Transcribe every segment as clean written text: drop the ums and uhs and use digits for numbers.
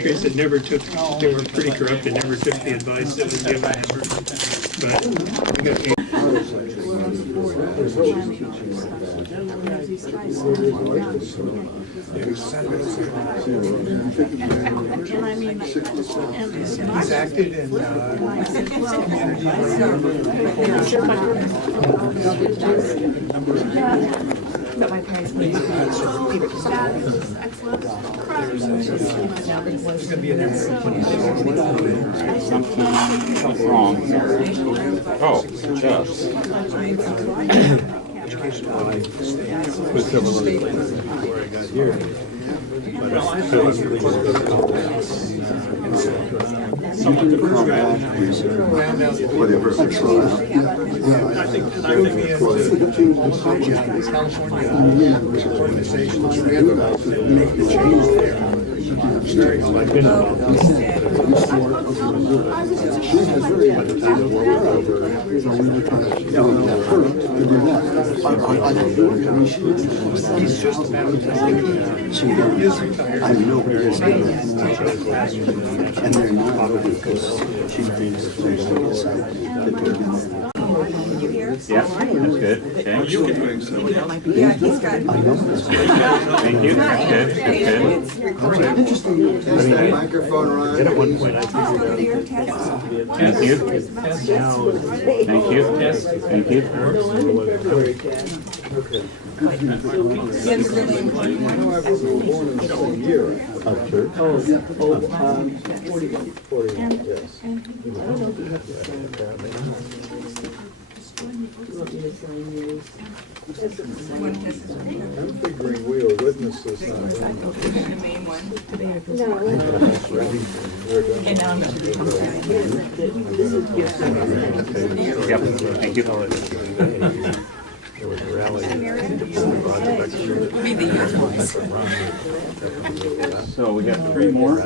Countries that never took, they were pretty corrupt and never took the advice that was given. But we got he's acted in But my parents made there's going to be an Something wrong here. Oh, just. With several other places before I got here. Whatever. I think California organizations make the change there. Very he's just a matter of time. He is retired. I know he is. And they're not because she thinks Yeah, that's good. Okay. You can do it. Yeah, he's got. Thank you. That's good. That's good. interesting. Is that microphone right? At one point I figured out. Thank you. Thank you. Thank you. Okay. I know I was born in the same year. Of church? 40, yes. I'm figuring we are witnesses on The main one. And now I'm going to become Yep. Thank you. there was a rally. Be the years. So we got 3 more.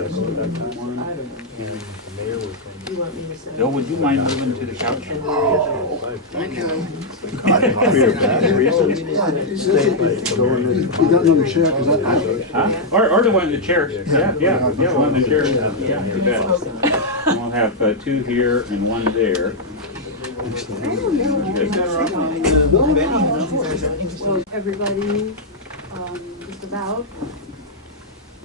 Bill, would you mind moving to the couch? Thank you. You got another chair? Huh? Or the one in the chair. Yeah, one in the chair. Yeah, you bet. We'll have 2 here and 1 there. Well, everybody, just about.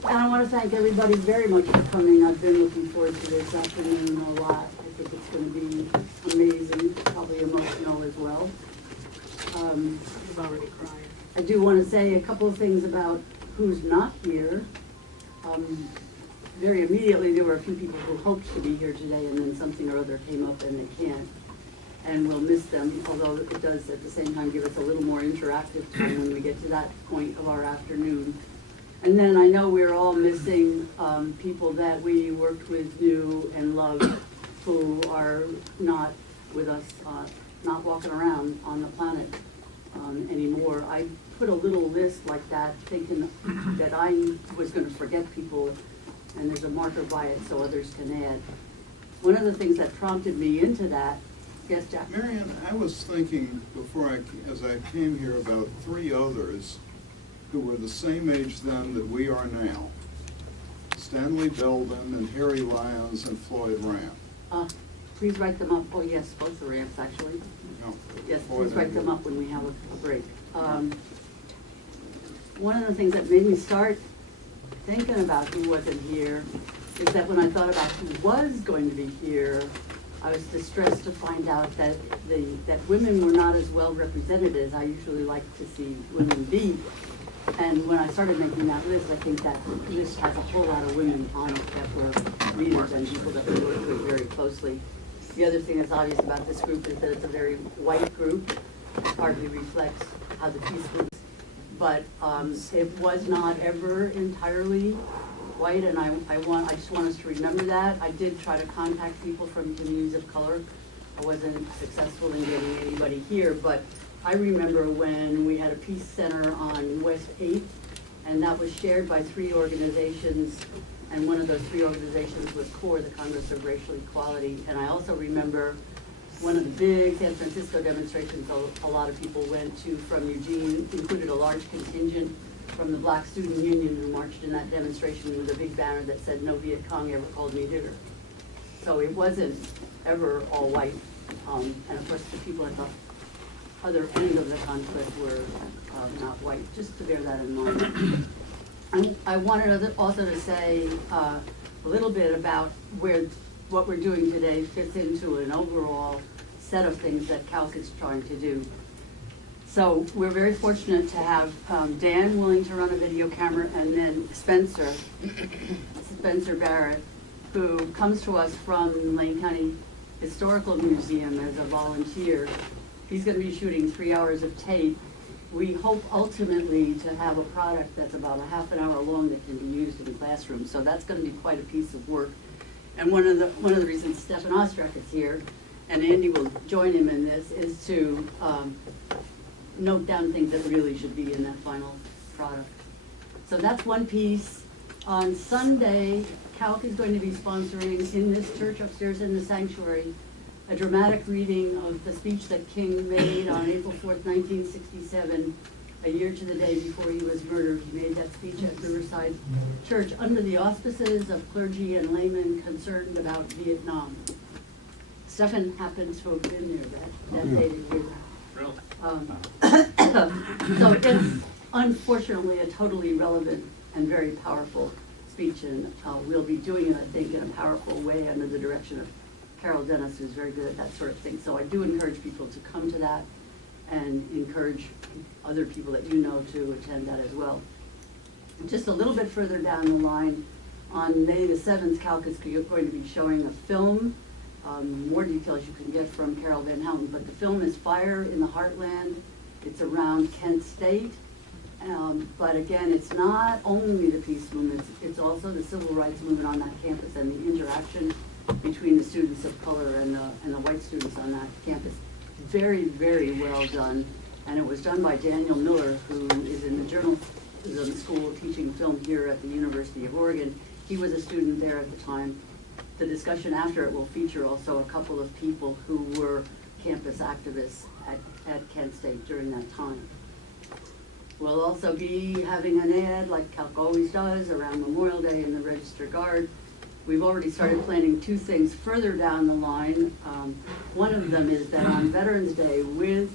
And I want to thank everybody very much for coming. I've been looking forward to this afternoon a lot. I think it's going to be amazing, probably emotional as well. I've already cried. I do want to say a couple of things about who's not here. Very immediately, there were a few people who hoped to be here today, and then something or other came up and they can't. And we'll miss them, although it does at the same time give us a little more interactive time when we get to that point of our afternoon. And then I know we're all missing people that we worked with, knew, and loved, who are not with us, not walking around on the planet anymore. I put a little list like that, thinking that I was going to forget people, and there's a marker by it so others can add. One of the things that prompted me into that, yes, Jack? Marianne, I was thinking before as I came here about 3 others who were the same age then that we are now. Stanley Belden and Harry Lyons and Floyd Ramp. Please write them up. Oh yes, both the ramps actually. No, Yes, Floyd please write and- them up when we have a break. One of the things that made me start thinking about who wasn't here is that when I thought about who was going to be here, I was distressed to find out that that women were not as well represented as I usually like to see women be. And when I started making that list, I think that list has a whole lot of women on it that were readers and people that we worked with very closely. The other thing that's obvious about this group is that it's a very white group. It hardly reflects how the piece groups, but it was not ever entirely white, and I just want us to remember that. I did try to contact people from communities of color. I wasn't successful in getting anybody here, but I remember when we had a peace center on West 8th, and that was shared by 3 organizations, and one of those 3 organizations was CORE, the Congress of Racial Equality. And I also remember one of the big San Francisco demonstrations a lot of people went to from Eugene, included a large contingent from the Black Student Union who marched in that demonstration with a big banner that said, "No Viet Cong ever called me nigger." So it wasn't ever all white. And of course, the people at the other end of the conflict were not white, just to bear that in mind. I wanted also to say a little bit about where what we're doing today fits into an overall set of things that Calc is trying to do. So we're very fortunate to have Dan willing to run a video camera, and then Spencer Barrett, who comes to us from Lane County Historical Museum as a volunteer. He's going to be shooting 3 hours of tape. We hope ultimately to have a product that's about a half an hour long that can be used in classrooms. So that's going to be quite a piece of work. And one of the reasons Stefan Ostrak is here, and Andy will join him in this, is to note down things that really should be in that final product. So that's one piece. On Sunday, Calc is going to be sponsoring in this church upstairs in the sanctuary a dramatic reading of the speech that King made on April 4th, 1967, a year to the day before he was murdered. He made that speech at Riverside Church under the auspices of clergy and laymen concerned about Vietnam. Stefan happens to have been there that day to hear that. So it's unfortunately a totally relevant and very powerful speech, and we'll be doing it, I think, in a powerful way under the direction of Carol Dennis, who's very good at that sort of thing. So I do encourage people to come to that and encourage other people that you know to attend that as well. Just a little bit further down the line, on May the 7th, Calc is going to be showing a film. More details you can get from Carol Van Houten, but the film is Fire in the Heartland. It's around Kent State. But again, it's not only the peace movement, it's also the civil rights movement on that campus and the interaction between the students of color and the white students on that campus. Very, very well done. And it was done by Daniel Miller, who is in the journalism school teaching film here at the University of Oregon. He was a student there at the time. The discussion after it will feature also a couple of people who were campus activists at Kent State during that time. We'll also be having an ad, like Calc always does, around Memorial Day in the Register Guard. We've already started planning two things further down the line. One of them is that on Veterans Day, with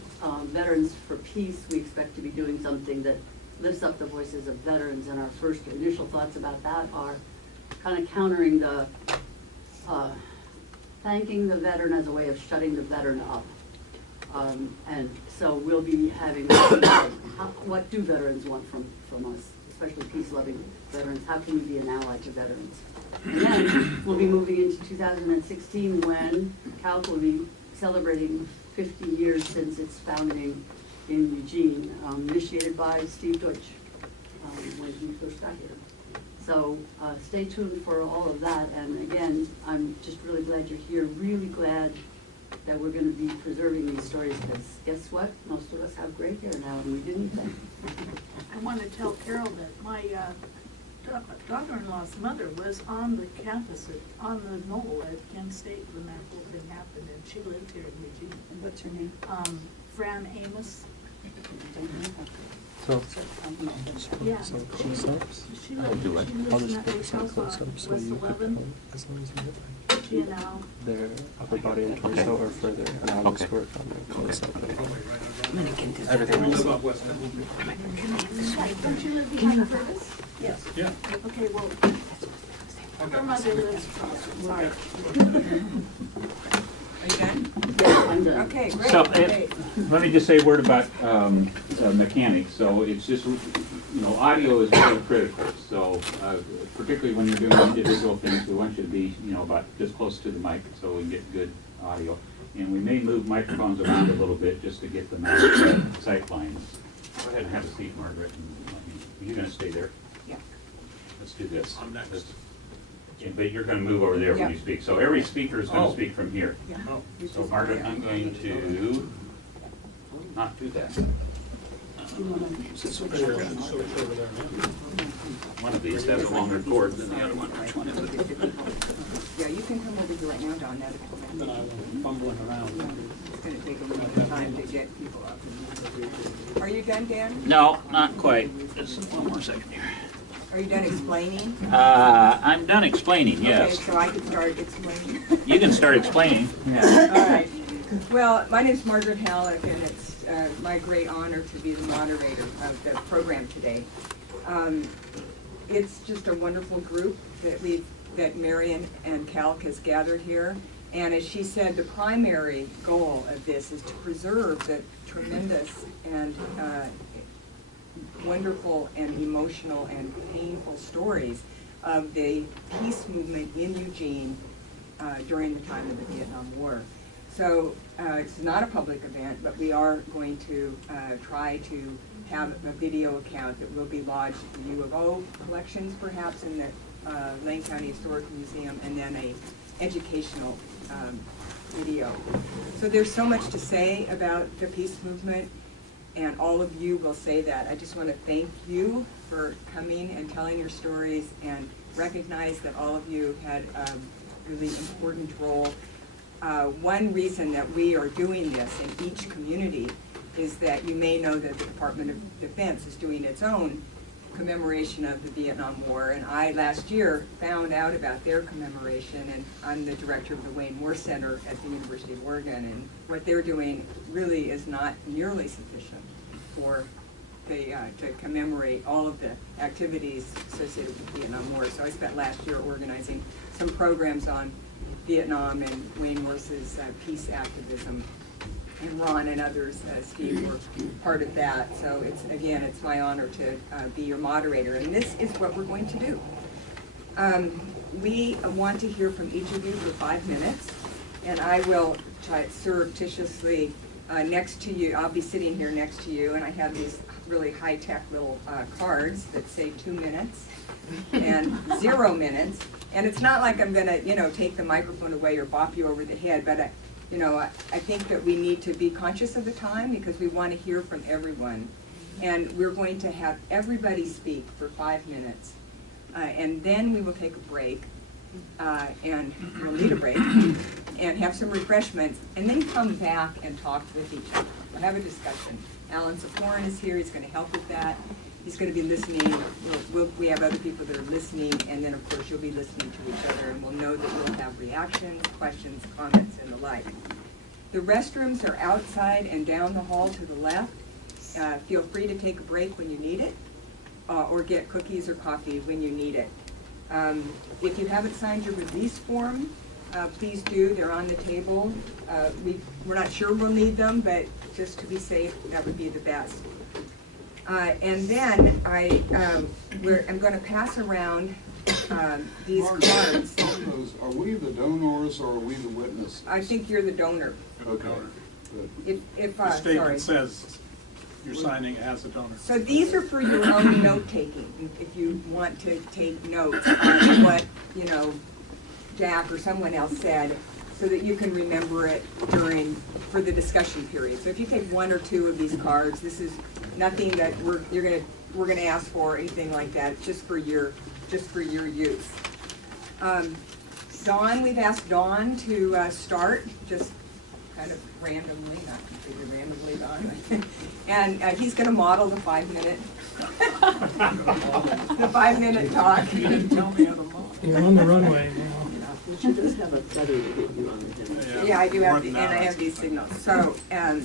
Veterans for Peace, we expect to be doing something that lifts up the voices of veterans, and our first initial thoughts about that are kind of countering the thanking the veteran as a way of shutting the veteran up. And so we'll be having, what do veterans want from us, especially peace-loving veterans? How can we be an ally to veterans? And then we'll be moving into 2016 when Calc will be celebrating 50 years since its founding in Eugene, initiated by Steve Deutsch when he first got here. So stay tuned for all of that. And again, I'm just really glad you're here, really glad that we're going to be preserving these stories, because guess what? Most of us have gray hair now, and we didn't think. I want to tell Carol that my daughter-in-law's mother was on the campus, on the Knoll at Kent State when that whole thing happened, and she lived here in Eugene. And what's her name? Fran Amos. So, Yeah, some close-ups. she lived in that I'll just big focus on house close-ups on so West you could 11. film as long as you get She and Al. their upper body and torso or further, and I'll just work on their close-up. Everything else. Don't you live behind Curtis? Yes. Yeah. Okay, well, her mother lives across. Sorry. Are you done? Yes, I'm done. Okay, great, So, great. let me just say a word about mechanics. So it's just, audio is very critical. So particularly when you're doing individual things, we want you to be, about just close to the mic so we get good audio. And we may move microphones around a little bit just to get the sight lines. Go ahead and have a seat, Margaret. Are you going to stay there? Yeah. Let's do this. I'm next. But you're going to move over there when you speak. So every speaker is going to speak from here. Yeah. So Margaret, I'm going to not do that. One of these has a longer cord than the other one. Which one is it? Yeah, you can come over here. do it now, Don, that'd be Then I was fumbling around. It's gonna take a little bit of time to get people up. Are you done, Dan? No, not quite. Just one more second here. Are you done explaining? I'm done explaining, yes. Okay, so I can start explaining. You can start explaining. All right. Well, my name is Margaret Halleck, and it's my great honor to be the moderator of the program today. It's just a wonderful group that Marion and Calc has gathered here. And as she said, the primary goal of this is to preserve the tremendous and wonderful and emotional and painful stories of the peace movement in Eugene during the time of the Vietnam War. So it's not a public event, but we are going to try to have a video account that will be lodged at the U of O collections, perhaps in the Lane County Historical Museum, and then a educational video. So there's so much to say about the peace movement, and all of you will say that. I just want to thank you for coming and telling your stories, and recognize that all of you had a really important role. One reason that we are doing this in each community is that you may know that the Department of Defense is doing its own commemoration of the Vietnam War, and I last year found out about their commemoration, and I'm the director of the Wayne War Center at the University of Oregon, and what they're doing really is not nearly sufficient for to commemorate all of the activities associated with the Vietnam War. So I spent last year organizing some programs on Vietnam and Wayne Morse's peace activism. And Ron and others, Steve, were part of that. So it's my honor to be your moderator. And this is what we're going to do. We want to hear from each of you for 5 minutes. And I will try surreptitiously next to you. I'll be sitting here next to you. And I have these really high-tech little cards that say 2 minutes and 0 minutes. And it's not like I'm going to, take the microphone away or bop you over the head. But I think that we need to be conscious of the time, because we want to hear from everyone. And we're going to have everybody speak for 5 minutes. And then we will take a break, and we'll need a break, and have some refreshments, and then come back and talk with each other. We'll have a discussion. Alan Saforan is here. He's going to help with that. He's going to be listening. We have other people that are listening, and then, of course, you'll be listening to each other, and we'll know that we'll have reactions, questions, comments, and the like. The restrooms are outside and down the hall to the left. Feel free to take a break when you need it, or get cookies or coffee when you need it. If you haven't signed your release form, please do. They're on the table. We're not sure we'll need them, but just to be safe, that would be the best. And then I'm going to pass around these cards. Are we the donors or are we the witnesses? I think you're the donor. Okay. Good. If The sorry. statement says you're signing as a donor. So these are for your own note-taking, if you want to take notes on what, Jack or someone else said, so that you can remember it for the discussion period. So if you take 1 or 2 of these cards, this is nothing that we're gonna ask for or anything like that. It's just for your use. Dawn, we've asked Dawn to start, just kind of randomly, not completely randomly, Dawn. And he's going to model the 5-minute, the 5-minute talk. You didn't tell me how to model. You're on the runway now. She does have a feather to hit you on the head. Yeah, I do More have, than and I that. have these signals. So, are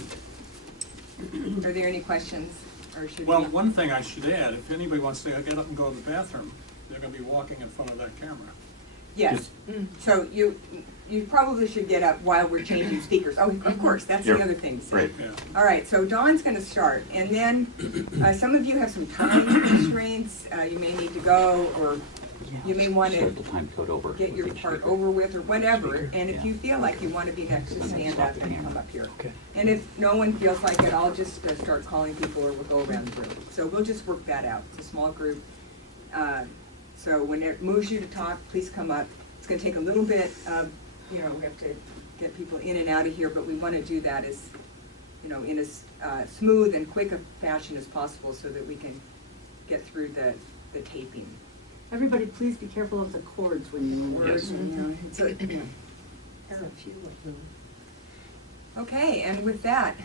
there any questions, or should Well, we? one thing I should add, if anybody wants to get up and go to the bathroom, they're going to be walking in front of that camera. Yes. So you probably should get up while we're changing speakers. Oh, of course, that's the other thing. So. Right. Yeah. All right, so Dawn's going to start, and then some of you have some time constraints. You may need to go, or you may want to get your part over with, or whatever. And if you feel like you want to be next, just stand up and come up here. Okay. And if no one feels like it, I'll just start calling people, or we'll go around the room. So we'll just work that out. It's a small group. So when it moves you to talk, please come up. It's going to take a little bit of, we have to get people in and out of here, but we want to do that as, in as smooth and quick a fashion as possible, so that we can get through the taping. Everybody, please be careful of the cords when you move. Yes. So, There are a few of them. Okay, and with that,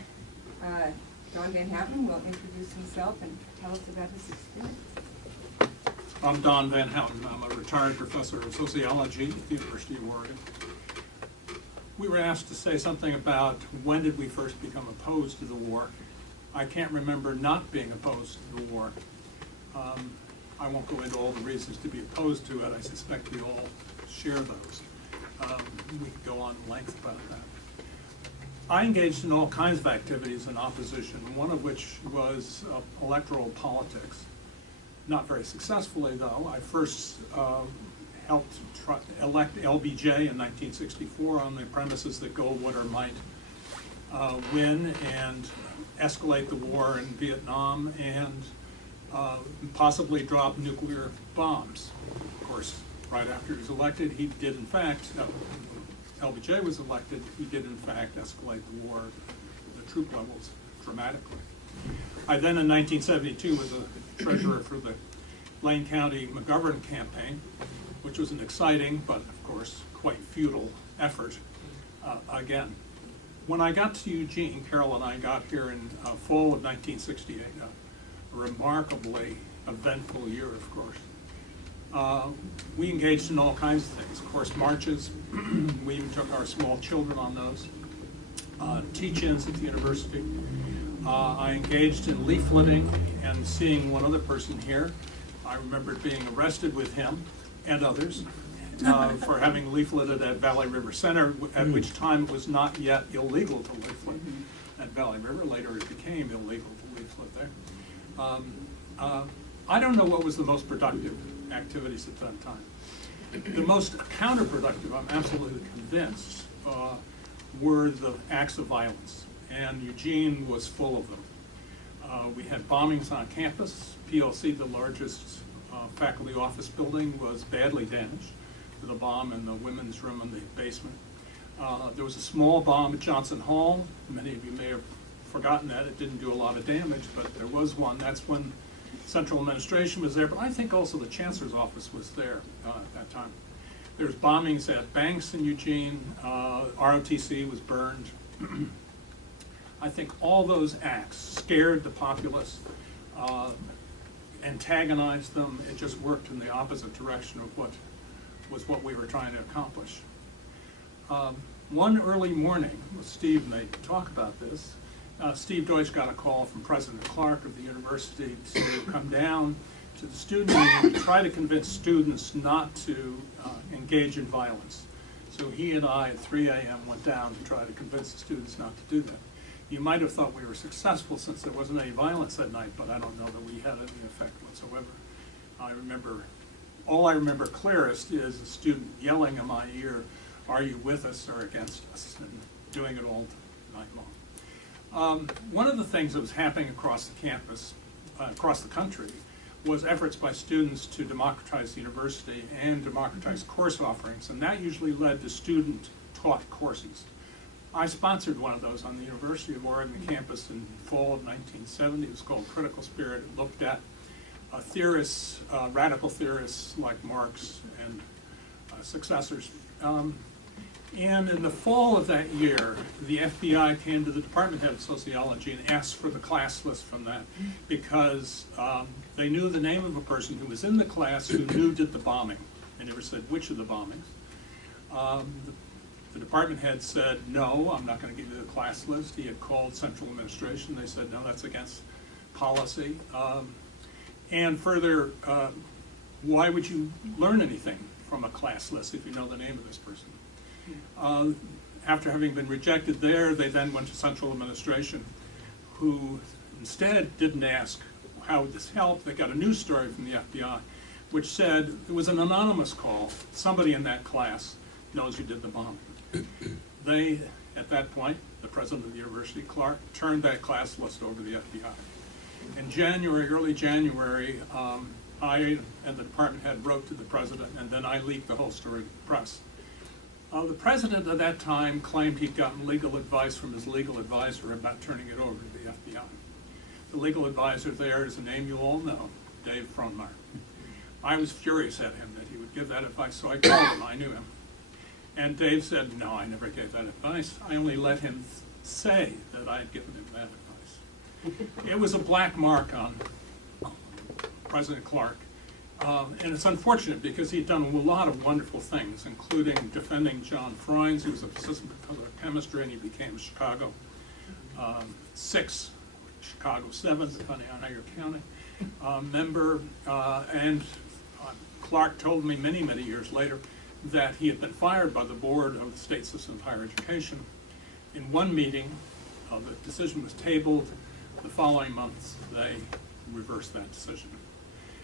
Don Van Houten will introduce himself and tell us about his experience. I'm Don Van Houten. I'm a retired professor of sociology at the University of Oregon. We were asked to say something about when did we first become opposed to the war. I can't remember not being opposed to the war. I won't go into all the reasons to be opposed to it. I suspect we all share those. We could go on in length about that. I engaged in all kinds of activities in opposition, one of which was electoral politics. Not very successfully, though. I first helped elect LBJ in 1964 on the premises that Goldwater might win and escalate the war in Vietnam and possibly drop nuclear bombs. Of course, right after he was elected, he did in fact, LBJ was elected, he did in fact escalate the war, the troop levels dramatically. I then in 1972 was a treasurer for the Lane County McGovern campaign, which was an exciting but of course quite futile effort again. When I got to Eugene, Carol and I got here in fall of 1968, a remarkably eventful year, of course. We engaged in all kinds of things. Of course, marches. We even took our small children on those. Teach-ins at the university. I engaged in leafleting and seeing one other person here. I remember being arrested with him and others for having leafleted at Valley River Center, at which time it was not yet illegal to leaflet at Valley River. Later it became illegal to leaflet there. I don't know what was the most productive activities at that time. The most counterproductive, I'm absolutely convinced, were the acts of violence, and Eugene was full of them. We had bombings on campus. PLC, the largest faculty office building, was badly damaged with a bomb in the women's room in the basement. There was a small bomb at Johnson Hall. Many of you may have forgotten that. It didn't do a lot of damage, but there was one. That's when Central Administration was there, but I think also the Chancellor's office was there at that time. There was bombings at banks in Eugene. ROTC was burned. I think all those acts scared the populace, antagonized them. It just worked in the opposite direction of what we were trying to accomplish. One early morning, Steve may talk about this, Steve Deutsch got a call from President Clark of the university to come down to the student union to try to convince students not to engage in violence. So he and I at 3 a.m. went down to try to convince the students not to do that. You might have thought we were successful since there wasn't any violence that night, but I don't know that we had any effect whatsoever. All I remember clearest is a student yelling in my ear, "Are you with us or against us?" and doing it all night long. One of the things that was happening across the campus, across the country, was efforts by students to democratize the university and democratize course offerings, and that usually led to student-taught courses. I sponsored one of those on the University of Oregon campus in fall of 1970. It was called Critical Spirit. It looked at theorists, radical theorists like Marx and successors. And in the fall of that year, the FBI came to the department head of sociology and asked for the class list from that because they knew the name of a person who was in the class who did the bombing. They never said which of the bombings. The department head said, "No, I'm not going to give you the class list." He had called central administration. They said, "No, that's against policy." And further, why would you learn anything from a class list if you know the name of this person? After having been rejected there, they then went to central administration, who instead didn't ask how would this help. They got a news story from the FBI, which said it was an anonymous call. Somebody in that class knows who did the bombing. They, at that point, the president of the university, Clark, turned that class list over to the FBI. In January, early January, I and the department head wrote to the president, and then I leaked the whole story to the press. The president at that time claimed he'd gotten legal advice from his legal advisor about turning it over to the FBI. The legal advisor there is a name you all know, Dave Frohnmeyer. I was furious at him that he would give that advice, so I called him. I knew him. And Dave said, no, I never gave that advice. I only let him say that I had given him that advice. It was a black mark on President Clark. And it's unfortunate because he'd done a lot of wonderful things, including defending John Freins, who was an assistant professor of chemistry, and he became Chicago 6, Chicago 7, depending on how you're counting, member. And Clark told me many, many years later that he had been fired by the board of the State System of Higher Education. In one meeting, the decision was tabled. The following months, they reversed that decision.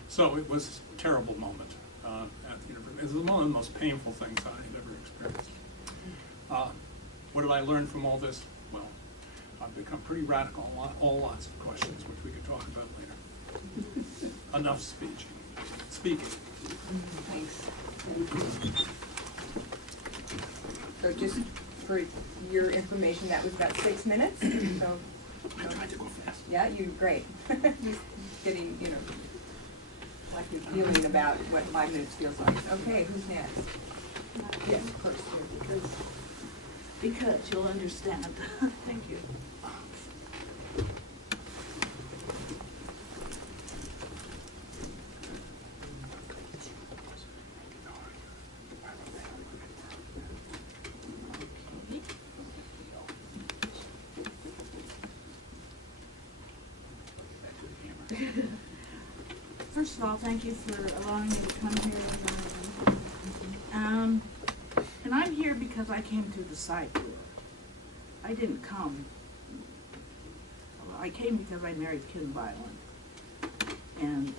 So it was a terrible moment at the university. It was one of the most painful things I had ever experienced. What did I learn from all this? Well, I've become pretty radical on all lots of questions, which we could talk about later. Enough speaking. Thanks. So just for your information, that was about 6 minutes. So I tried to go fast. yeah, you great. Just getting, you know, like you're feeling about what 5 minutes feels like. Okay, who's next? Yes, first here, because you'll understand. Thank you. First of all, thank you for allowing me to come here. And I'm here because I came through the side door. I didn't come. Well, I came because I married Ken Violent. And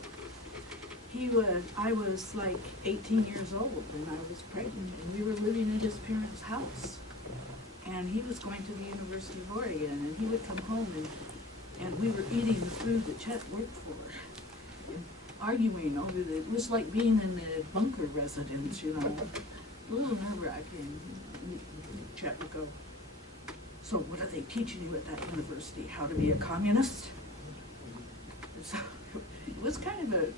I was like 18 years old and I was pregnant and we were living at his parents' house. And he was going to the University of Oregon and he would come home and we were eating the food that Chet worked for. And arguing over it was like being in the bunker residence, you know. A little nerve-wracking. Chet would go, so what are they teaching you at that university? How to be a communist? So it was kind of an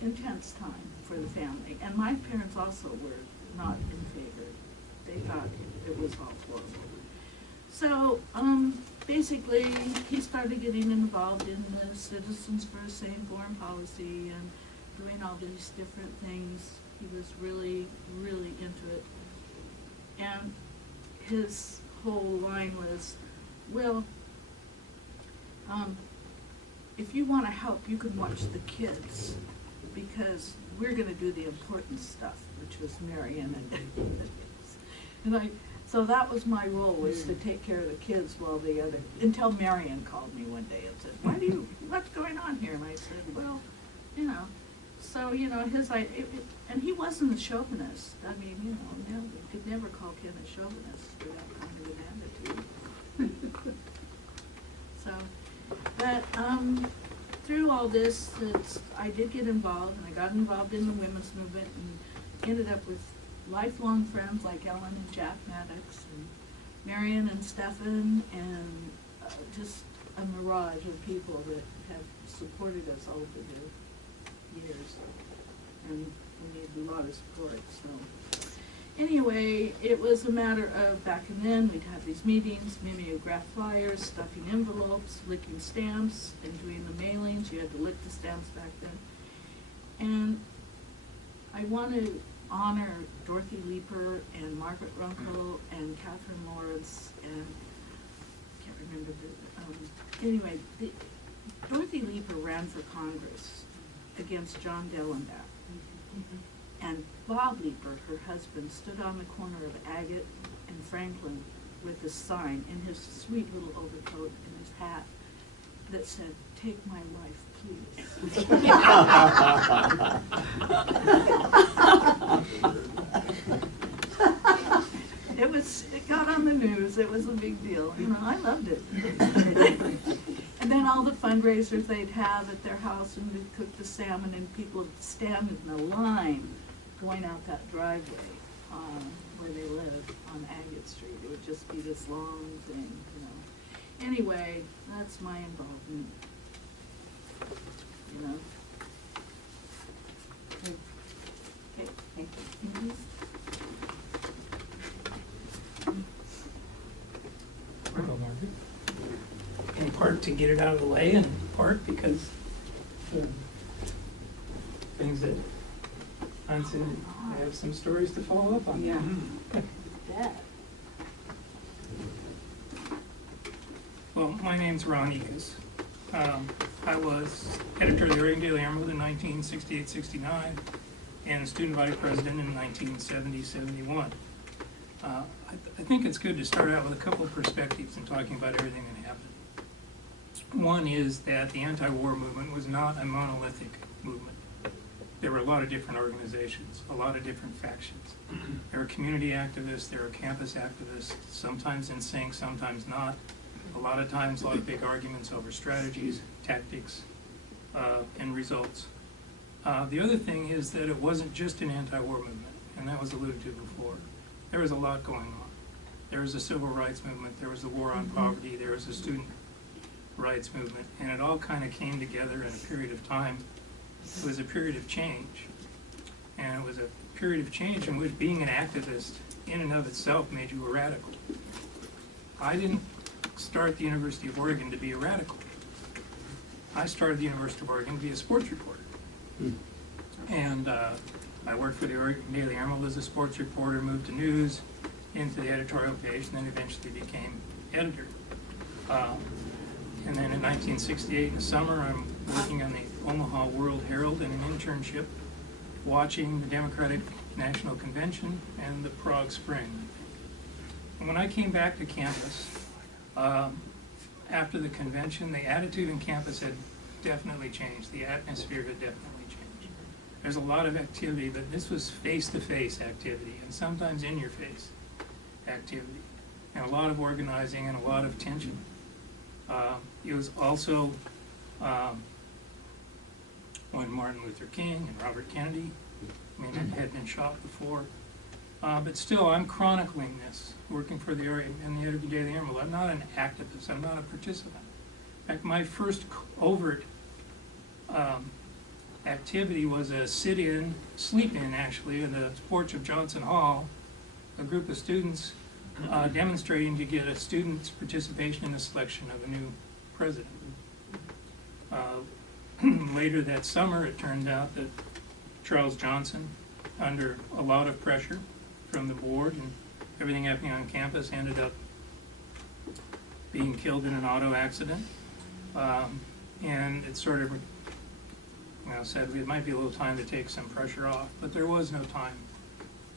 intense time for the family. And my parents also were not in favor. They thought it was all horrible. So basically, he started getting involved in the Citizens for a Sane Foreign Policy and doing all these different things. He was really, really into it. And his whole line was, well, if you want to help, you can watch the kids because we're going to do the important stuff, which was Marion and so that was my role, was to take care of the kids while the other, until Marion called me one day and said, what's going on here? And I said, well, you know, so, you know, and he wasn't a chauvinist. I mean, you know, you could never call Ken a chauvinist for that kind of an attitude. So, but through all this, I did get involved, and I got involved in the women's movement, and ended up with lifelong friends like Ellen and Jack Maddox, and Marion and Stefan, and just a mirage of people that have supported us over the years, and we need a lot of support. So anyway, it was a matter of back then we'd have these meetings, mimeograph flyers, stuffing envelopes, licking stamps, and doing the mailings. You had to lick the stamps back then. And I want to honor Dorothy Leeper and Margaret Runkle and Catherine Lawrence and I can't remember the anyway, Dorothy Leeper ran for Congress against John Dellenbach. And Bob Leeper, her husband, stood on the corner of Agate and Franklin with a sign in his sweet little overcoat and his hat that said, "Take my wife, please." It got on the news. It was a big deal. You know, I loved it. And then all the fundraisers they'd have at their house, and they'd cook the salmon, and people would stand in the line going out that driveway where they lived on Agate Street. It would just be this long thing, you know. Anyway, that's my involvement. You know. Okay, thank you. part to get it out of the way, and part because things that I have some stories to follow up on. Yeah. Yeah. Well, my name's Ron Ekus. I was editor of the Oregon Daily Emerald in 1968-69 and student body president in 1970-71. I think it's good to start out with a couple of perspectives in talking about everything that happened. One is that the anti-war movement was not a monolithic movement. There were a lot of different organizations, a lot of different factions. There were community activists, there were campus activists, sometimes in sync, sometimes not. A lot of times, a lot of big arguments over strategies, tactics, and results. The other thing is that it wasn't just an anti-war movement, and that was alluded to before. There was a lot going on. There was a civil rights movement, there was the war on poverty, there was a student rights movement, and it all kind of came together in a period of time. It was a period of change, and it was a period of change in which being an activist in and of itself made you a radical. I didn't start the University of Oregon to be a radical. I started the University of Oregon to be a sports reporter. And I worked for the Oregon Daily Emerald as a sports reporter, moved to news, into the editorial page, and then eventually became editor. And then in 1968 in the summer, I'm working on the Omaha World Herald in an internship, watching the Democratic National Convention and the Prague Spring. And when I came back to campus, after the convention, the attitude in campus had definitely changed. The atmosphere had definitely changed. There's a lot of activity, but this was face-to-face activity and sometimes in-your-face activity, and a lot of organizing and a lot of tension. It was also when Martin Luther King and Robert Kennedy, it had been shot before. But still, I'm chronicling this, working for the Oregon and the Oregon Daily Emerald. I'm not an activist. I'm not a participant. In fact, my first overt activity was a sit-in, sleep-in actually, in the porch of Johnson Hall, a group of students demonstrating to get a student's participation in the selection of a new president. Later that summer, it turned out that Charles Johnson, under a lot of pressure from the board and everything happening on campus, ended up being killed in an auto accident. And it sort of, sadly, it might be a little time to take some pressure off, but there was no time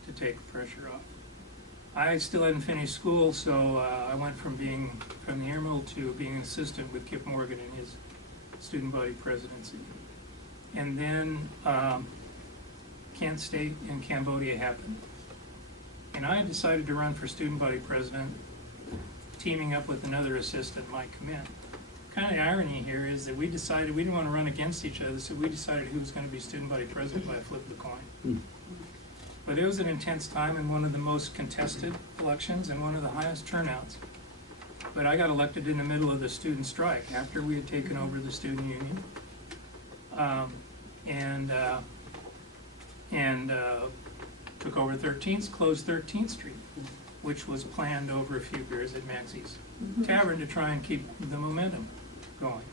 to take pressure off. I still hadn't finished school, so I went from being from the Emerald to being an assistant with Kip Morgan in his student body presidency. And then Kent State in Cambodia happened. And I decided to run for student body president, teaming up with another assistant, Mike Commit. Kind of the irony here is that we decided we didn't want to run against each other, so we decided who was going to be student body president by a flip of the coin. But it was an intense time and one of the most contested elections and one of the highest turnouts. But I got elected in the middle of the student strike after we had taken over the student union. Took over 13th, closed 13th Street, which was planned over a few beers at Maxie's Tavern to try and keep the momentum going.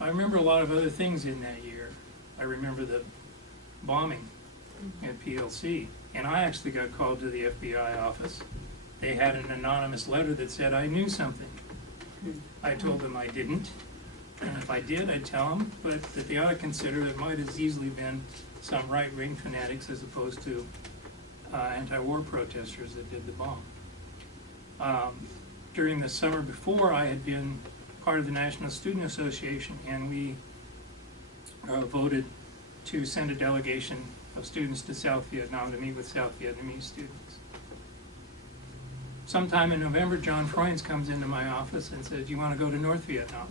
I remember a lot of other things in that year. I remember the bombing at PLC, and I actually got called to the FBI office. They had an anonymous letter that said I knew something. I told them I didn't, and if I did, I'd tell them, but that they ought to consider it might have easily been some right-wing fanatics as opposed to anti-war protesters that did the bomb. During the summer before, I had been part of the National Student Association, and we voted to send a delegation of students to South Vietnam to meet with South Vietnamese students. Sometime in November, John Freunds comes into my office and says, "Do you want to go to North Vietnam?"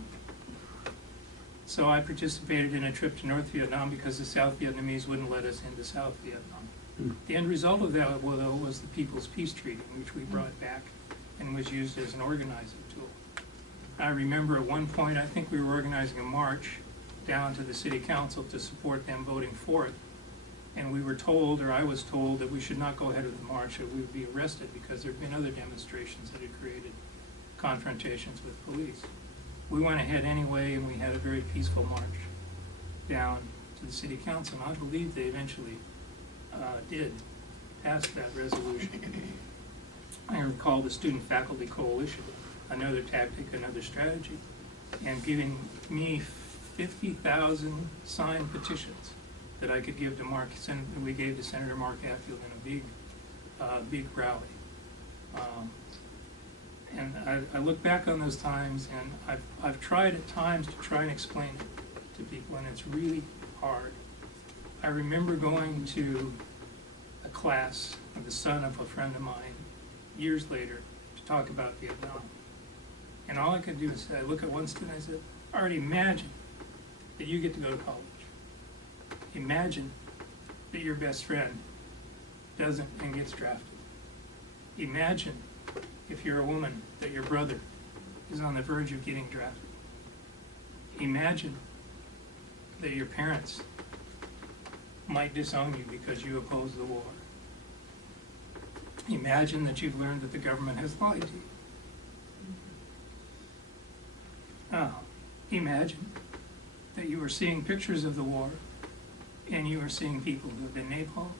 So I participated in a trip to North Vietnam because the South Vietnamese wouldn't let us into South Vietnam. The end result of that, though, was the People's Peace Treaty, which we brought back and was used as an organizing tool. I remember at one point, I think we were organizing a march down to the city council to support them voting for it. And we were told, or I was told, that we should not go ahead with the march, that we would be arrested because there had been other demonstrations that had created confrontations with police. we went ahead anyway, and we had a very peaceful march down to the city council, and I believe they eventually did pass that resolution. I recall the Student Faculty Coalition, another tactic, another strategy, and giving me 50,000 signed petitions that I could give to we gave to Senator Mark Hatfield in a big rally. And I look back on those times, and I've tried at times to try and explain it to people, and it's really hard. I remember going to a class of the son of a friend of mine years later to talk about Vietnam. And all I could do is I look at one student and I said, all right, imagine that you get to go to college. Imagine that your best friend doesn't and gets drafted. Imagine if you're a woman that your brother is on the verge of getting drafted. Imagine that your parents might disown you because you oppose the war. Imagine that you've learned that the government has lied to you. Imagine that you are seeing pictures of the war and you are seeing people who have been napalmed.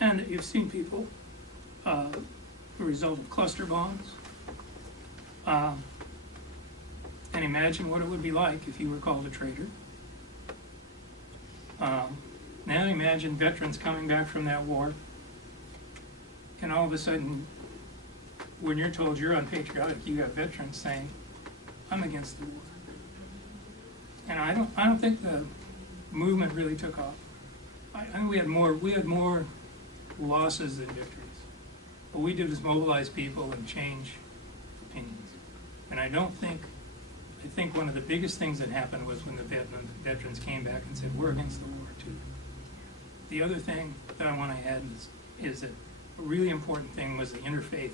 And that you've seen people the result of cluster bombs. And imagine what it would be like if you were called a traitor. Now imagine veterans coming back from that war, and all of a sudden, when you're told you're unpatriotic, you have veterans saying, I'm against the war. And I don't think the movement really took off. I think we had more losses than victories. What we did was mobilize people and change opinions. And I think one of the biggest things that happened was when the veterans came back and said, we're against the war too. The other thing that I want to add is that a really important thing was the interfaith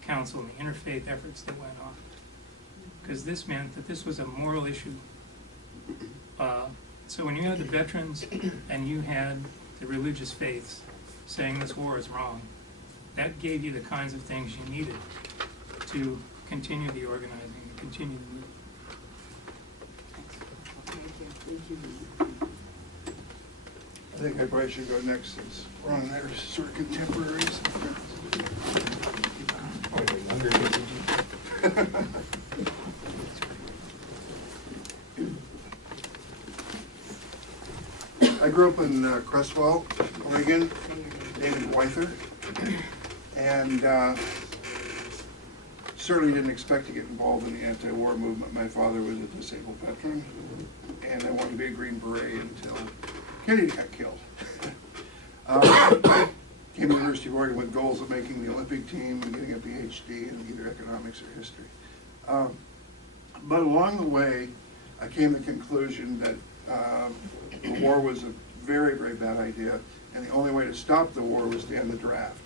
council and the interfaith efforts that went on. Because this meant that this was a moral issue. So when you had the veterans and you had the religious faiths saying this war is wrong, that gave you the kinds of things you needed to continue the organizing and continue the movement. Thank you. I think I probably should go next since Ron and I are sort of contemporaries. I grew up in Crestwell, Oregon, David Wyther, and certainly didn't expect to get involved in the anti-war movement. My father was a disabled veteran, and I wanted to be a Green Beret until Kennedy got killed. Came to the University of Oregon with goals of making the Olympic team and getting a PhD in either economics or history. But along the way, I came to the conclusion that the war was a very, very bad idea, and the only way to stop the war was to end the draft.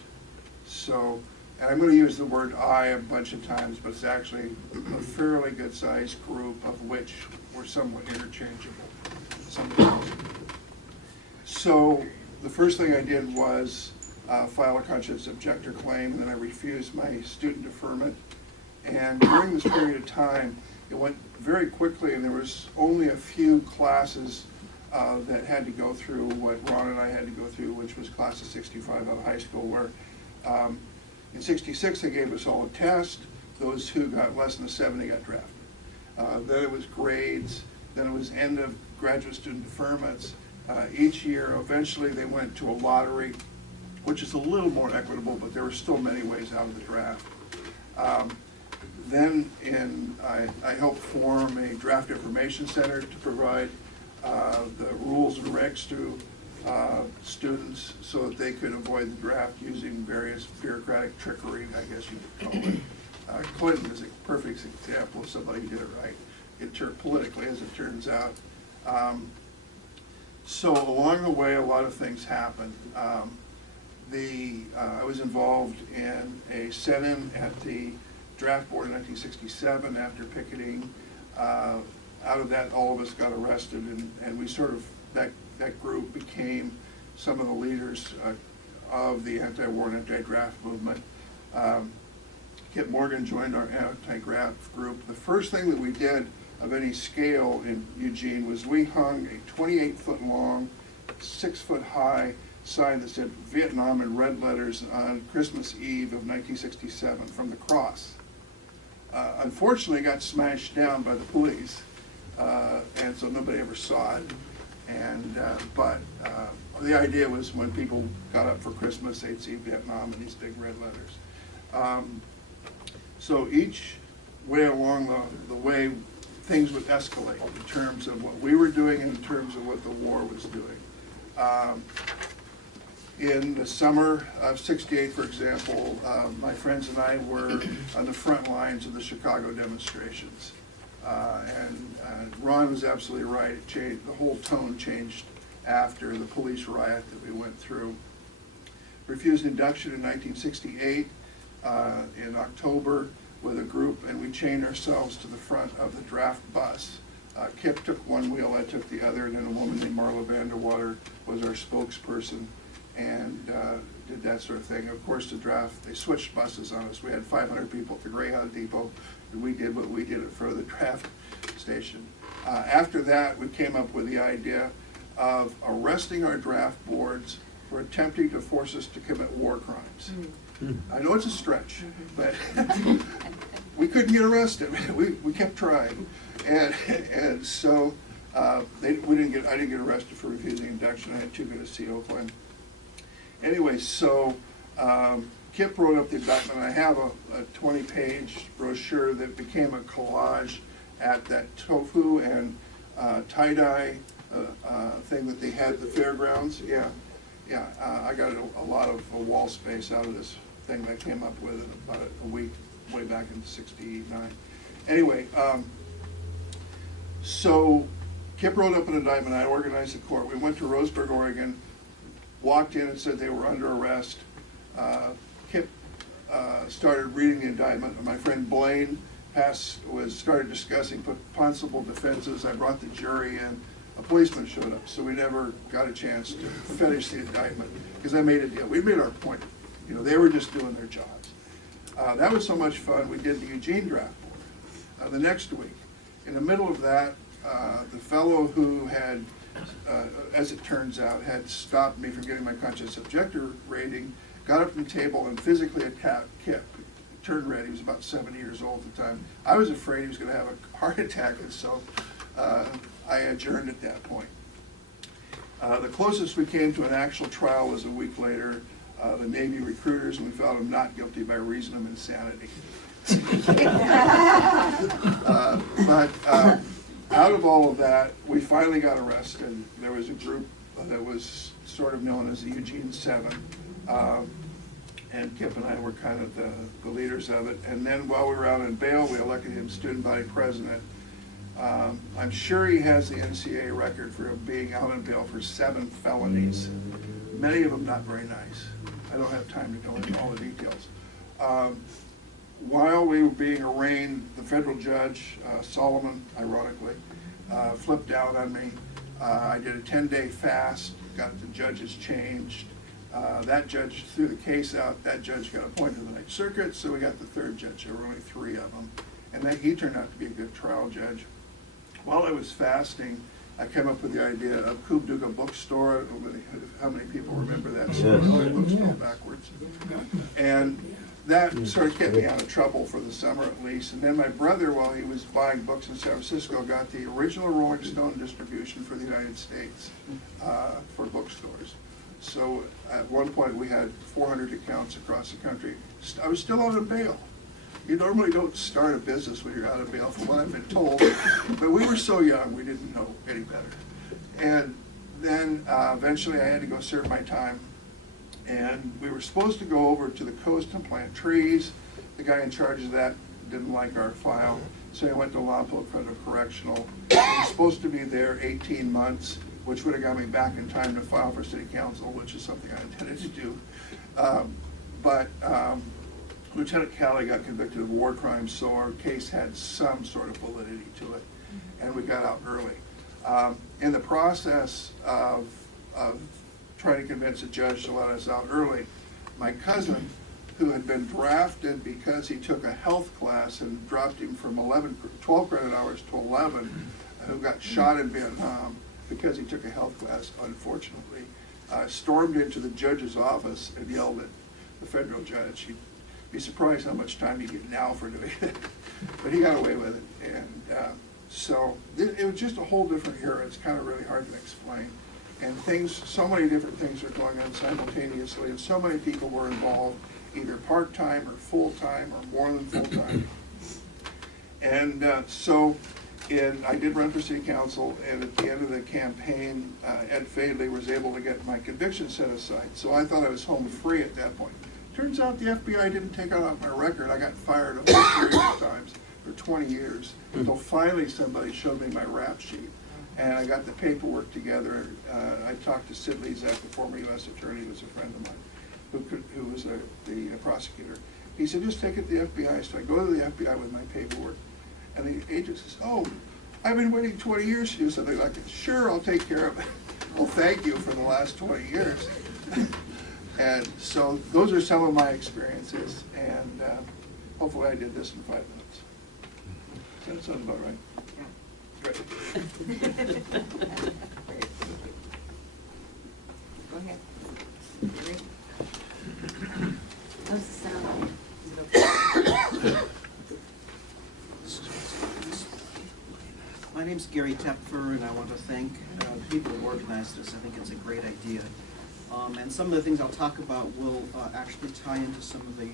So, and I'm going to use the word I a bunch of times, but it's actually a fairly good-sized group of which were somewhat interchangeable. So the first thing I did was file a conscience objector claim, and then I refused my student deferment. And during this period of time, it went very quickly, and there was only a few classes that had to go through what Ron and I had to go through, which was class of 65 out of high school, where in 66 they gave us all a test. Those who got less than a 70 got drafted. Then it was grades, then it was end of graduate student deferments. Each year, eventually they went to a lottery, which is a little more equitable, but there were still many ways out of the draft. Then I helped form a draft information center to provide the rules and regs to students so that they could avoid the draft using various bureaucratic trickery, I guess you could call it. Clinton is a perfect example of somebody who did it right, politically, as it turns out. So along the way, a lot of things happened. I was involved in a set-in at the draft board in 1967 after picketing. Out of that, all of us got arrested, and we sort of, that group became some of the leaders of the anti-war and anti-draft movement. Kip Morgan joined our anti-graft group. The first thing that we did of any scale in Eugene was we hung a 28-foot long, 6-foot high sign that said Vietnam in red letters on Christmas Eve of 1967 from the cross. Unfortunately, it got smashed down by the police, and so nobody ever saw it. But the idea was when people got up for Christmas, they'd see Vietnam in these big red letters. So each way along the way, things would escalate in terms of what we were doing and in terms of what the war was doing. In the summer of '68, for example, my friends and I were on the front lines of the Chicago demonstrations. And Ron was absolutely right. It changed, the whole tone changed after the police riot that we went through. Refused induction in 1968 in October with a group, and we chained ourselves to the front of the draft bus. Kip took one wheel, I took the other, and then a woman named Marla Vanderwater was our spokesperson and did that sort of thing. Of course, the draft, they switched buses on us. We had 500 people at the Greyhound Depot, and we did what we did in front of the draft station. After that, we came up with the idea of arresting our draft boards for attempting to force us to commit war crimes. I know it's a stretch, but we couldn't get arrested. We kept trying, and so I didn't get arrested for refusing induction. I had too good a CO claim. Anyway, so Kip wrote up the indictment. I have a 20-page brochure that became a collage at that tofu and tie-dye thing that they had at the fairgrounds. Yeah, I got a lot of wall space out of this thing that I came up with in about a week, way back in '69. Anyway, so Kip wrote up an indictment. I organized the court. We went to Roseburg, Oregon, walked in and said they were under arrest. Kip started reading the indictment, and my friend Blaine started discussing possible defenses. I brought the jury in. A policeman showed up, so we never got a chance to finish the indictment because I made a deal. We made our point. You know, they were just doing their jobs. That was so much fun. We did the Eugene draft board the next week. In the middle of that, the fellow who had, as it turns out, had stopped me from getting my conscious objector rating, got up from the table and physically attacked Kip. Turned red. He was about 70 years old at the time. I was afraid he was going to have a heart attack, and so I adjourned at that point. The closest we came to an actual trial was a week later. The Navy recruiters, and we found him not guilty by reason of insanity. But out of all of that, we finally got arrested. There was a group that was sort of known as the Eugene 7. And Kip and I were kind of the leaders of it. And then while we were out on bail, we elected him student body president. I'm sure he has the NCAA record for being out on bail for 7 felonies, many of them not very nice. I don't have time to go into all the details. While we were being arraigned, the federal judge, Solomon, ironically, flipped out on me. I did a 10-day fast, got the judges changed. That judge threw the case out. That judge got appointed to the Ninth Circuit, so we got the 3rd judge. There were only 3 of them. And then he turned out to be a good trial judge. While I was fasting, I came up with the idea of Kubduga Bookstore. I don't know how many people remember that store, bookstore backwards. And that sort of kept me out of trouble for the summer at least. And then my brother, while he was buying books in San Francisco, got the original Rolling Stone distribution for the United States for bookstores. So at one point we had 400 accounts across the country. I was still out of bail. You normally don't start a business when you're out of bail, from what I've been told. But we were so young, we didn't know any better. And then eventually I had to go serve my time. And we were supposed to go over to the coast and plant trees. The guy in charge of that didn't like our file, so I went to Lompoc Federal Correctional. I was supposed to be there 18 months, which would have got me back in time to file for city council, which is something I intended to do. But Lieutenant Calley got convicted of war crimes, so our case had some sort of validity to it, and we got out early. In the process of trying to convince a judge to let us out early, my cousin, who had been drafted because he took a health class and dropped him from 12 credit hours to 11, who got shot in Vietnam because he took a health class, unfortunately, stormed into the judge's office and yelled at the federal judge. You'd be surprised how much time you get now for doing it. But he got away with it. And so it was just a whole different era. It's kind of really hard to explain. And so many different things are going on simultaneously, and so many people were involved, either part-time or full-time or more than full-time. And I did run for city council, and at the end of the campaign, Ed Fadley was able to get my conviction set aside. So I thought I was home free at that point. Turns out the FBI didn't take it off my record. I got fired a whole series of times for 20 years, until finally somebody showed me my rap sheet. And I got the paperwork together. I talked to Sid Lezak, the former U.S. attorney, who was a friend of mine, who was the prosecutor. He said, just take it to the FBI. So I go to the FBI with my paperwork. And the agent says, oh, I've been waiting 20 years to do something like this. Sure, I'll take care of it. Well, thank you for the last 20 years. And so those are some of my experiences. And hopefully I did this in 5 minutes. Does that sound about right? Great. Go ahead. How's the sound? My name's Gary Tepfer, and I want to thank the people who organized this. I think it's a great idea. And some of the things I'll talk about will actually tie into some of the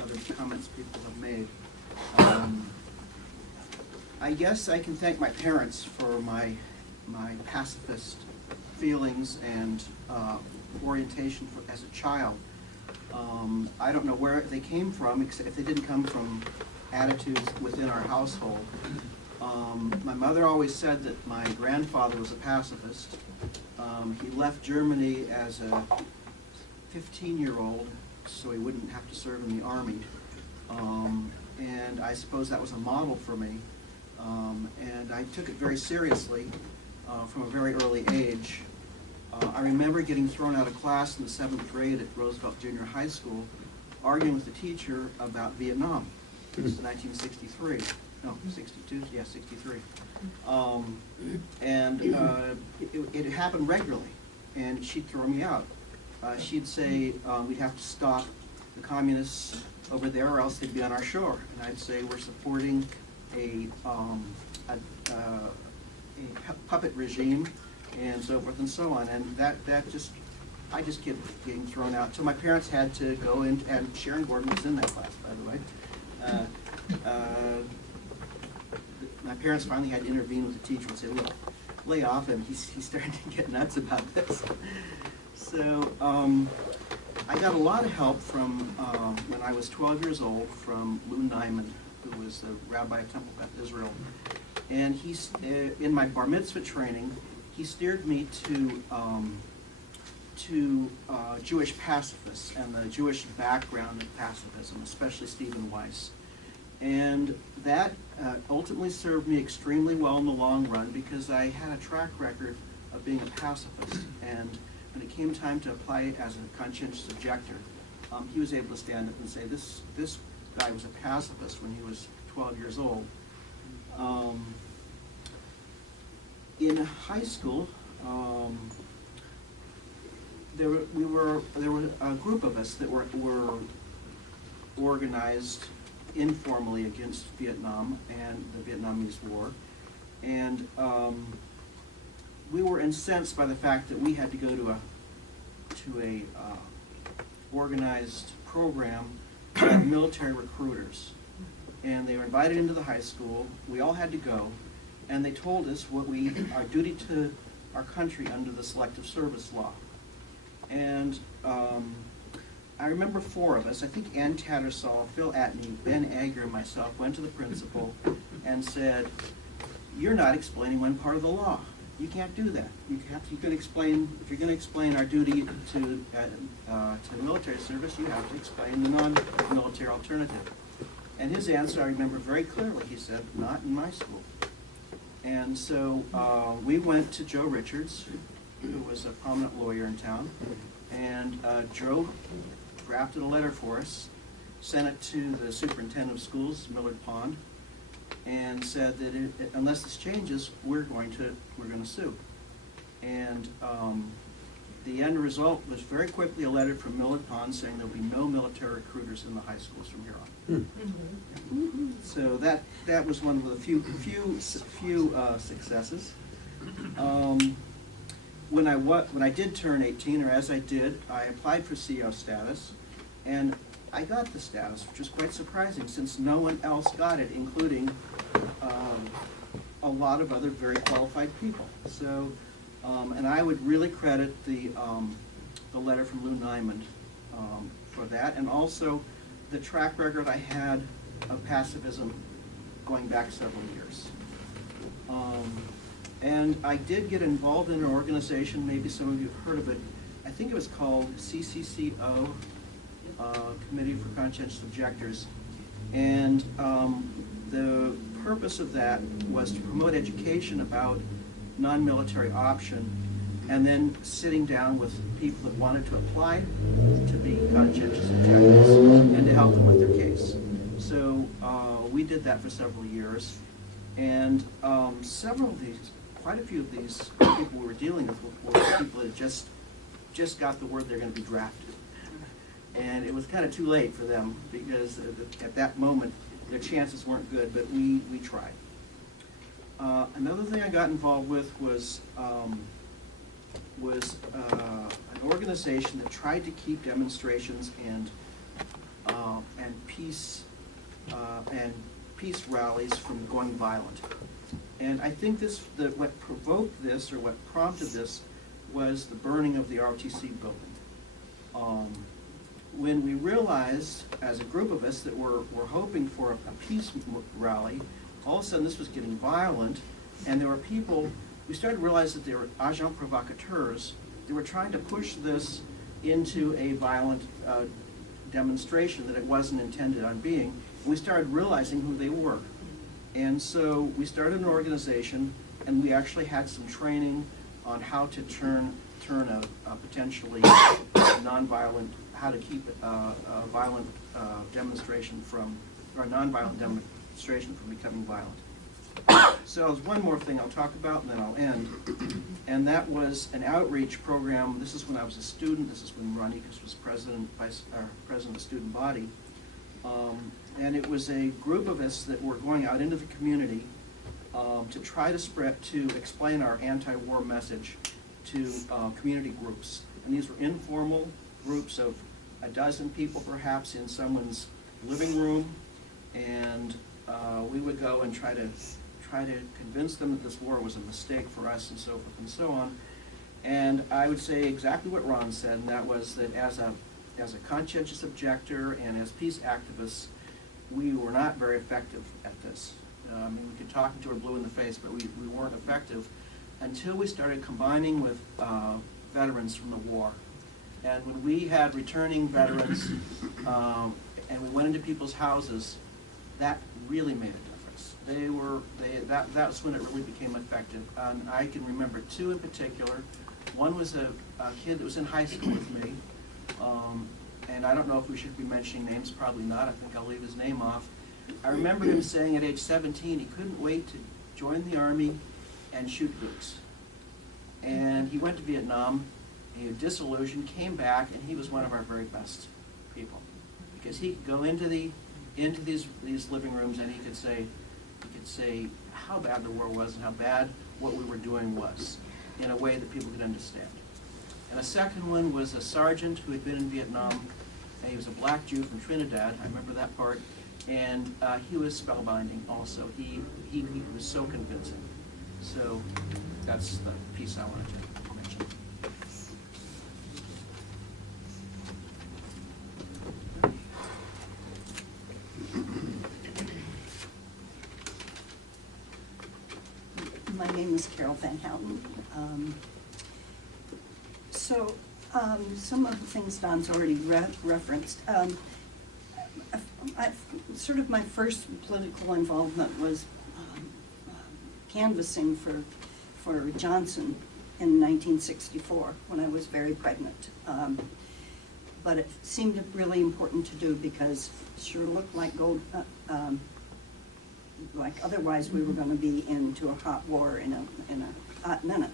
other comments people have made. I guess I can thank my parents for my pacifist feelings and orientation as a child. I don't know where they came from, except if they didn't come from attitudes within our household. My mother always said that my grandfather was a pacifist. He left Germany as a 15-year-old so he wouldn't have to serve in the army. And I suppose that was a model for me. And I took it very seriously from a very early age. I remember getting thrown out of class in the 7th grade at Roosevelt Junior High School, arguing with the teacher about Vietnam. It was 1963. No, 62, yeah, 63. It happened regularly, and she'd throw me out. She'd say we'd have to stop the communists over there or else they'd be on our shore. And I'd say we're supporting a puppet regime and so forth and so on. And I just kept getting thrown out. So my parents had to go in, and Sharon Gordon was in that class, by the way. My parents finally had to intervene with the teacher and say, look, lay off him. He's starting to get nuts about this. So I got a lot of help from, when I was 12 years old, from Lou Nyman, who was the rabbi of Temple Beth Israel. And he's, in my bar mitzvah training, he steered me to Jewish pacifists and the Jewish background of pacifism, especially Stephen Weiss. And that ultimately served me extremely well in the long run because I had a track record of being a pacifist. And when it came time to apply it as a conscientious objector, he was able to stand up and say, this guy was a pacifist when he was 12 years old. In high school, there were a group of us that were organized informally against Vietnam and the Vietnamese War, and we were incensed by the fact that we had to go to a organized program of military recruiters, and they were invited into the high school. We all had to go, and they told us what our duty to our country under the Selective Service Law. And I remember 4 of us, I think Ann Tattersall, Phil Atney, Ben Agger, and myself went to the principal and said, you're not explaining one part of the law. You can't do that. If you're going to explain our duty to military service, you have to explain the non-military alternative. And his answer I remember very clearly. He said, not in my school. And so we went to Joe Richards, who was a prominent lawyer in town, and Joe drafted a letter for us, sent it to the superintendent of schools, Millard Pond, and said that unless this changes, we're going to sue. And the end result was very quickly a letter from Millard Pond saying there'll be no military recruiters in the high schools from here on. So that was one of the few successes. When I did turn 18, or as I did, I applied for CO status, and I got the status, which was quite surprising since no one else got it, including a lot of other very qualified people. So, and I would really credit the letter from Lou Nyman for that, and also the track record I had of pacifism going back several years. And I did get involved in an organization, maybe some of you have heard of it. I think it was called CCCO, Committee for Conscientious Objectors. And the purpose of that was to promote education about non-military option, and then sitting down with people that wanted to apply to be conscientious objectors and to help them with their case. So we did that for several years, and quite a few of these people we were dealing with were people that just got the word they're going to be drafted. And it was kind of too late for them because at that moment their chances weren't good, but we tried. Another thing I got involved with was an organization that tried to keep demonstrations and peace rallies from going violent. And I think what provoked this, or what prompted this, was the burning of the ROTC building. When we realized, as a group of us, that we're hoping for a peace rally, all of a sudden this was getting violent, and there were people, we started to realize that there were agents provocateurs. They were trying to push this into a violent demonstration that it wasn't intended on being. And we started realizing who they were. And so we started an organization, and we actually had some training on how to turn a potentially nonviolent, how to keep a violent demonstration from, or a nonviolent demonstration from becoming violent. So there's one more thing I'll talk about, and then I'll end. And that was an outreach program. This is when I was a student. This is when Rotc was president of the student body. And it was a group of us that were going out into the community to try to explain our anti-war message to community groups. And these were informal groups of a dozen people perhaps in someone's living room, and we would go and try to convince them that this war was a mistake for us, and so forth and so on. And I would say exactly what Ron said, and that was that as a conscientious objector and as peace activists, we were not very effective at this. I mean, we could talk until we're blue in the face, but we weren't effective until we started combining with veterans from the war. And when we had returning veterans and we went into people's houses, that really made a difference. That's when it really became effective. And I can remember two in particular. One was a kid that was in high school with me. And I don't know if we should be mentioning names, probably not. I think I'll leave his name off. I remember him saying at age 17 he couldn't wait to join the Army and shoot goods. And he went to Vietnam, he was disillusioned, came back, and he was one of our very best people. Because he could go into these living rooms and he could say how bad the war was and how bad what we were doing was, in a way that people could understand. And a second one was a sergeant who had been in Vietnam, and he was a black Jew from Trinidad, I remember that part, and he was spellbinding also. He was so convincing. So that's the piece I wanted to mention. My name is Carol Van Houten. Some of the things Don's already referenced. Sort of my first political involvement was canvassing for Johnson in 1964 when I was very pregnant. but it seemed really important to do because it sure looked like like otherwise we were going to be into a hot war in a hot minute.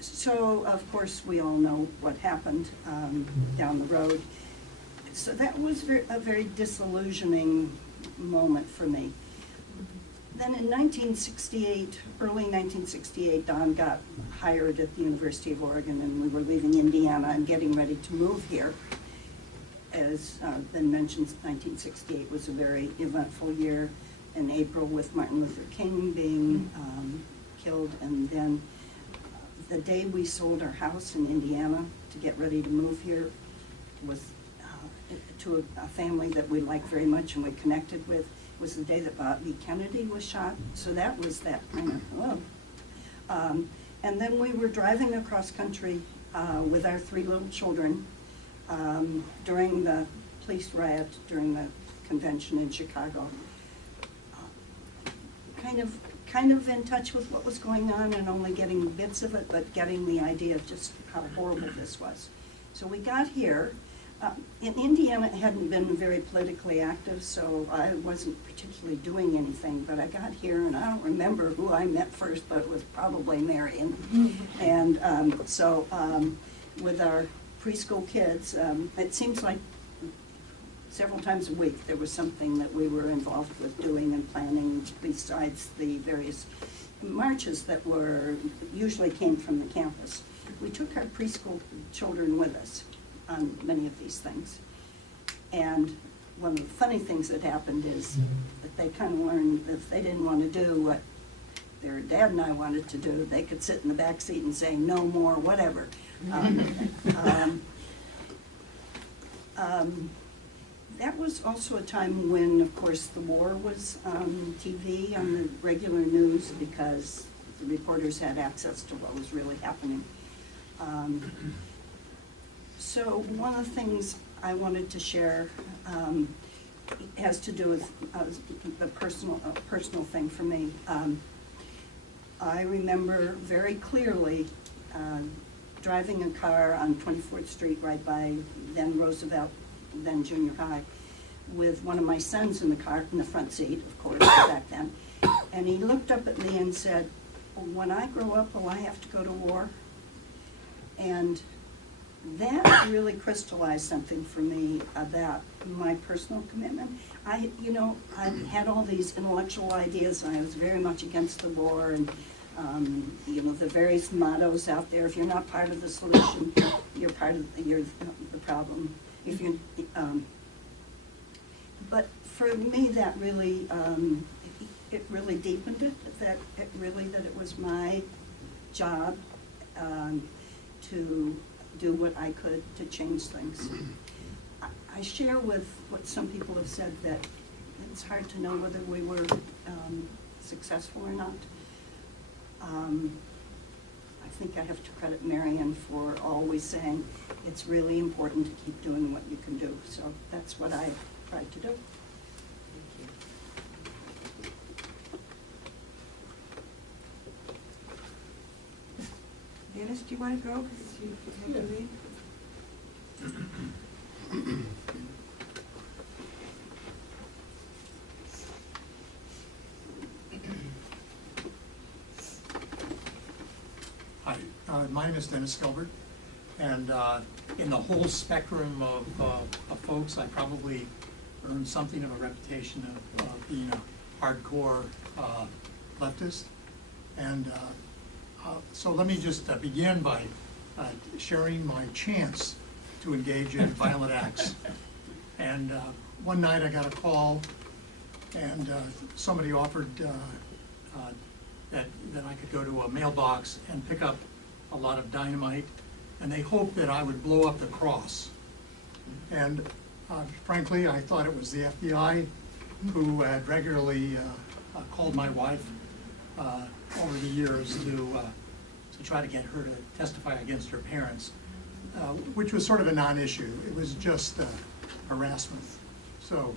So, of course, we all know what happened down the road. So that was a very disillusioning moment for me. Then in 1968, early 1968, Don got hired at the University of Oregon, and we were leaving Indiana and getting ready to move here. As been mentioned, 1968 was a very eventful year in April with Martin Luther King being killed, and then the day we sold our house in Indiana to get ready to move here was to a family that we liked very much and we connected with. Was the day that Bobby Kennedy was shot, so that was that kind of and then we were driving across country with our 3 little children during the police riot during the convention in Chicago. Kind of in touch with what was going on and only getting bits of it, but getting the idea of just how horrible this was. So we got here. In Indiana, it hadn't been very politically active, so I wasn't particularly doing anything, but I got here, and I don't remember who I met first, but it was probably Marion. And so with our preschool kids, it seems like several times a week there was something that we were involved with doing and planning besides the various marches that usually came from the campus. We took our preschool children with us on many of these things. And one of the funny things that happened is that they kind of learned that if they didn't want to do what their dad and I wanted to do, they could sit in the back seat and say, no more, whatever. That was also a time when, of course, the war was on TV, on the regular news, because the reporters had access to what was really happening. So one of the things I wanted to share has to do with the personal thing for me. I remember very clearly driving a car on 24th Street right by then Roosevelt, then junior high, with one of my sons in the car, in the front seat, of course, back then. And he looked up at me and said, when I grow up, will I have to go to war? And that really crystallized something for me about my personal commitment. I had all these intellectual ideas, and I was very much against the war, and the various mottos out there. If you're not part of the solution, you're part of the problem. If you, but for me, that really it really deepened it. That it was my job to do what I could to change things. I share with what some people have said that it's hard to know whether we were successful or not. I think I have to credit Marion for always saying it's really important to keep doing what you can do. So that's what I tried to do. Dennis, do you want to go? Because you have to leave. Hi, my name is Dennis Gilbert, and in the whole spectrum of folks, I probably earned something of a reputation of being a hardcore leftist. And so let me just begin by sharing my chance to engage in violent acts. And one night I got a call, and somebody offered that I could go to a mailbox and pick up a lot of dynamite, and they hoped that I would blow up the cross. And frankly, I thought it was the FBI who had regularly called my wife over the years to try to get her to testify against her parents, which was sort of a non-issue. It was just harassment. So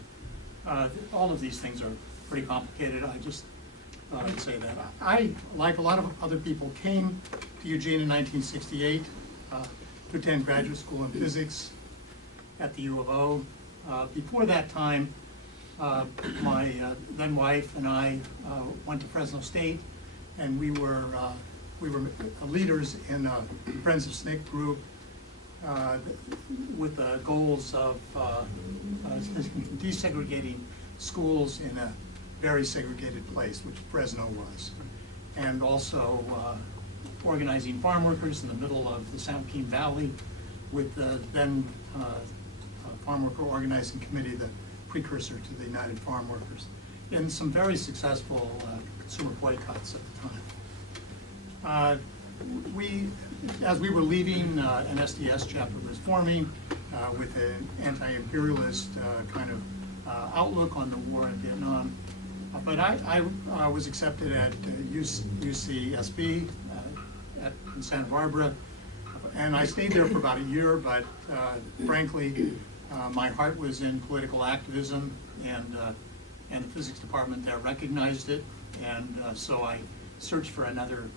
all of these things are pretty complicated. I just thought I'd say that. I, like a lot of other people, came to Eugene in 1968 to to attend graduate school in physics at the U of O. Before that time, my then wife and I went to Fresno State, and we were leaders in a Friends of SNCC group with the goals of desegregating schools in a very segregated place, which Fresno was, and also organizing farm workers in the middle of the San Joaquin Valley with the then Farm Worker Organizing Committee, the precursor to the United Farm Workers, in some very successful consumer boycotts at the time. As we were leaving, an SDS chapter was forming with an anti-imperialist kind of outlook on the war in Vietnam. But I was accepted at UCSB in Santa Barbara, and I stayed there for about a year, but frankly, my heart was in political activism, and the physics department there recognized it, and so I searched for another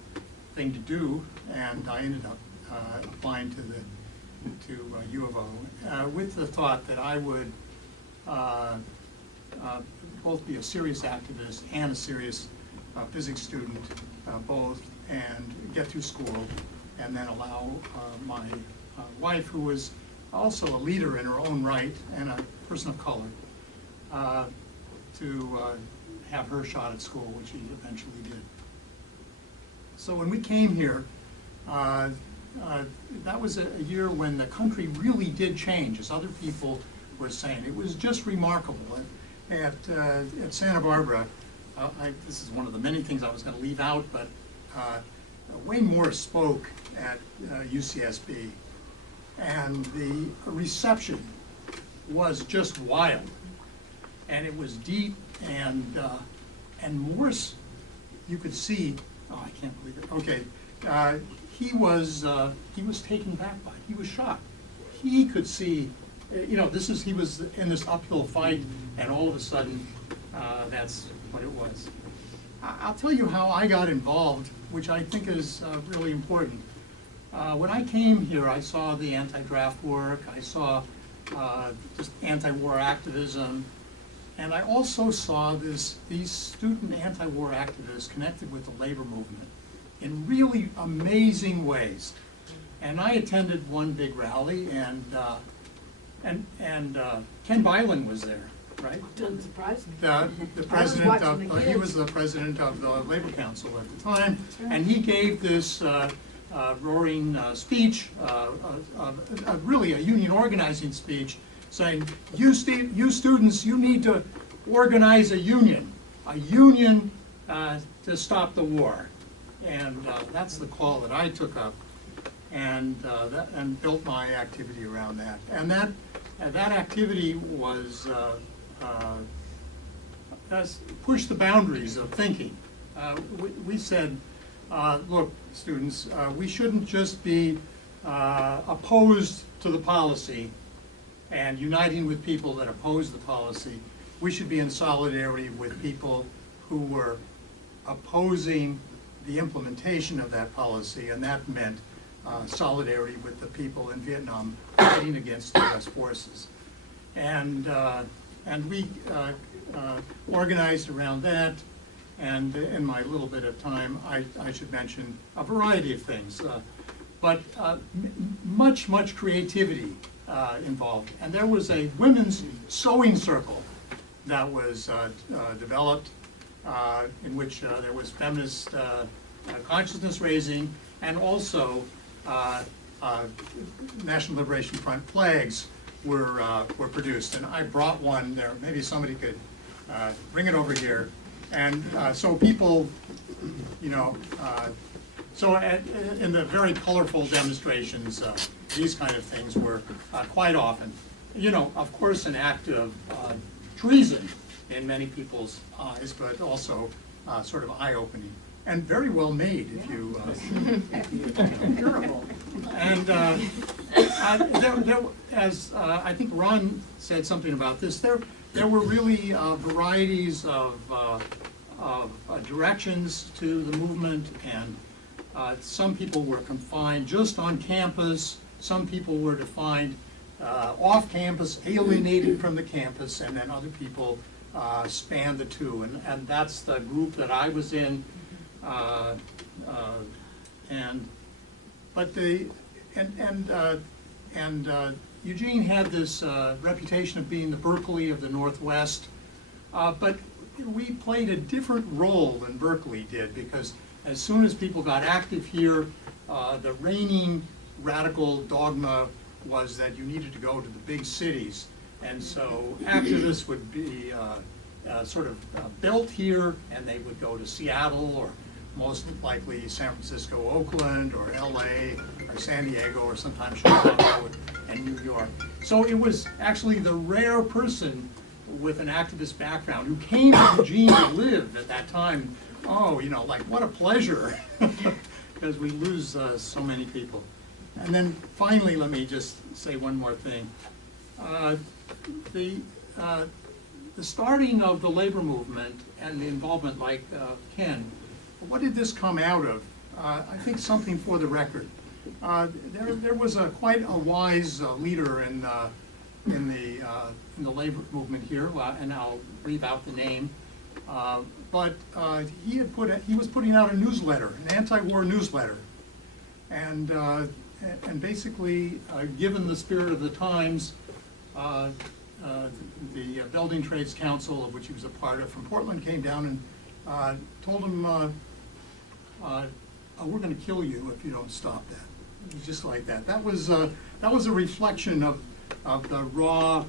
thing to do, and I ended up applying to U of O with the thought that I would both be a serious activist and a serious physics student, both, and get through school, and then allow my wife, who was also a leader in her own right and a person of color, to have her shot at school, which she eventually did. So when we came here, that was a year when the country really did change, as other people were saying. It was just remarkable. At Santa Barbara, this is one of the many things I was going to leave out, but Wayne Morse spoke at UCSB, and the reception was just wild, and it was deep, and Morse, you could see, oh, I can't believe it. Okay, he was taken back by it. He was shocked. He could see, he was in this uphill fight, and all of a sudden, that's what it was. I'll tell you how I got involved, which I think is really important. When I came here, I saw the anti-draft work, I saw just anti-war activism, and I also saw these student anti-war activists connected with the labor movement in really amazing ways. And I attended one big rally, and Ken Byland was there, right? Doesn't surprise me. The president of, he was the president of the Labor Council at the time, and he gave this roaring speech, really a union organizing speech, saying, you students, you need to organize a union to stop the war. And that's the call that I took up, and built my activity around that. And that activity was pushed the boundaries of thinking. We said, look, students, we shouldn't just be opposed to the policy and uniting with people that oppose the policy. We should be in solidarity with people who were opposing the implementation of that policy, and that meant solidarity with the people in Vietnam fighting against U.S. forces. And we organized around that, and in my little bit of time, I should mention a variety of things, but much creativity involved. And there was a women's sewing circle that was developed, in which there was feminist consciousness raising, and also National Liberation Front flags were produced. And I brought one there. Maybe somebody could bring it over here. And so people, so in the very colorful demonstrations, these kind of things were quite often, of course, an act of treason in many people's eyes, but also sort of eye-opening and very well made, if you. Durable. And as I think Ron said something about this, there were really varieties of directions to the movement, and some people were confined just on campus, some people were defined off campus, alienated from the campus, and then other people spanned the two. And that's the group that I was in. Eugene had this reputation of being the Berkeley of the Northwest, but we played a different role than Berkeley did, because as soon as people got active here, the reigning radical dogma was that you needed to go to the big cities. And so activists would be sort of built here, and they would go to Seattle, or most likely San Francisco, Oakland, or LA, or San Diego, or sometimes Chicago and New York. So it was actually the rare person with an activist background who came to Eugene to live at that time. Oh, you know, like, what a pleasure, because we lose so many people. And then finally, let me just say one more thing. The starting of the labor movement and the involvement, like Ken, what did this come out of? I think something for the record. There was quite a wise leader in the labor movement here, and I'll leave out the name. But he was putting out a newsletter, an anti-war newsletter, and basically, given the spirit of the times, the Building Trades Council, of which he was a part of, from Portland, came down and told him, "We're going to kill you if you don't stop that." It was just like that. That was a reflection of the raw,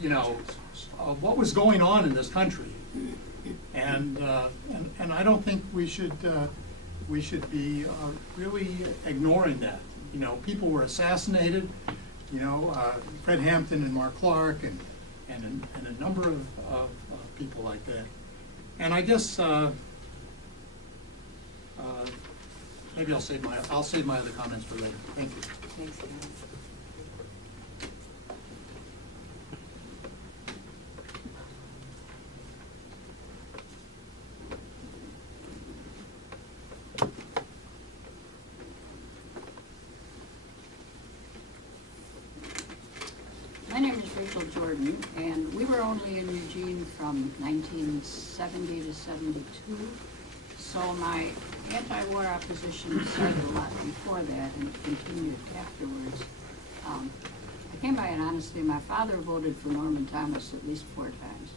you know, of what was going on in this country, and I don't think we should be really ignoring that. You know, people were assassinated. You know, Fred Hampton and Mark Clark, and a number of people like that. And I guess maybe I'll save my other comments for later. Thank you. Thanks, Ken. My name is Rachel Jordan, and we were only in Eugene from 1970 to 72. So my anti-war opposition started a lot before that and continued afterwards. I came by it honestly. My father voted for Norman Thomas at least 4 times.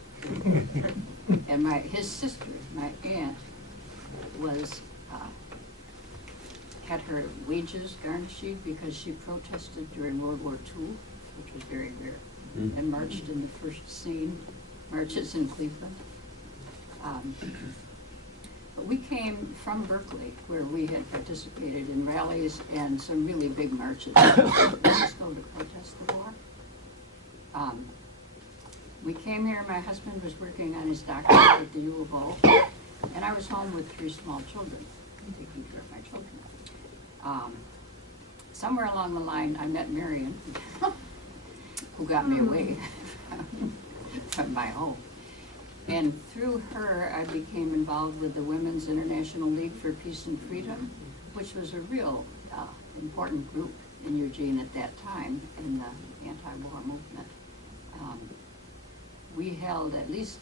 And his sister, my aunt, had her wages garnished because she protested during World War II, which was very rare, and marched in the first scene marches in Cleveland. But we came from Berkeley, where we had participated in rallies and some really big marches in San Francisco to protest the war. We came here, my husband was working on his doctorate at the U of O, and I was home with 3 small children, taking care of my children. Somewhere along the line, I met Marion, who got me away from my home. And through her, I became involved with the Women's International League for Peace and Freedom, which was a real important group in Eugene at that time in the anti-war movement. We held at least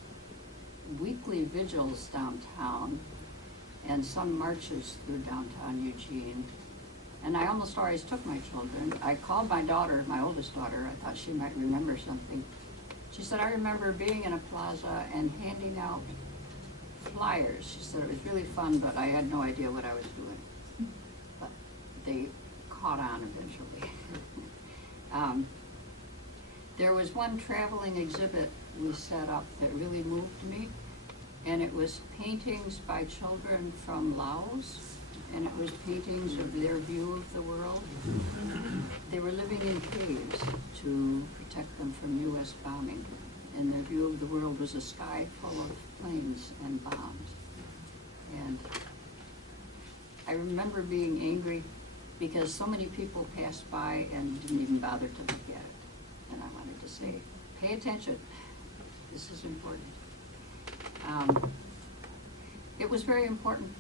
weekly vigils downtown and some marches through downtown Eugene. And I almost always took my children. I called my daughter, my oldest daughter. I thought she might remember something. She said, "I remember being in a plaza and handing out flyers." She said it was really fun, but I had no idea what I was doing. But they caught on eventually. There was one traveling exhibit we set up that really moved me, and it was paintings by children from Laos, and it was paintings of their view of the world. They were living in caves to protect them from U.S. bombing, and their view of the world was a sky full of planes and bombs. And I remember being angry because so many people passed by and didn't even bother to look at it. And I wanted to say, pay attention, this is important. It was very important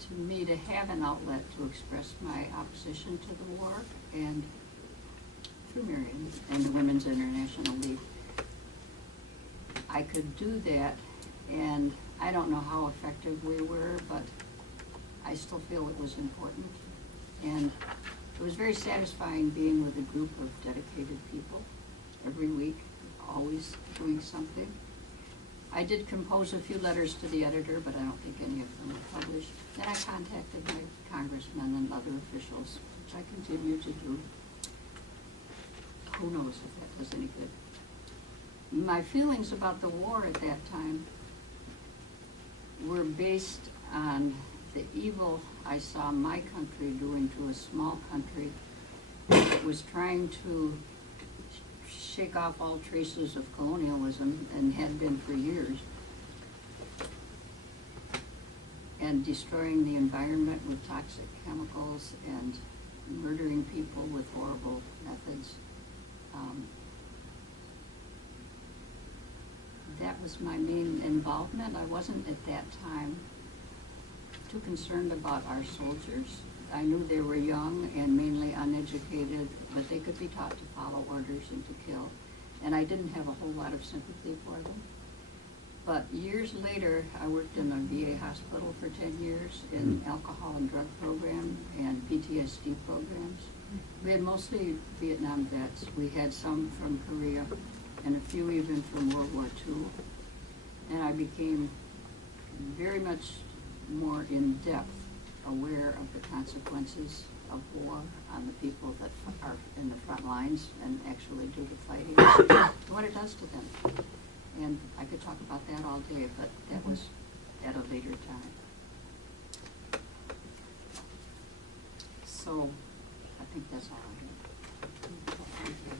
to me to have an outlet to express my opposition to the war, and through Marion and the Women's International League. I could do that, and I don't know how effective we were, but I still feel it was important. And it was very satisfying being with a group of dedicated people every week, always doing something. I did compose a few letters to the editor, but I don't think any of them were published. Then I contacted my congressmen and other officials, which I continue to do. Who knows if that does any good. My feelings about the war at that time were based on the evil I saw my country doing to a small country that was trying to shake off all traces of colonialism, and had been for years, and destroying the environment with toxic chemicals and murdering people with horrible methods. That was my main involvement. I wasn't at that time too concerned about our soldiers. I knew they were young and mainly uneducated, but they could be taught to follow orders and to kill. And I didn't have a whole lot of sympathy for them. But years later, I worked in a VA hospital for 10 years in alcohol and drug program and PTSD programs. We had mostly Vietnam vets. We had some from Korea and a few even from World War II. And I became very much more in depth aware of the consequences of war on the people that are in the front lines and actually do the fighting, and what it does to them. And I could talk about that all day, but that was at a later time. So I think that's all I have. Thank you.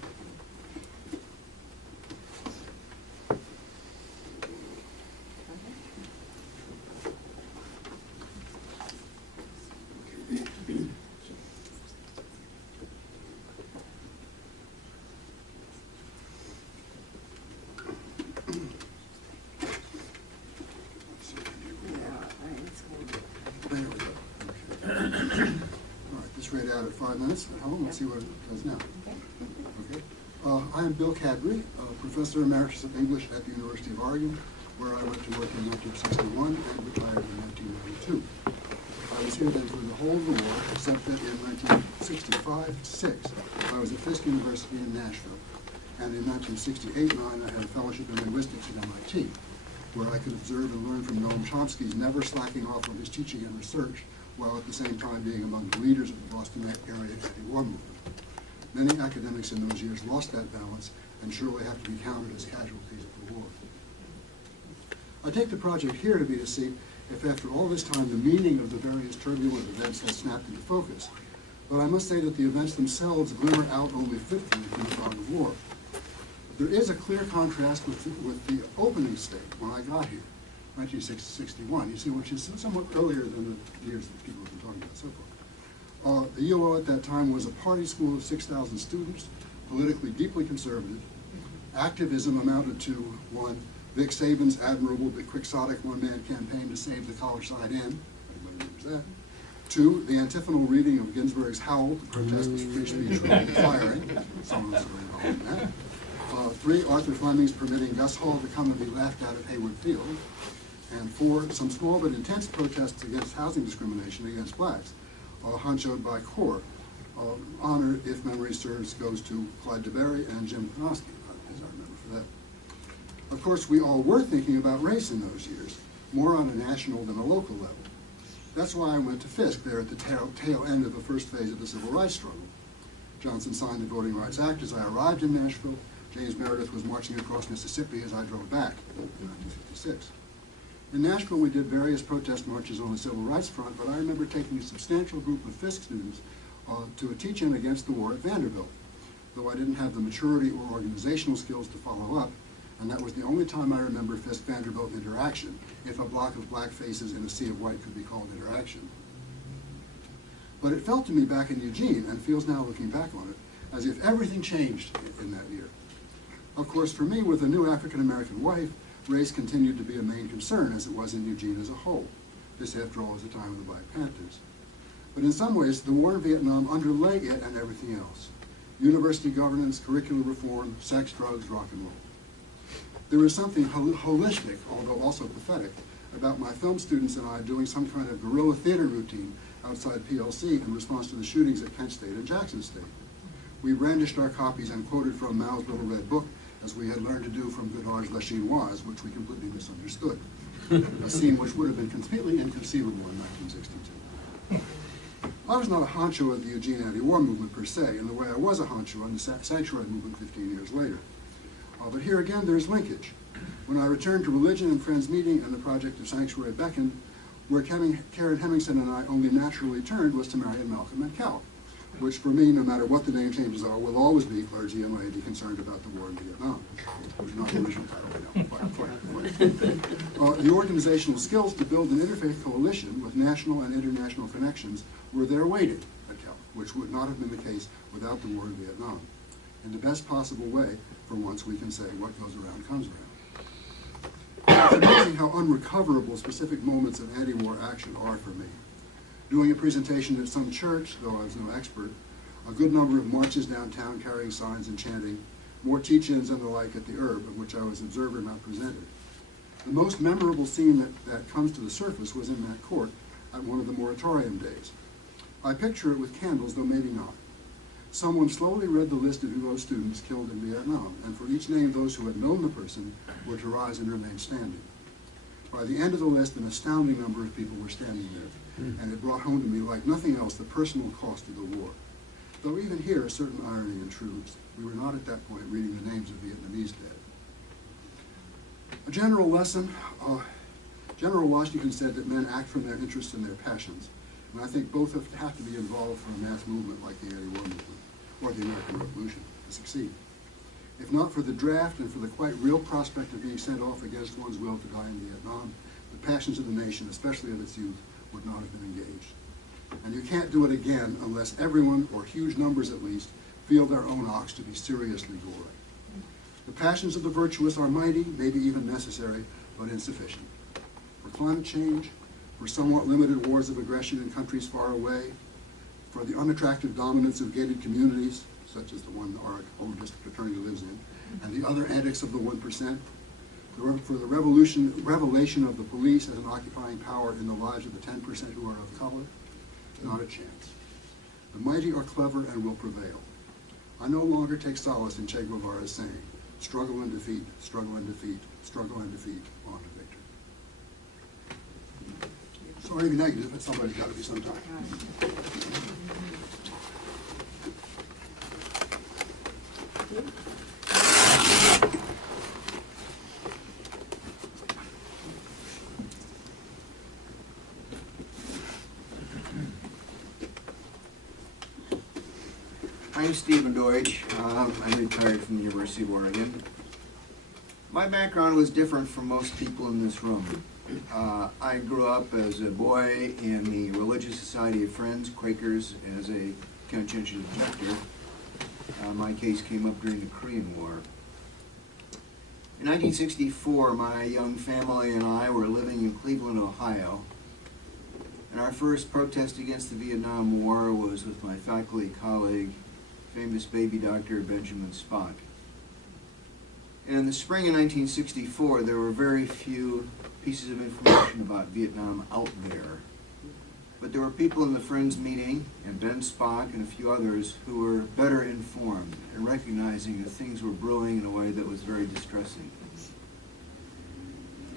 Read out at 5 minutes at home. Let's see what it does now. Okay. I am Bill Cadbury, Professor Emeritus of English at the University of Oregon, where I went to work in 1961 and retired in 1992. I was here then for the whole of the war, except that in 1965-6, I was at Fisk University in Nashville. And in 1968-9, I had a fellowship in linguistics at MIT, where I could observe and learn from Noam Chomsky's never slacking off on his teaching and research, while at the same time being among the leaders of the Boston area anti-war movement. Many academics in those years lost that balance and surely have to be counted as casualties of the war. I take the project here to be to see if after all this time the meaning of the various turbulent events has snapped into focus, but I must say that the events themselves glimmer out only fitfully from the fog of war. There is a clear contrast with the opening state when I got here, 1961, you see, which is somewhat earlier than the years that people have been talking about so far. The UO at that time was a party school of 6,000 students, politically deeply conservative. Activism amounted to, one, Vic Saban's admirable but quixotic one-man campaign to save the college side inn. Everybody remembers that. Two, the antiphonal reading of Ginsberg's Howl to protest free speech and firing. Someone was very involved in that. Three, Arthur Fleming's permitting Gus Hall to come and be laughed out at Hayward Field. And four, some small but intense protests against housing discrimination against blacks, honchoed by CORE. Honor, if memory serves, goes to Clyde DeBerry and Jim Konosky, as I remember for that. Of course, we all were thinking about race in those years, more on a national than a local level. That's why I went to Fisk, there at the tail end of the first phase of the civil rights struggle. Johnson signed the Voting Rights Act as I arrived in Nashville. James Meredith was marching across Mississippi as I drove back in 1956. In Nashville, we did various protest marches on the civil rights front, but I remember taking a substantial group of Fisk students to a teach-in against the war at Vanderbilt, though I didn't have the maturity or organizational skills to follow up, and that was the only time I remember Fisk-Vanderbilt interaction, if a block of black faces in a sea of white could be called interaction. But it felt to me back in Eugene, and feels now looking back on it, as if everything changed in that year. Of course, for me, with a new African-American wife, race continued to be a main concern, as it was in Eugene as a whole. This, after all, is the time of the Black Panthers. But in some ways, the war in Vietnam underlay it and everything else. University governance, curricular reform, sex, drugs, rock and roll. There was something holistic, although also pathetic, about my film students and I doing some kind of guerrilla theater routine outside PLC in response to the shootings at Kent State and Jackson State. We brandished our copies and quoted from Mao's Little Red Book, as we had learned to do from Godard's La Chinoise, which we completely misunderstood. A scene which would have been completely inconceivable in 1962. I was not a honcho of the Eugene anti-war movement per se, in the way I was a honcho in the sanctuary movement 15 years later. But here again, there's linkage. When I returned to Religion and Friends meeting and the project of Sanctuary beckoned, where Karen Hemingson and I only naturally turned was to Marion, Malcolm, and Cal, which for me, no matter what the name changes are, will always be clergy and laity concerned about the war in Vietnam. Not the original title, the organizational skills to build an interfaith coalition with national and international connections were there waiting at Cal, which would not have been the case without the war in Vietnam. In the best possible way, for once we can say what goes around comes around. It's amazing how unrecoverable specific moments of anti-war action are for me. Doing a presentation at some church, though I was no expert, a good number of marches downtown carrying signs and chanting, more teach-ins and the like at the Herb, of which I was observer, not presenter. The most memorable scene that comes to the surface was in that court at one of the moratorium days. I picture it with candles, though maybe not. Someone slowly read the list of UO students killed in Vietnam, and for each name those who had known the person were to rise and remain standing. By the end of the list, an astounding number of people were standing there, and it brought home to me, like nothing else, the personal cost of the war. Though even here, a certain irony intrudes. We were not at that point reading the names of Vietnamese dead. A general lesson, General Washington said that men act from their interests and their passions, and I think both have to be involved for a mass movement like the anti-war movement, or the American Revolution, to succeed. If not for the draft and for the quite real prospect of being sent off against one's will to die in Vietnam, the passions of the nation, especially of its youth, would not have been engaged. And you can't do it again unless everyone, or huge numbers at least, feel their own ox to be seriously gory. The passions of the virtuous are mighty, maybe even necessary, but insufficient. For climate change, for somewhat limited wars of aggression in countries far away, for the unattractive dominance of gated communities, such as the one our own district attorney lives in, and the other antics of the 1%, for the revelation of the police as an occupying power in the lives of the 10% who are of color, not a chance. The mighty are clever and will prevail. I no longer take solace in Che Guevara's saying, struggle and defeat, struggle and defeat, struggle and defeat, on to victory. Sorry to be negative, but somebody's got to be sometime. I'm Stephen Deutsch. I'm retired from the University of Oregon. My background was different from most people in this room. I grew up as a boy in the Religious Society of Friends, Quakers, as a conscientious objector. My case came up during the Korean War. In 1964, my young family and I were living in Cleveland, Ohio. And our first protest against the Vietnam War was with my faculty colleague, famous baby doctor Benjamin Spock. And in the spring of 1964, there were very few pieces of information about Vietnam out there. But there were people in the Friends meeting, and Ben Spock and a few others, who were better informed and recognizing that things were brewing in a way that was very distressing.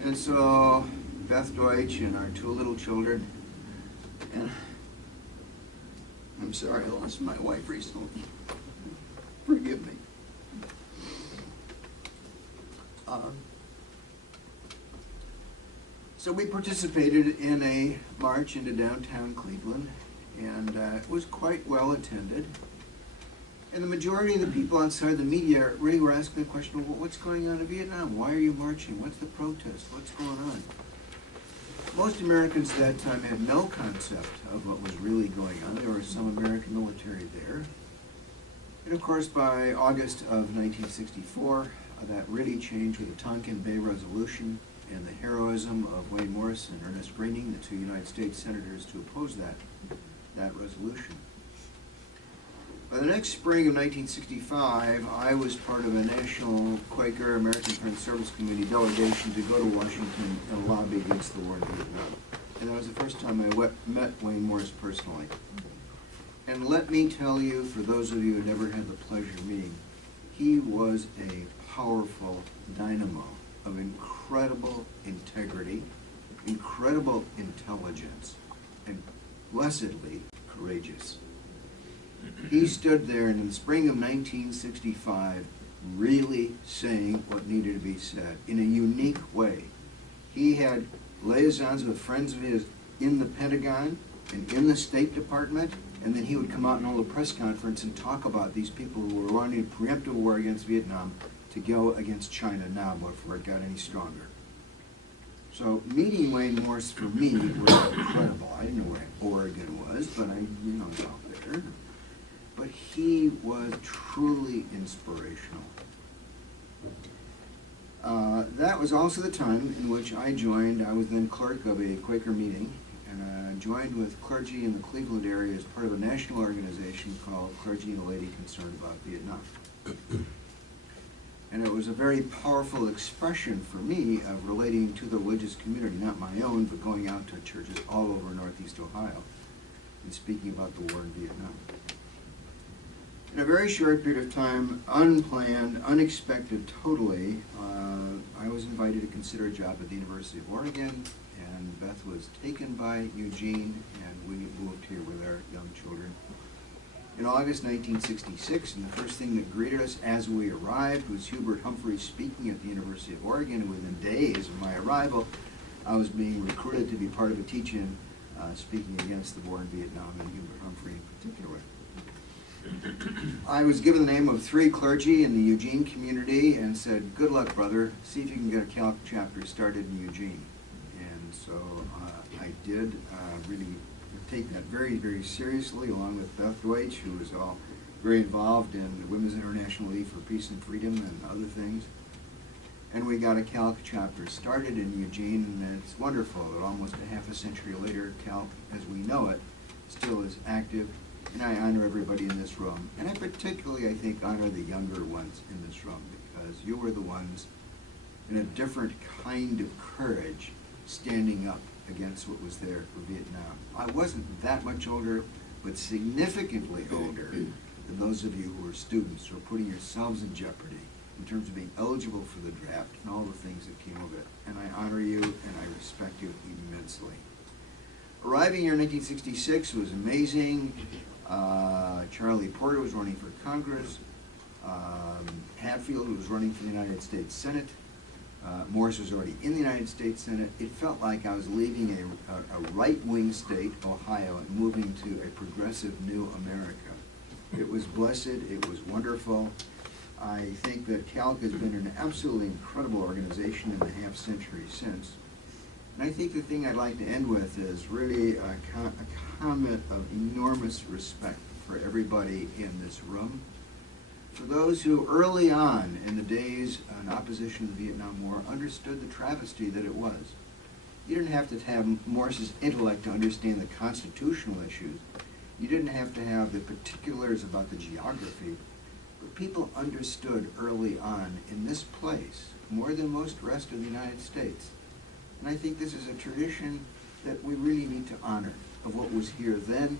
And so Beth Deutsch and our two little children, and I'm sorry I lost my wife recently. Forgive me. So we participated in a march into downtown Cleveland, and it was quite well attended. And the majority of the people outside the media really were asking the question, well, what's going on in Vietnam? Why are you marching? What's the protest? What's going on? Most Americans at that time had no concept of what was really going on. There was some American military there. And of course, by August of 1964, that really changed with the Tonkin Bay Resolution and the heroism of Wayne Morris and Ernest Greening, the two United States senators to oppose that that resolution. By the next spring of 1965, I was part of a National Quaker American Friends Service Committee delegation to go to Washington and lobby against the war in Vietnam. And that was the first time I met Wayne Morris personally. And let me tell you, for those of you who never had the pleasure of meeting, he was a powerful dynamo of incredible integrity, incredible intelligence, and blessedly courageous. He stood there in the spring of 1965 really saying what needed to be said in a unique way. He had liaisons with friends of his in the Pentagon and in the State Department, and then he would come out and hold a press conference and talk about these people who were running a preemptive war against Vietnam to go against China now before it got any stronger. So meeting Wayne Morris for me was incredible. I didn't know where Oregon was, but I, was out there. But he was truly inspirational. That was also the time in which I joined. I was then clerk of a Quaker meeting, and I joined with clergy in the Cleveland area as part of a national organization called Clergy and a Lady Concerned About Vietnam. And it was a very powerful expression for me of relating to the religious community, not my own, but going out to churches all over Northeast Ohio and speaking about the war in Vietnam. In a very short period of time, unplanned, unexpected totally, I was invited to consider a job at the University of Oregon, and Beth was taken by Eugene, and we moved here with our young children. In August 1966, and the first thing that greeted us as we arrived was Hubert Humphrey speaking at the University of Oregon, and within days of my arrival, I was being recruited to be part of a teach-in speaking against the war in Vietnam, and Hubert Humphrey in particular. I was given the name of 3 clergy in the Eugene community and said, good luck, brother, see if you can get a Calc chapter started in Eugene. And so I did really take that very, very seriously, along with Beth Deutsch, who was all very involved in the Women's International League for Peace and Freedom and other things. And we got a Calc chapter started in Eugene, and it's wonderful that almost a half a century later, Calc, as we know it, still is active. And I honor everybody in this room, and I particularly, I think, honor the younger ones in this room, because you were the ones in a different kind of courage standing up against what was there for Vietnam. I wasn't that much older, but significantly older than those of you who were students who are putting yourselves in jeopardy in terms of being eligible for the draft and all the things that came of it. And I honor you and I respect you immensely. Arriving here in 1966 was amazing. Charlie Porter was running for Congress. Hatfield was running for the United States Senate. Morris was already in the United States Senate. It felt like I was leaving a right-wing state, Ohio, and moving to a progressive new America. It was blessed. It was wonderful. I think that Calc has been an absolutely incredible organization in the half-century since. And I think the thing I'd like to end with is really a comment of enormous respect for everybody in this room. For those who early on in the days in opposition to the Vietnam War understood the travesty that it was. You didn't have to have Morris's intellect to understand the constitutional issues. You didn't have to have the particulars about the geography. But people understood early on in this place, more than most rest of the United States. And I think this is a tradition that we really need to honor, of what was here then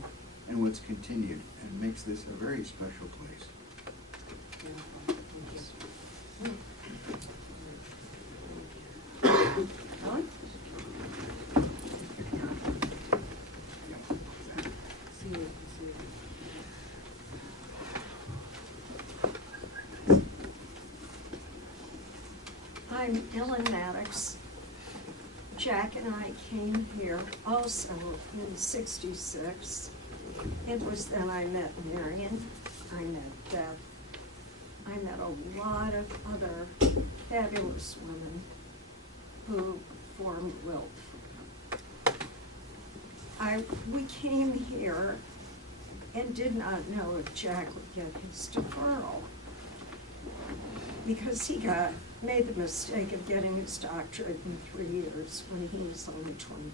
and what's continued, and makes this a very special place. Helen? I'm Ellen Maddox. Jack and I came here also in '66. It was then I met Marion, I met Beth, I met a lot of other fabulous women who formed WILF. We came here and did not know if Jack would get his deferral, because he made the mistake of getting his doctorate in 3 years when he was only 25.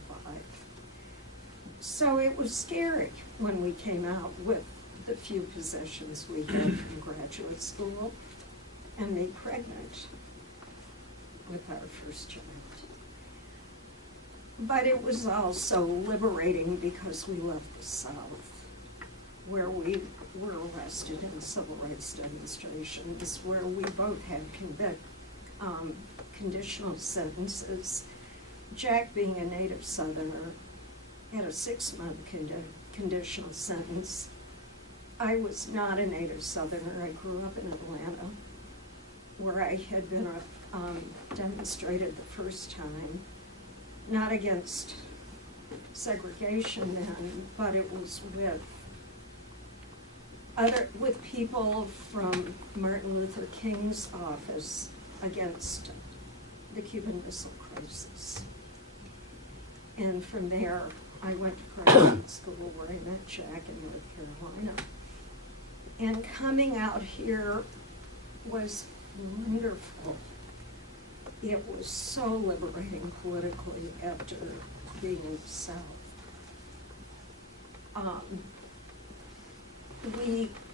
So it was scary when we came out with the few possessions we had from graduate school and me pregnant with our first child. But it was also liberating because we left the South, where we were arrested in civil rights demonstrations, where we both had conditional sentences. Jack, being a native Southerner, had a 6-month conditional sentence. I was not a native Southerner. I grew up in Atlanta, where I had been demonstrated the first time, not against segregation then, but it was with people from Martin Luther King's office against the Cuban Missile Crisis. And from there, I went to graduate school where I met Jack in North Carolina. And coming out here was wonderful. It was so liberating politically after being in the South.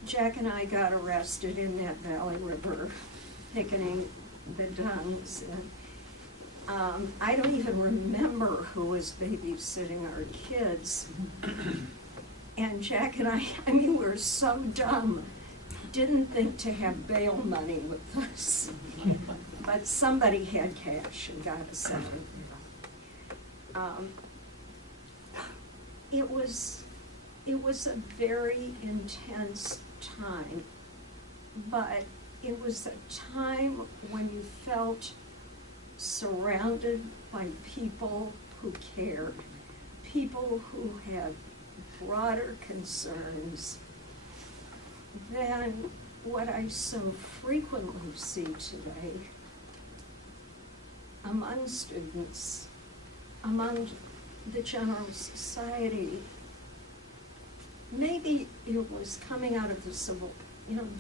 Jack and I got arrested in that Valley River, picketing the Duns. And I don't even remember who was babysitting our kids. And Jack and I mean, we were so dumb, didn't think to have bail money with us. But somebody had cash and got us out. It was a very intense time, but it was a time when you felt surrounded by people who cared, people who had broader concerns than what I so frequently see today among students, among the general society. Maybe it was coming out of the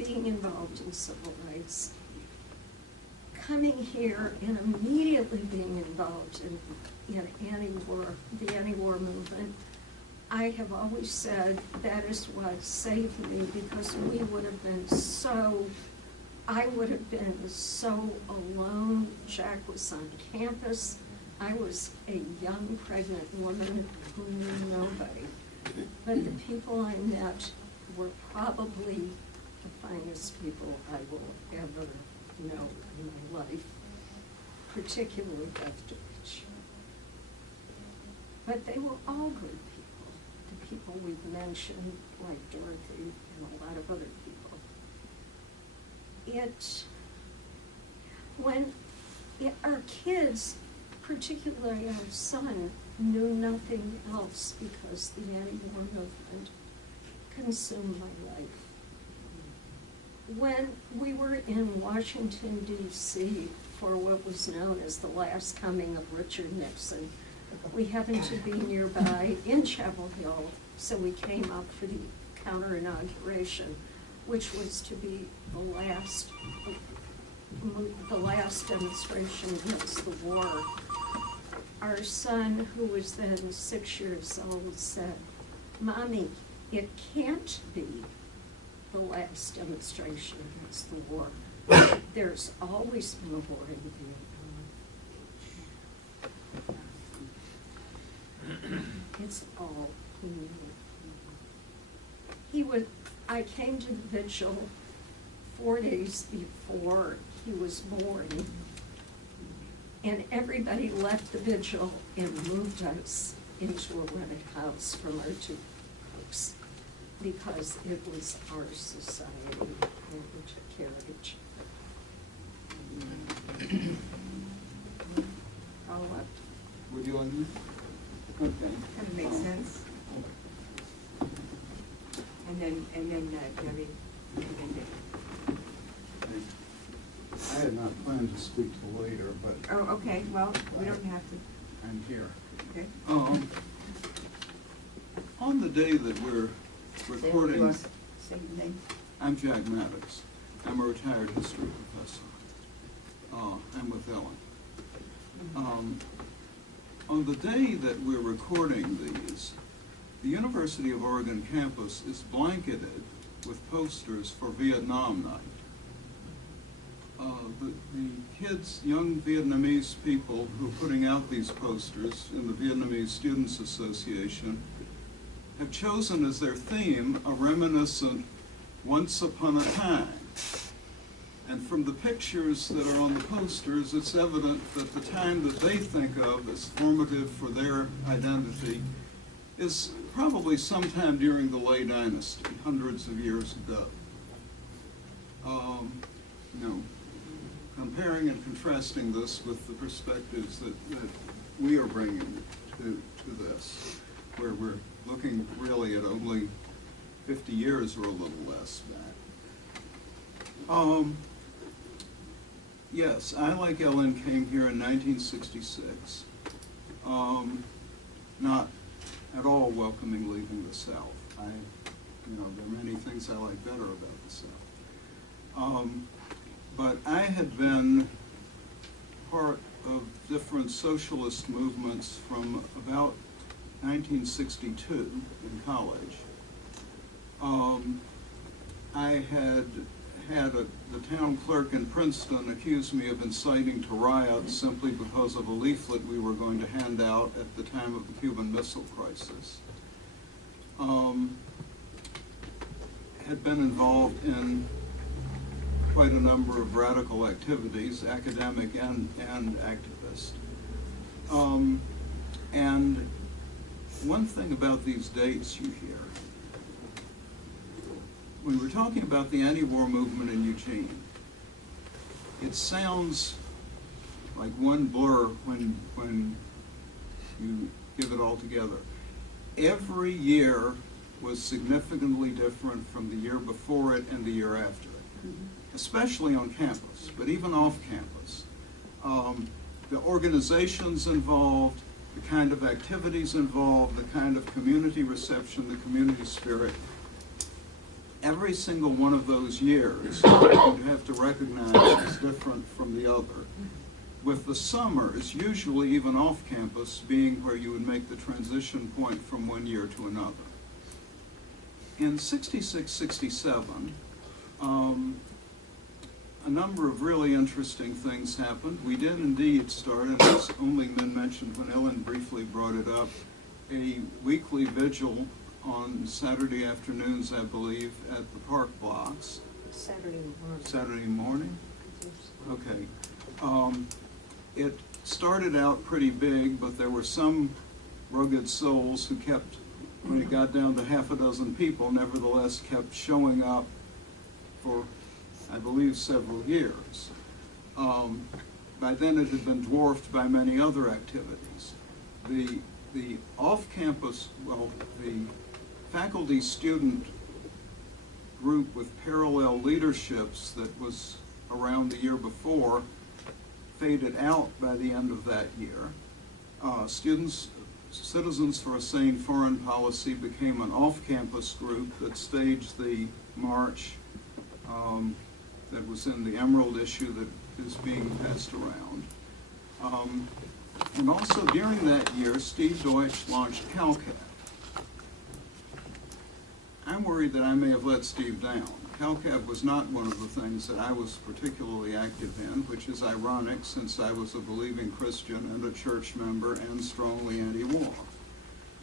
being involved in civil rights, coming here and immediately being involved in the anti-war movement. I have always said that is what saved me, because I would have been so alone. Jack was on campus. I was a young pregnant woman who knew nobody. But the people I met were probably the finest people I will ever know in my life, particularly Beth Deutsch. But they were all good people, the people we've mentioned, like Dorothy and a lot of other people. Our kids, particularly our son, knew nothing else because the anti-war movement consumed my life. When we were in Washington, D.C. for what was known as the last coming of Richard Nixon, we happened to be nearby in Chapel Hill, so we came up for the counter-inauguration, which was to be the last demonstration against the war. Our son, who was then 6 years old, said, "Mommy, it can't be the last demonstration against the war. There's always been a war in Vietnam." It's all he knew. I came to the vigil 4 days before he was born, and everybody left the vigil and moved us into a rented house from our two folks, because it was our society and we took care of each other. Follow up. Would you like me? Okay. Kind of makes sense. And then Debbie, and then Dick. I had not planned to speak till later, but Oh, okay, well, we don't have to. I'm here. Okay. On the day that we're recording, Say your name. I'm Jack Maddox. I'm a retired history professor. I'm with Ellen. On the day that we're recording these, The University of Oregon campus is blanketed with posters for Vietnam Night. The kids, young Vietnamese people who are putting out these posters in the Vietnamese Students Association have chosen as their theme a reminiscent once upon a time. And from the pictures that are on the posters, it's evident that the time that they think of as formative for their identity is probably sometime during the Lei Dynasty, hundreds of years ago. You know, comparing and contrasting this with the perspectives that we are bringing to this, where we're looking really at only 50 years or a little less back. Yes, I, like Ellen, came here in 1966, not at all welcoming leaving the South. There are many things I like better about the South. But I had been part of different socialist movements from about 1962 in college. I had the town clerk in Princeton accuse me of inciting to riots simply because of a leaflet we were going to hand out at the time of the Cuban Missile Crisis. Had been involved in quite a number of radical activities, academic and activist. And one thing about these dates you hear, when we're talking about the anti-war movement in Eugene, it sounds like one blur when you give it all together. Every year was significantly different from the year before it and the year after it, especially on campus, but even off campus. The organizations involved, the kind of activities involved, the kind of community reception, the community spirit. Every single one of those years you have to recognize is different from the other, with the summers, usually even off campus, being where you would make the transition point from one year to another. In 66, 67, a number of really interesting things happened. We did indeed start, and it's only been mentioned when Ellen briefly brought it up, a weekly vigil on Saturday afternoons, I believe, at the park blocks. Saturday morning. Saturday morning? Okay. It started out pretty big, but there were some rugged souls who kept, when it got down to half a dozen people, nevertheless kept showing up for, I believe, several years. By then it had been dwarfed by many other activities. The off-campus, well, the faculty-student group with parallel leaderships that was around the year before faded out by the end of that year. Citizens for a Sane Foreign Policy became an off-campus group that staged the march that was in the Emerald issue that is being passed around. And also during that year, Steve Deutsch launched CalCAD. I'm worried that I may have let Steve down. CalCAD was not one of the things that I was particularly active in, which is ironic since I was a believing Christian and a church member and strongly anti-war.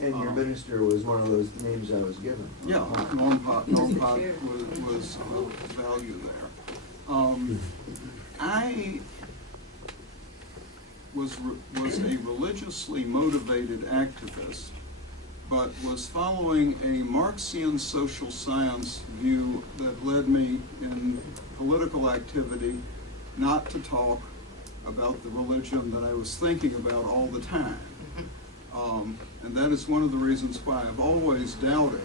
And your minister was one of those names I was given. Yeah, Norm Pot was of value there. I was a religiously motivated activist, but was following a Marxian social science view that led me in political activity not to talk about the religion that I was thinking about all the time. And that is one of the reasons why I've always doubted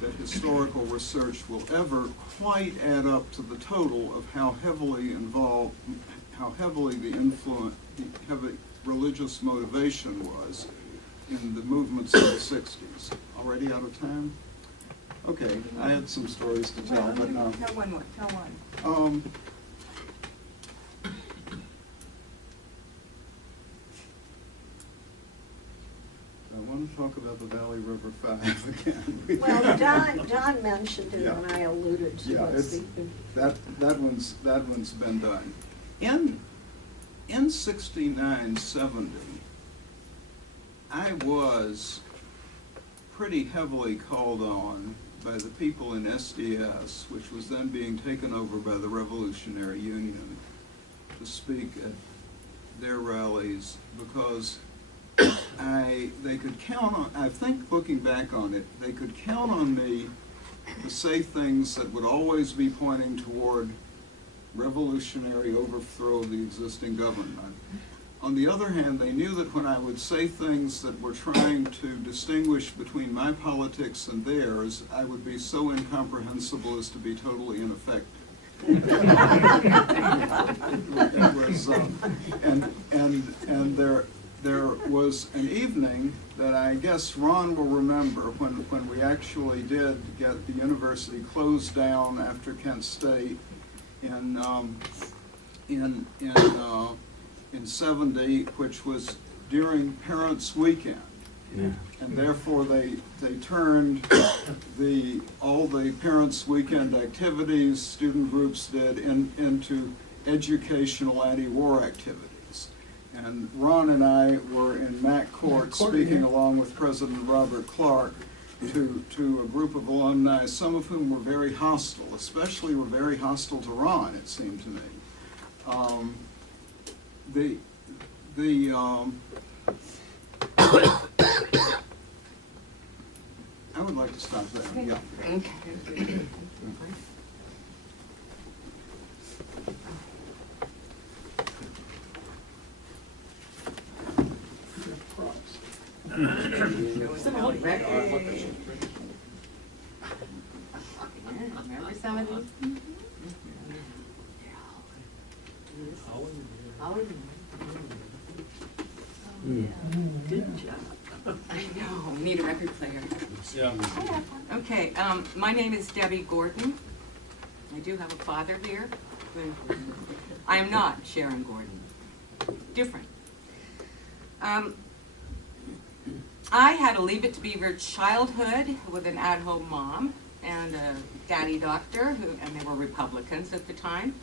that historical research will ever quite add up to the total of how heavily the heavy religious motivation was in the movements of the 60s. Already out of time? Okay, I had some stories to tell, but no. Tell one more, tell one. I want to talk about the Valley River Five again. Well, Don mentioned it, Yeah. and I alluded to Yeah, it. that one's been done. In 69, 70, I was pretty heavily called on by the people in SDS, which was then being taken over by the Revolutionary Union, to speak at their rallies, because they could count on, I think looking back on it, they could count on me to say things that would always be pointing toward revolutionary overthrow of the existing government. On the other hand, they knew that when I would say things that were trying to distinguish between my politics and theirs, I would be so incomprehensible as to be totally ineffective. It was, and there was an evening that I guess Ron will remember when we actually did get the university closed down after Kent State in 70, which was during Parents' Weekend. Yeah. And therefore they turned all the Parents' Weekend activities student groups did into educational anti-war activities. And Ron and I were in Mac Court speaking along with President Robert Clark to a group of alumni, some of whom were very hostile, especially were very hostile to Ron, it seemed to me. I would like to stop there. Yeah. Okay. Remember some of these? Good job. I know, we need a record player. Yeah. Okay, my name is Debbie Gordon. I do have a father here. I am not Sharon Gordon. Different. I had a Leave It to Beaver childhood with an at-home mom and a daddy doctor, and they were Republicans at the time.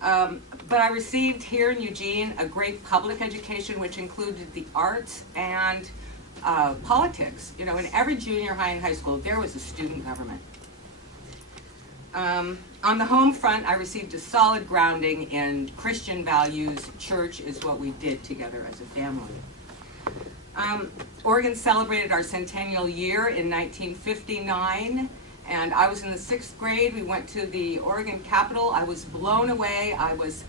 But I received here in Eugene a great public education, which included the arts and politics. You know, in every junior high and high school, there was a student government. On the home front, I received a solid grounding in Christian values. Church is what we did together as a family. Oregon celebrated our centennial year in 1959, and I was in the 6th grade. We went to the Oregon Capitol. I was blown away. I was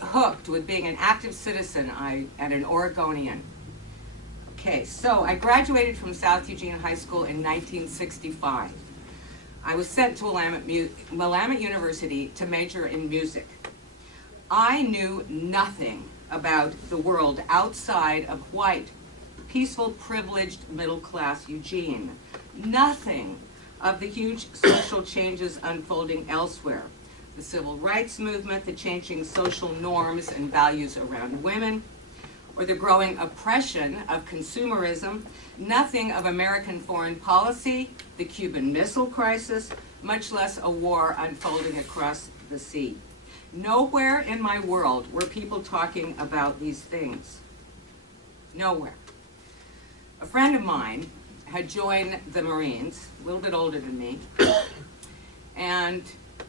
hooked with being an active citizen and an Oregonian. Okay, so I graduated from South Eugene High School in 1965. I was sent to Willamette University to major in music. I knew nothing about the world outside of white, peaceful, privileged, middle-class Eugene. Nothing of the huge social changes unfolding elsewhere. The civil rights movement, the changing social norms and values around women, or the growing oppression of consumerism. Nothing of American foreign policy, the Cuban Missile Crisis, much less a war unfolding across the sea. Nowhere in my world were people talking about these things. Nowhere. A friend of mine had joined the Marines, a little bit older than me, and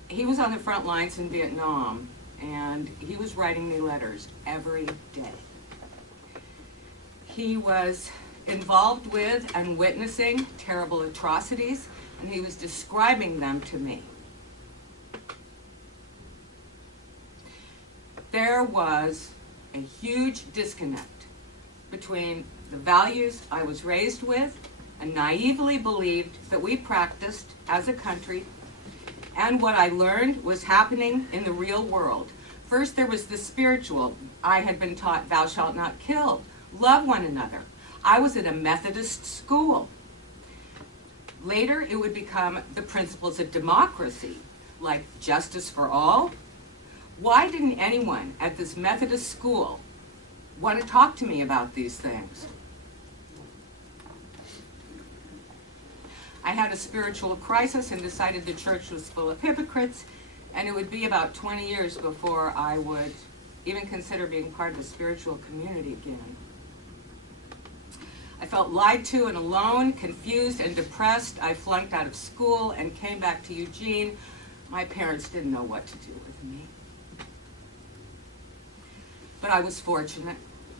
he was on the front lines in Vietnam, and he was writing me letters every day. He was involved with and witnessing terrible atrocities, and he was describing them to me. There was a huge disconnect between the values I was raised with and naively believed that we practiced as a country and what I learned was happening in the real world. First, there was the spiritual. I had been taught, thou shalt not kill, love one another. I was at a Methodist school. Later, it would become the principles of democracy, like justice for all. Why didn't anyone at this Methodist school want to talk to me about these things? I had a spiritual crisis and decided the church was full of hypocrites, and it would be about 20 years before I would even consider being part of a spiritual community again. I felt lied to and alone, confused and depressed. I flunked out of school and came back to Eugene. My parents didn't know what to do with me. But I was fortunate.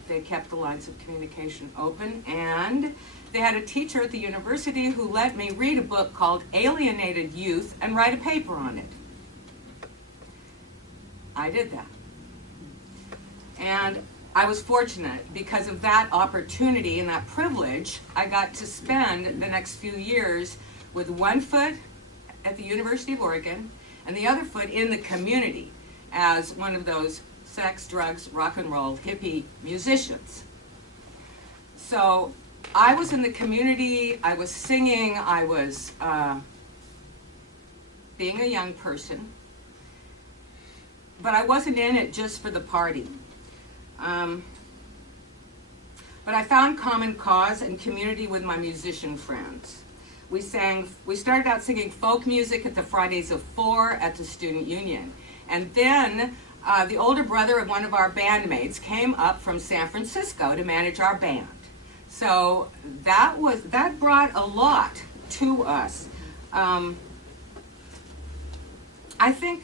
They kept the lines of communication open, and they had a teacher at the university who let me read a book called Alienated Youth and write a paper on it. I did that. And I was fortunate because of that opportunity and that privilege. I got to spend the next few years with one foot at the University of Oregon and the other foot in the community as one of those sex, drugs, rock and roll, hippie musicians. So I was in the community, I was singing, I was being a young person, but I wasn't in it just for the party. But I found common cause and community with my musician friends. We started out singing folk music at the Fridays of Four at the Student Union. And then the older brother of one of our bandmates came up from San Francisco to manage our band. So that brought a lot to us. I think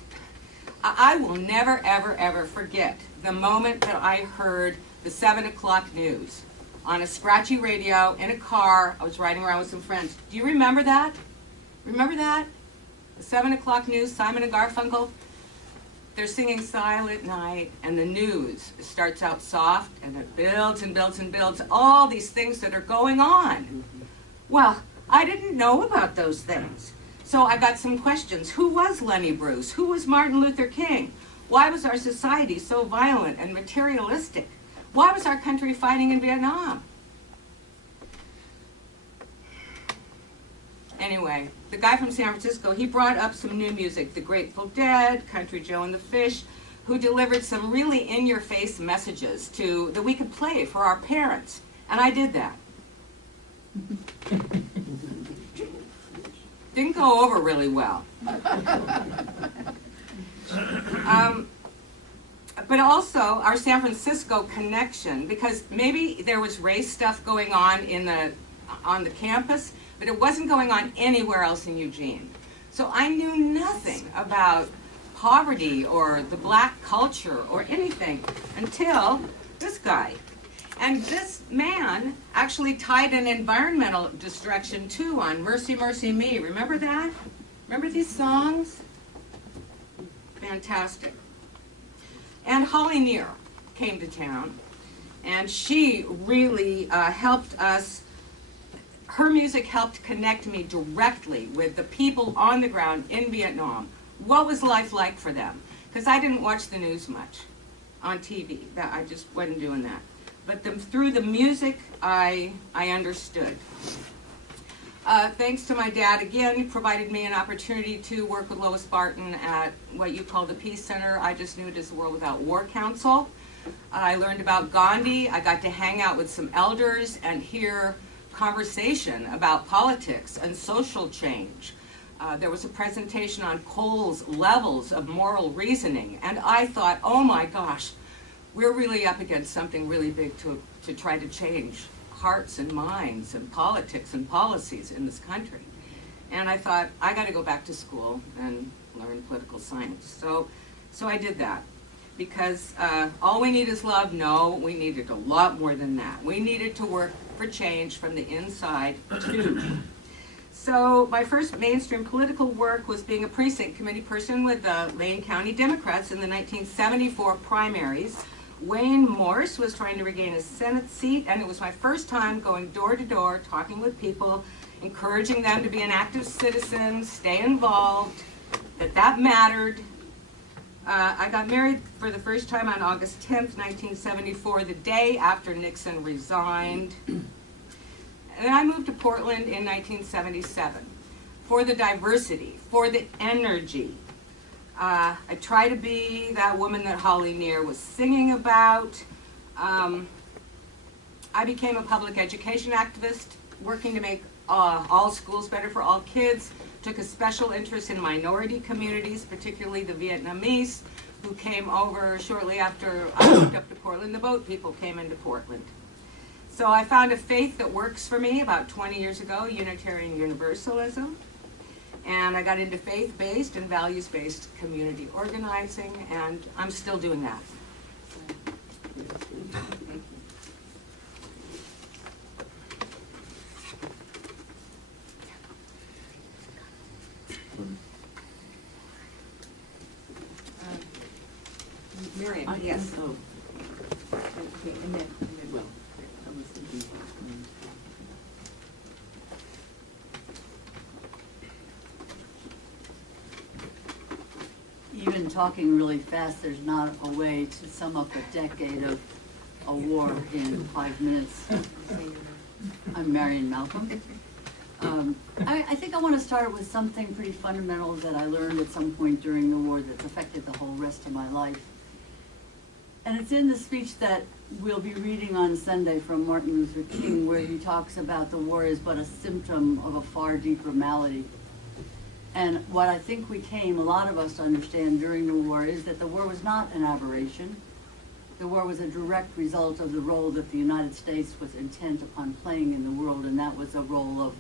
I will never, ever, ever forget the moment that I heard the 7 o'clock news on a scratchy radio in a car. I was riding around with some friends. Do you remember that? Remember that? The 7 o'clock news, Simon and Garfunkel. They're singing Silent Night, and the news starts out soft, and it builds and builds and builds, all these things that are going on. Well, I didn't know about those things. So I got some questions. Who was Lenny Bruce? Who was Martin Luther King? Why was our society so violent and materialistic? Why was our country fighting in Vietnam? Anyway, the guy from San Francisco, he brought up some new music, the Grateful Dead, Country Joe and the Fish, who delivered some really in-your-face messages that we could play for our parents. And I did that. Didn't go over really well. But also our San Francisco connection, because maybe there was race stuff going on on the campus, but it wasn't going on anywhere else in Eugene. So I knew nothing about poverty or the black culture or anything until this guy. And this man actually tied an environmental destruction too on Mercy, Mercy Me. Remember that? Remember these songs? Fantastic. And Holly Near came to town, and she really helped us. Her music helped connect me directly with the people on the ground in Vietnam. What was life like for them? Because I didn't watch the news much on TV. I just wasn't doing that. But through the music, I understood. Thanks to my dad, again, he provided me an opportunity to work with Lois Barton at what you call the Peace Center. I just knew it as the World Without War Council. I learned about Gandhi. I got to hang out with some elders and hear conversation about politics and social change. There was a presentation on Cole's levels of moral reasoning, and I thought, oh my gosh, we're really up against something really big to try to change hearts and minds and politics and policies in this country. And I thought, I got to go back to school and learn political science. So I did that. Because all we need is love? No, we needed a lot more than that. We needed to work for change from the inside too. So my first mainstream political work was being a precinct committee person with the Lane County Democrats in the 1974 primaries. Wayne Morse was trying to regain a Senate seat, and it was my first time going door to door, talking with people, encouraging them to be an active citizen, stay involved, that mattered. I got married for the first time on August 10th, 1974, the day after Nixon resigned. And then I moved to Portland in 1977 for the diversity, for the energy. I try to be that woman that Holly Near was singing about. I became a public education activist, working to make All Schools Better for All Kids, took a special interest in minority communities, particularly the Vietnamese, who came over shortly after I moved up to Portland. The boat people came into Portland. So I found a faith that works for me about 20 years ago, Unitarian Universalism. And I got into faith-based and values-based community organizing, and I'm still doing that. Miriam, yes. Okay, and then Will. Even talking really fast, there's not a way to sum up a decade of a war in 5 minutes. I'm Marion Malcolm. I think I want to start with something pretty fundamental that I learned at some point during the war that's affected the whole rest of my life. And it's in the speech that we'll be reading on Sunday from Martin Luther King, where he talks about the war is but a symptom of a far deeper malady. And what I think we came, a lot of us, to understand during the war is that the war was not an aberration. The war was a direct result of the role that the United States was intent upon playing in the world, and that was a role of,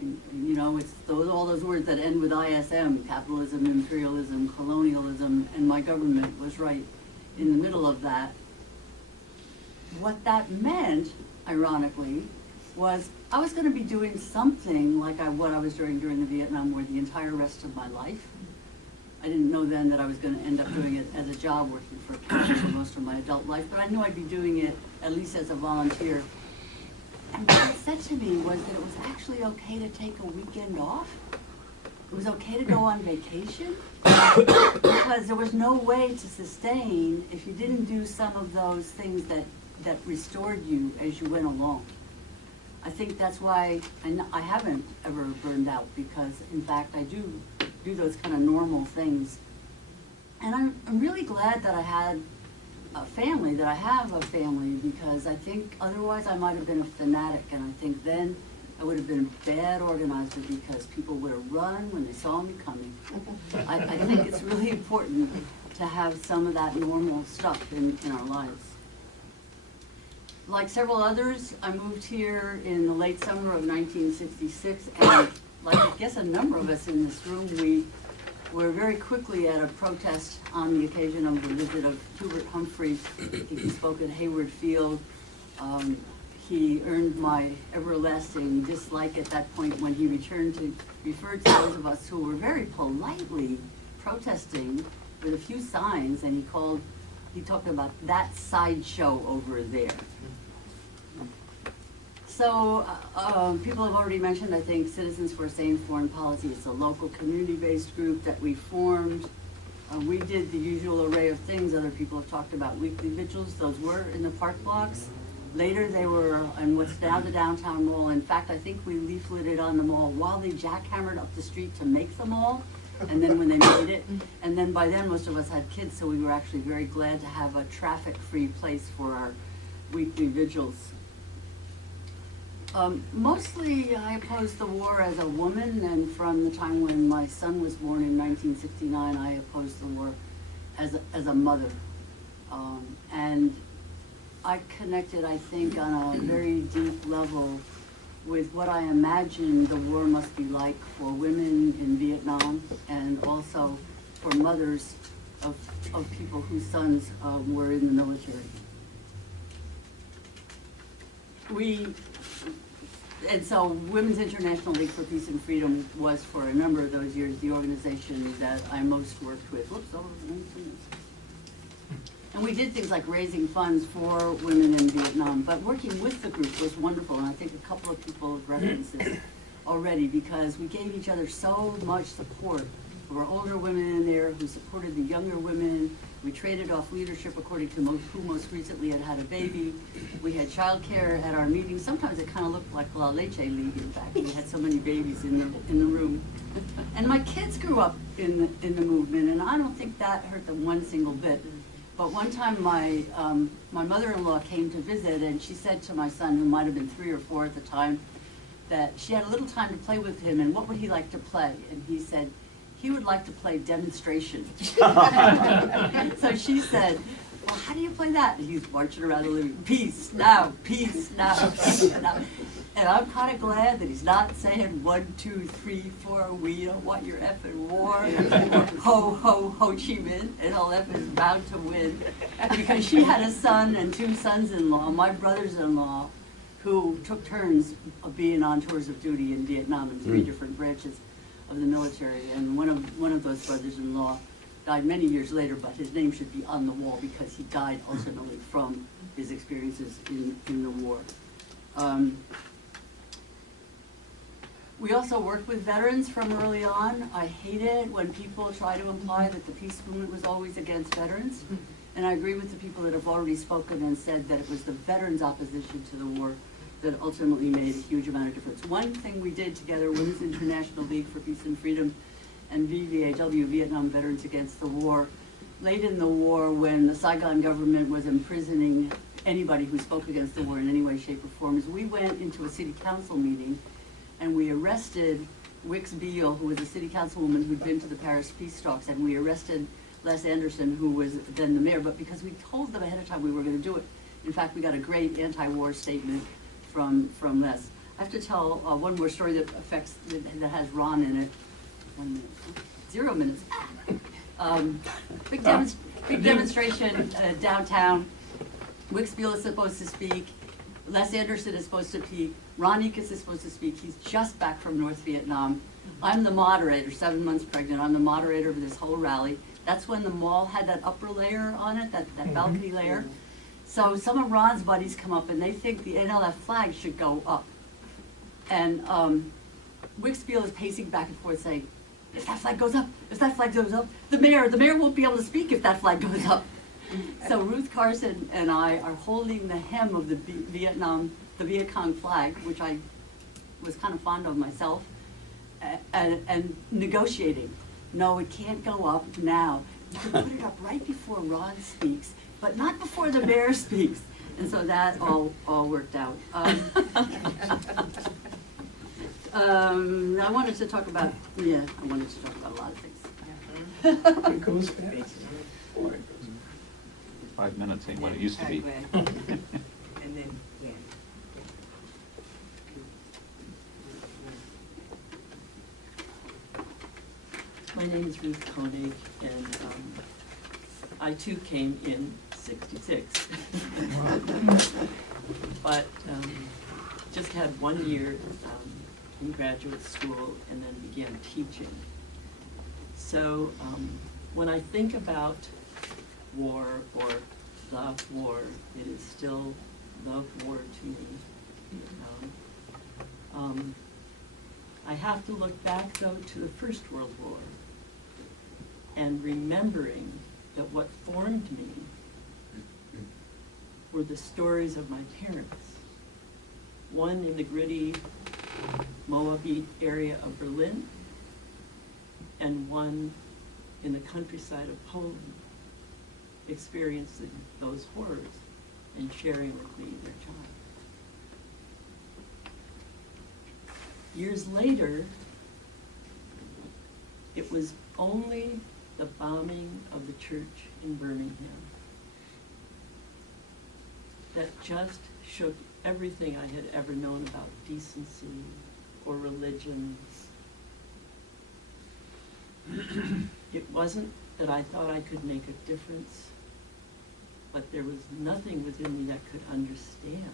you know, it's all those words that end with ISM, capitalism, imperialism, colonialism, and my government was right in the middle of that. What that meant, ironically, was I was going to be doing something like what I was doing during the Vietnam War the entire rest of my life. I didn't know then that I was going to end up doing it as a job, working for a company for most of my adult life, but I knew I'd be doing it at least as a volunteer. And what it said to me was that it was actually okay to take a weekend off. It was okay to go on vacation, because there was no way to sustain if you didn't do some of those things that restored you as you went along. I think that's why I haven't ever burned out, because in fact I do those kind of normal things. And I'm really glad that I had a family, that I have a family, because I think otherwise I might have been a fanatic, and I think then I would have been a bad organizer, because people would have run when they saw me coming. I think it's really important to have some of that normal stuff in our lives. Like several others, I moved here in the late summer of 1966, and like I guess a number of us in this room, we were very quickly at a protest on the occasion of the visit of Hubert Humphrey. He spoke at Hayward Field. He earned my everlasting dislike at that point when he referred to those of us who were very politely protesting with a few signs, and he talked about that sideshow over there. So people have already mentioned, I think, Citizens for a Sane Foreign Policy. It's a local community-based group that we formed. We did the usual array of things. Other people have talked about weekly vigils. Those were in the park blocks. Later they were in what's now the downtown mall. In fact, I think we leafleted on the mall while they jackhammered up the street to make the mall, and then when they made it. And then by then most of us had kids, so we were actually very glad to have a traffic-free place for our weekly vigils. Mostly I opposed the war as a woman, and from the time when my son was born in 1969, I opposed the war as a mother. And I connected, I think, on a very deep level with what I imagined the war must be like for women in Vietnam, and also for mothers of people whose sons were in the military. And so Women's International League for Peace and Freedom was, for a number of those years, the organization that I most worked with. Whoops, over 19 minutes. And we did things like raising funds for women in Vietnam, but working with the group was wonderful, and I think a couple of people have referenced this already, because we gave each other so much support. There were older women in there who supported the younger women. We traded off leadership according to who most recently had a baby. We had childcare at our meetings. Sometimes it kind of looked like La Leche League, in fact. We had so many babies in the room. And my kids grew up in the movement, and I don't think that hurt them one single bit. But one time my mother-in-law came to visit, and she said to my son, who might have been 3 or 4 at the time, that she had a little time to play with him, and what would he like to play? And he said, he would like to play Demonstration. So she said, well, how do you play that? And he's marching around the living room, peace now, peace now, peace now. And I'm kind of glad that he's not saying 1, 2, 3, 4, we don't want your effing war, or ho, ho, Ho Chi Minh, and all F is bound to win. Because she had a son and 2 sons-in-law, my brothers-in-law, who took turns of being on tours of duty in Vietnam in 3 different branches of the military. And one of those brothers-in-law died many years later, but his name should be on the wall because he died ultimately from his experiences in the war. We also worked with veterans from early on. I hate it when people try to imply that the peace movement was always against veterans. And I agree with the people that have already spoken and said that it was the veterans' opposition to the war that ultimately made a huge amount of difference. One thing we did together, Women's International League for Peace and Freedom and VVAW, Vietnam Veterans Against the War, late in the war when the Saigon government was imprisoning anybody who spoke against the war in any way, shape, or form, is we went into a city council meeting and we arrested Wix Beale, who was a city councilwoman who'd been to the Paris peace talks, and we arrested Les Anderson, who was then the mayor, but because we told them ahead of time we were going to do it. In fact, we got a great anti-war statement from Les. I have to tell one more story that that has Ron in it. 1 minute. 0 minutes. Big demonstration downtown. Wix Beale is supposed to speak. Les Anderson is supposed to speak. Ron Ekus is supposed to speak. He's just back from North Vietnam. I'm the moderator, 7 months pregnant. I'm the moderator of this whole rally. That's when the mall had that upper layer on it, that balcony layer. So some of Ron's buddies come up and they think the NLF flag should go up. And Wix Beale is pacing back and forth saying, if that flag goes up, if that flag goes up, the mayor won't be able to speak if that flag goes up. So Ruth Carson and I are holding the hem of the Viet Cong flag, which I was kind of fond of myself, and negotiating. No, it can't go up now. You can put it up right before Ron speaks, but not before the mayor speaks. And so that all worked out. I wanted to talk about a lot of things. It goes fast. 5 minutes ain't what it used to be. And then, yeah. My name is Ruth Koenig, and I too came in '66. But just had 1 year in graduate school and then began teaching. So when I think about war or the war, it is still the war to me. I have to look back though to the First World War and remembering that what formed me were the stories of my parents. One in the gritty Moabite area of Berlin, and one in the countryside of Poland, experiencing those horrors and sharing with me their child. Years later, it was only the bombing of the church in Birmingham that just shook everything I had ever known about decency or religions. It wasn't that I thought I could make a difference, but there was nothing within me that could understand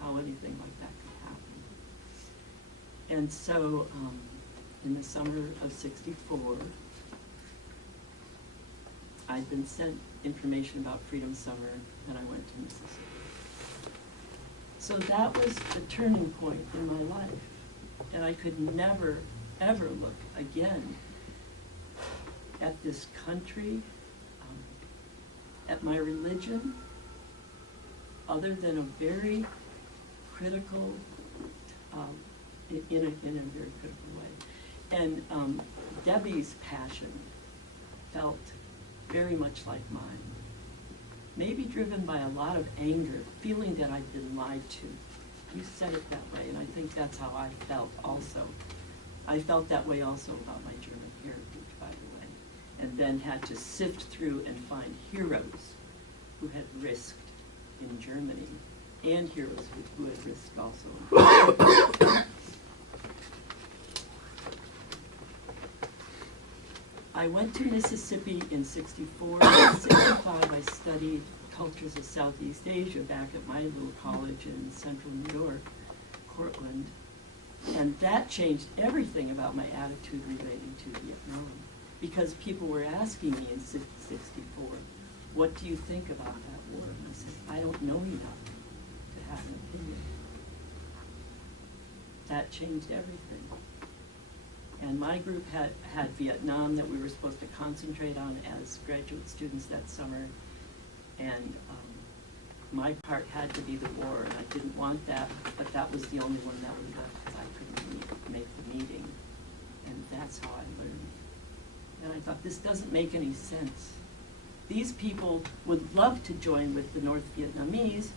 how anything like that could happen. And so in the summer of '64, I'd been sent information about Freedom Summer, and I went to Mississippi. So that was the turning point in my life. And I could never, ever look again at this country, at my religion, other than a very critical, in a very critical way. And Debbie's passion felt very much like mine. Maybe driven by a lot of anger, feeling that I'd been lied to. You said it that way, and I think that's how I felt also. I felt that way also about my German heritage, by the way, and then had to sift through and find heroes who had risked in Germany and heroes who had risked also in France. I went to Mississippi in '64. In '65, I studied cultures of Southeast Asia back at my little college in central New York, Cortland. And that changed everything about my attitude relating to Vietnam. Because people were asking me in '64, what do you think about that war? And I said, I don't know enough to have an opinion. That changed everything. And my group had Vietnam that we were supposed to concentrate on as graduate students that summer. And my part had to be the war, and I didn't want that, but that was the only one that was left because I couldn't make the meeting. And that's how I learned. And I thought, this doesn't make any sense. These people would love to join with the North Vietnamese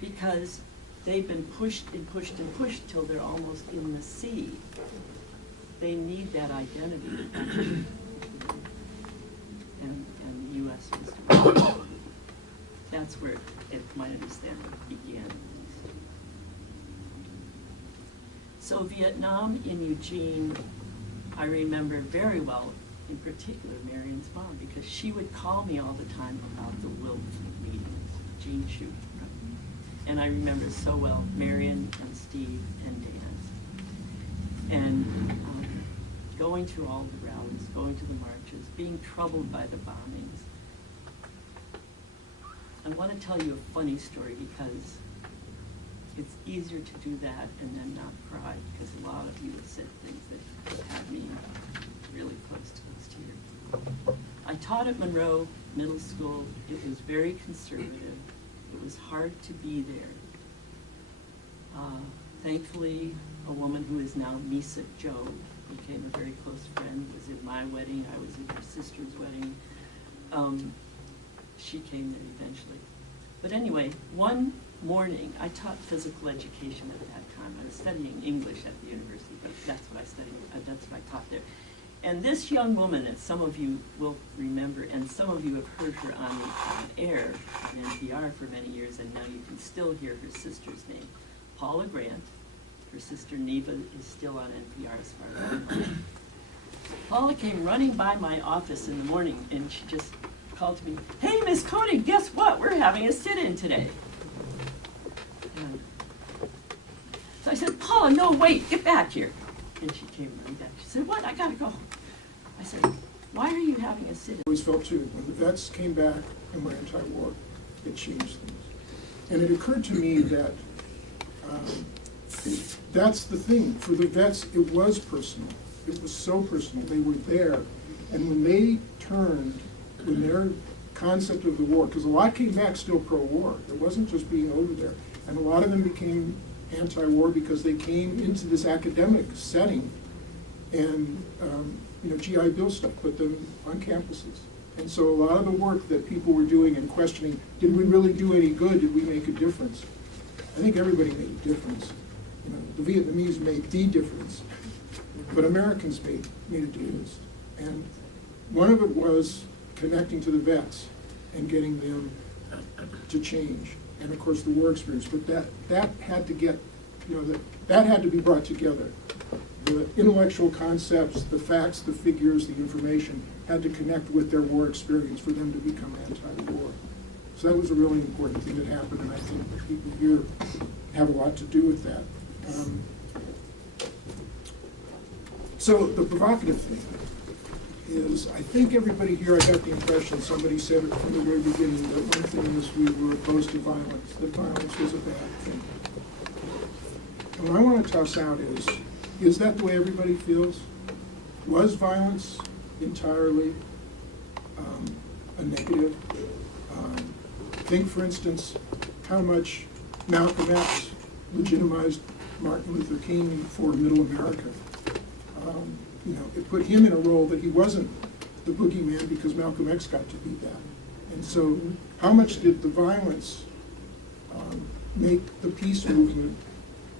because they've been pushed and pushed and pushed till they're almost in the sea. They need that identity. And the U.S. was doing it. That's where it, my understanding, began. So Vietnam in Eugene, I remember very well, in particular Marion's mom, because she would call me all the time about the WILF meetings, Gene Shoot. And I remember so well Marion and Steve and Dan. And going to all the rallies, going to the marches, being troubled by the bombings. I want to tell you a funny story because it's easier to do that and then not cry, because a lot of you have said things that had me really close to those tears. I taught at Monroe Middle School. It was very conservative. It was hard to be there. Thankfully, a woman who is now Misa Joe became a very close friend, was in my wedding, I was in her sister's wedding. She came there eventually. But anyway, one morning, I taught physical education at that time. I was studying English at the university, but that's what I studied, that's what I taught there. And this young woman, that some of you will remember, and some of you have heard her on air on NPR for many years, and now you can still hear her sister's name, Paula Grant. Her sister Neva is still on NPR as far as I know. Paula came running by my office in the morning, and she just called to me, "Hey, Miss Koenig, guess what? We're having a sit-in today." And so I said, "Paula, no, wait, get back here." And she came running back. She said, "What? I gotta go." I said, "Why are you having a sit-in?" I always felt too, when the vets came back and were anti-war, it changed things. And it occurred to me that that's the thing. For the vets, it was personal. It was so personal. They were there. And when they turned, when their concept of the war, because a lot came back still pro-war. It wasn't just being over there. And a lot of them became anti-war because they came into this academic setting and, GI Bill stuff put them on campuses. And so a lot of the work that people were doing and questioning, did we really do any good? Did we make a difference? I think everybody made a difference. The Vietnamese made the difference, but Americans made a difference. And one of it was connecting to the vets and getting them to change. And of course the war experience, but that had to get, that had to be brought together. The intellectual concepts, the facts, the figures, the information had to connect with their war experience for them to become anti-war. So that was a really important thing that happened, and I think the people here have a lot to do with that. So the provocative thing is, I think everybody here, I got the impression, somebody said it from the very beginning, that one thing is we were opposed to violence, that violence was a bad thing. And what I want to toss out is that the way everybody feels? Was violence entirely a negative? Think, for instance, how much Malcolm X legitimized Martin Luther King for Middle America. It put him in a role that he wasn't the boogeyman because Malcolm X got to be that. And so how much did the violence make the peace movement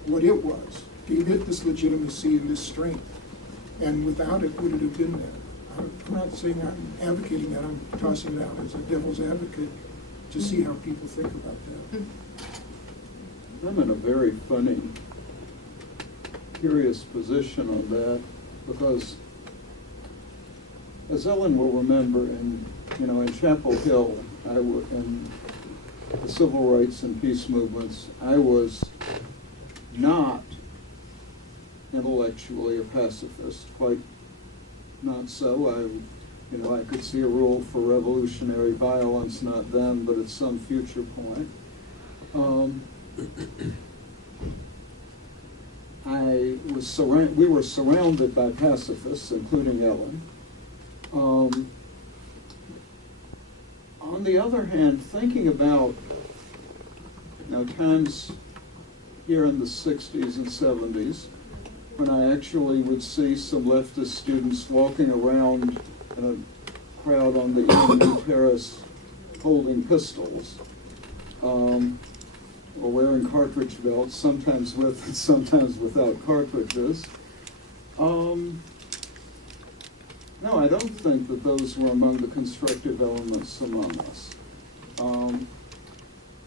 what it was, gave it this legitimacy and this strength. And without it, would it have been there? I'm not saying I'm advocating that, I'm tossing it out as a devil's advocate to see how people think about that. I'm in a very funny, curious position on that, because as Ellen will remember, in Chapel Hill, in the civil rights and peace movements, I was not intellectually a pacifist, quite not so. I could see a role for revolutionary violence, not then, but at some future point. We were surrounded by pacifists, including Ellen. On the other hand, thinking about times here in the 60s and 70s, when I actually would see some leftist students walking around in a crowd on the EMU terrace holding pistols, or wearing cartridge belts, sometimes with and sometimes without cartridges. No, I don't think that those were among the constructive elements among us.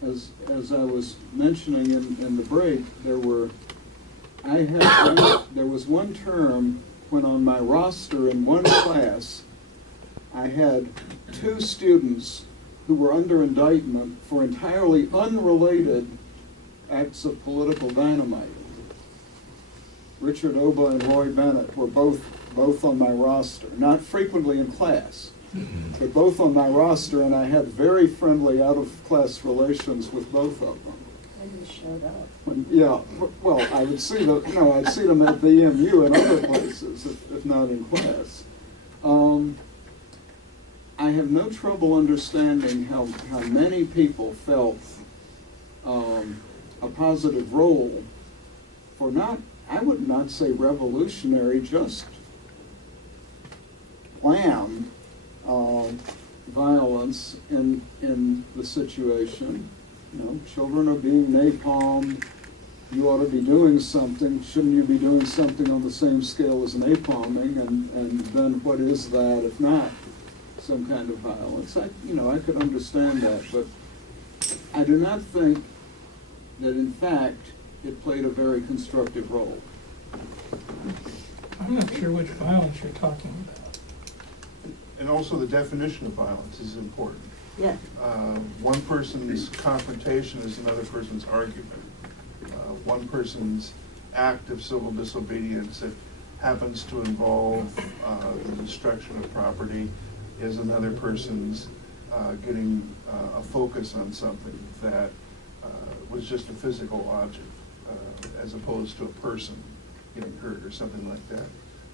As I was mentioning in the break, there was one term when on my roster in one class, I had 2 students who were under indictment for entirely unrelated acts of political dynamite. Richard Oba and Roy Bennett were both on my roster, not frequently in class, but both on my roster, and I had very friendly out-of-class relations with both of them. And you showed up. Well, I would see them. I'd see them at the EMU and other places, if not in class. I have no trouble understanding how many people felt a positive role for I would not say revolutionary, just planned violence in the situation. Children are being napalmed. You ought to be doing something. Shouldn't you be doing something on the same scale as napalming? And then what is that if not some kind of violence? I could understand that, but I do not think that in fact it played a very constructive role. I'm not sure which violence you're talking about. And also the definition of violence is important. Yeah. One person's confrontation is another person's argument. One person's act of civil disobedience that happens to involve the destruction of property is another person's getting a focus on something that was just a physical object, as opposed to a person getting hurt or something like that.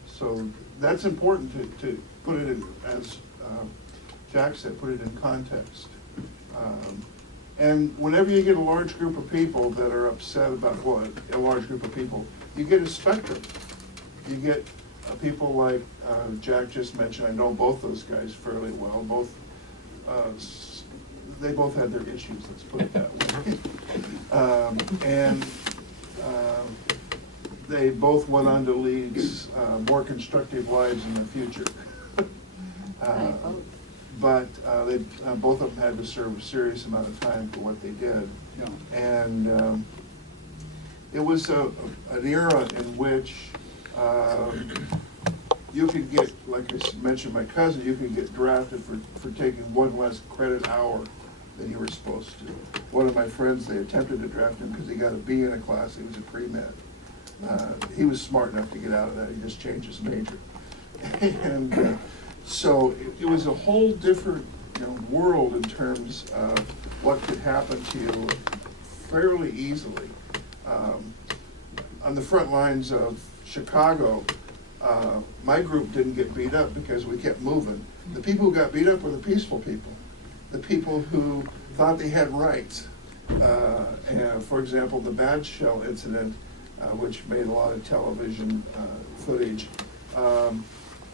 So that's important to put it in, as Jack said, put it in context. And whenever you get a large group of people that are upset about a large group of people, you get a spectrum. You get people like Jack just mentioned. I know both those guys fairly well. They both had their issues, let's put it that way. They both went on to lead more constructive lives in the future. But they both of them had to serve a serious amount of time for what they did. Yeah. And it was an era in which you could get, like I mentioned, my cousin, you could get drafted for taking one less credit hour than you were supposed to. One of my friends, they attempted to draft him because he got a B in a class. He was a pre-med. He was smart enough to get out of that. He just changed his major. And so it was a whole different world in terms of what could happen to you fairly easily. On the front lines of Chicago, my group didn't get beat up because we kept moving. The people who got beat up were the peaceful people, the people who thought they had rights. And for example, the badge shell incident, which made a lot of television footage.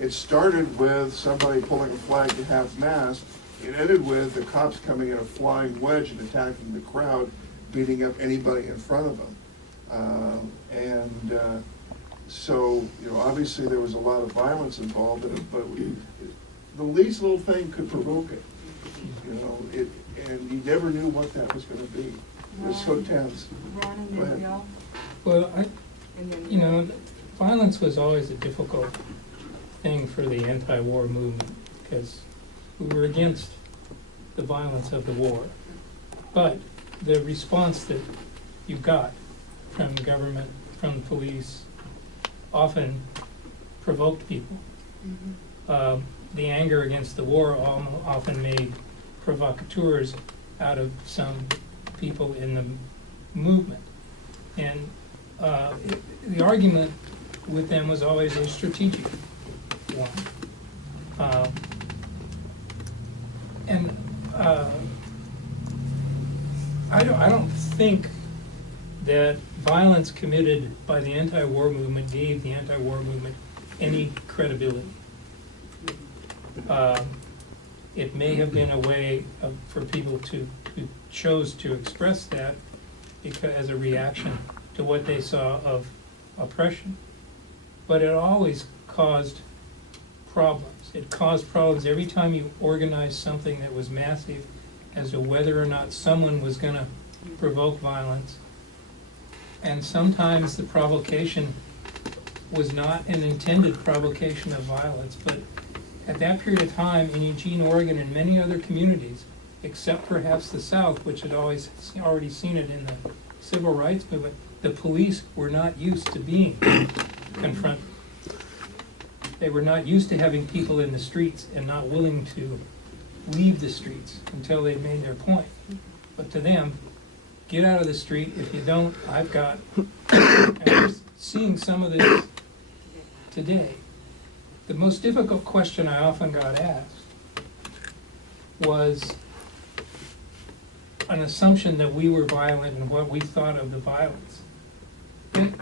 It started with somebody pulling a flag to half-mast. It ended with the cops coming in a flying wedge and attacking the crowd, beating up anybody in front of them. So, obviously there was a lot of violence involved, but the least little thing could provoke it. And you never knew what that was going to be. It was so tense. Ron and Go then ahead. Bill. Well, violence was always a difficult thing for the anti-war movement because we were against the violence of the war. But the response that you got from government, from police, often provoked people. The anger against the war often made provocateurs out of some people in the movement. And the argument with them was always a strategic one. I don't think that violence committed by the anti-war movement gave the anti-war movement any credibility. It may have been a way for people who chose to express that as a reaction to what they saw of oppression. But it always caused problems. It caused problems every time you organized something that was massive as to whether or not someone was going to provoke violence. And sometimes the provocation was not an intended provocation of violence, but at that period of time in Eugene, Oregon, and many other communities, except perhaps the South, which had already seen it in the civil rights movement, the police were not used to being confronted. They were not used to having people in the streets and not willing to leave the streets until they'd made their point. But to them, get out of the street. If you don't, I've got. And we're seeing some of this today. The most difficult question I often got asked was an assumption that we were violent and what we thought of the violence. And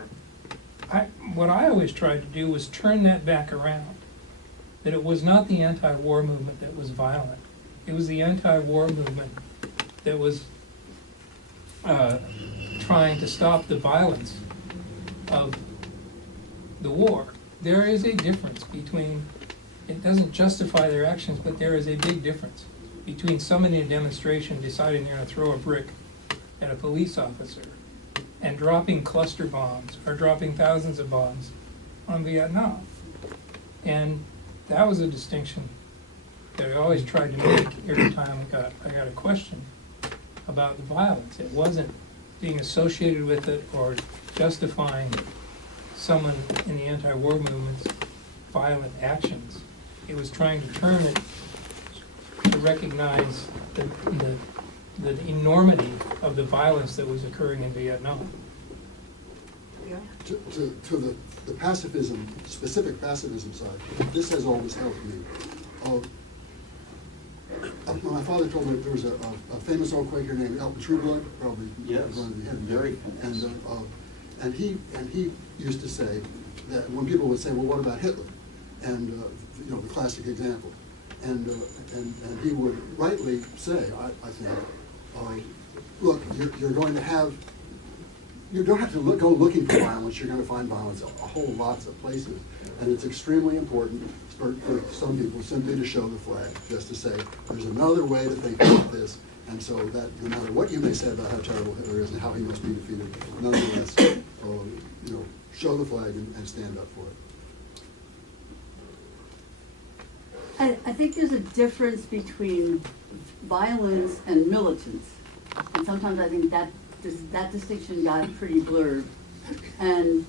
what I always tried to do was turn that back around, that it was not the anti-war movement that was violent. It was the anti-war movement that was trying to stop the violence of the war. There is a difference between, it doesn't justify their actions, but there is a big difference between somebody in a demonstration deciding they're going to throw a brick at a police officer and dropping cluster bombs or dropping thousands of bombs on Vietnam. And that was a distinction that I always tried to make every time I got a question about the violence. It wasn't being associated with it or justifying someone in the anti-war movement's violent actions. It was trying to turn it to recognize the enormity of the violence that was occurring in Vietnam. To the pacifism, specific pacifism side, this has always helped me. My father told me there was a famous old Quaker named Elton Trueblood, probably. Yes, very famous. And he used to say that when people would say, "Well, what about Hitler?" And the classic example, and he would rightly say, I think, look, you're going to have. You don't have to go looking for violence. You're going to find violence a whole lots of places, and it's extremely important for some people simply to show the flag, just to say there's another way to think about this, and so that no matter what you may say about how terrible Hitler is and how he must be defeated, nonetheless, show the flag and stand up for it. I think there's a difference between violence and militance, and sometimes I think that distinction got pretty blurred. And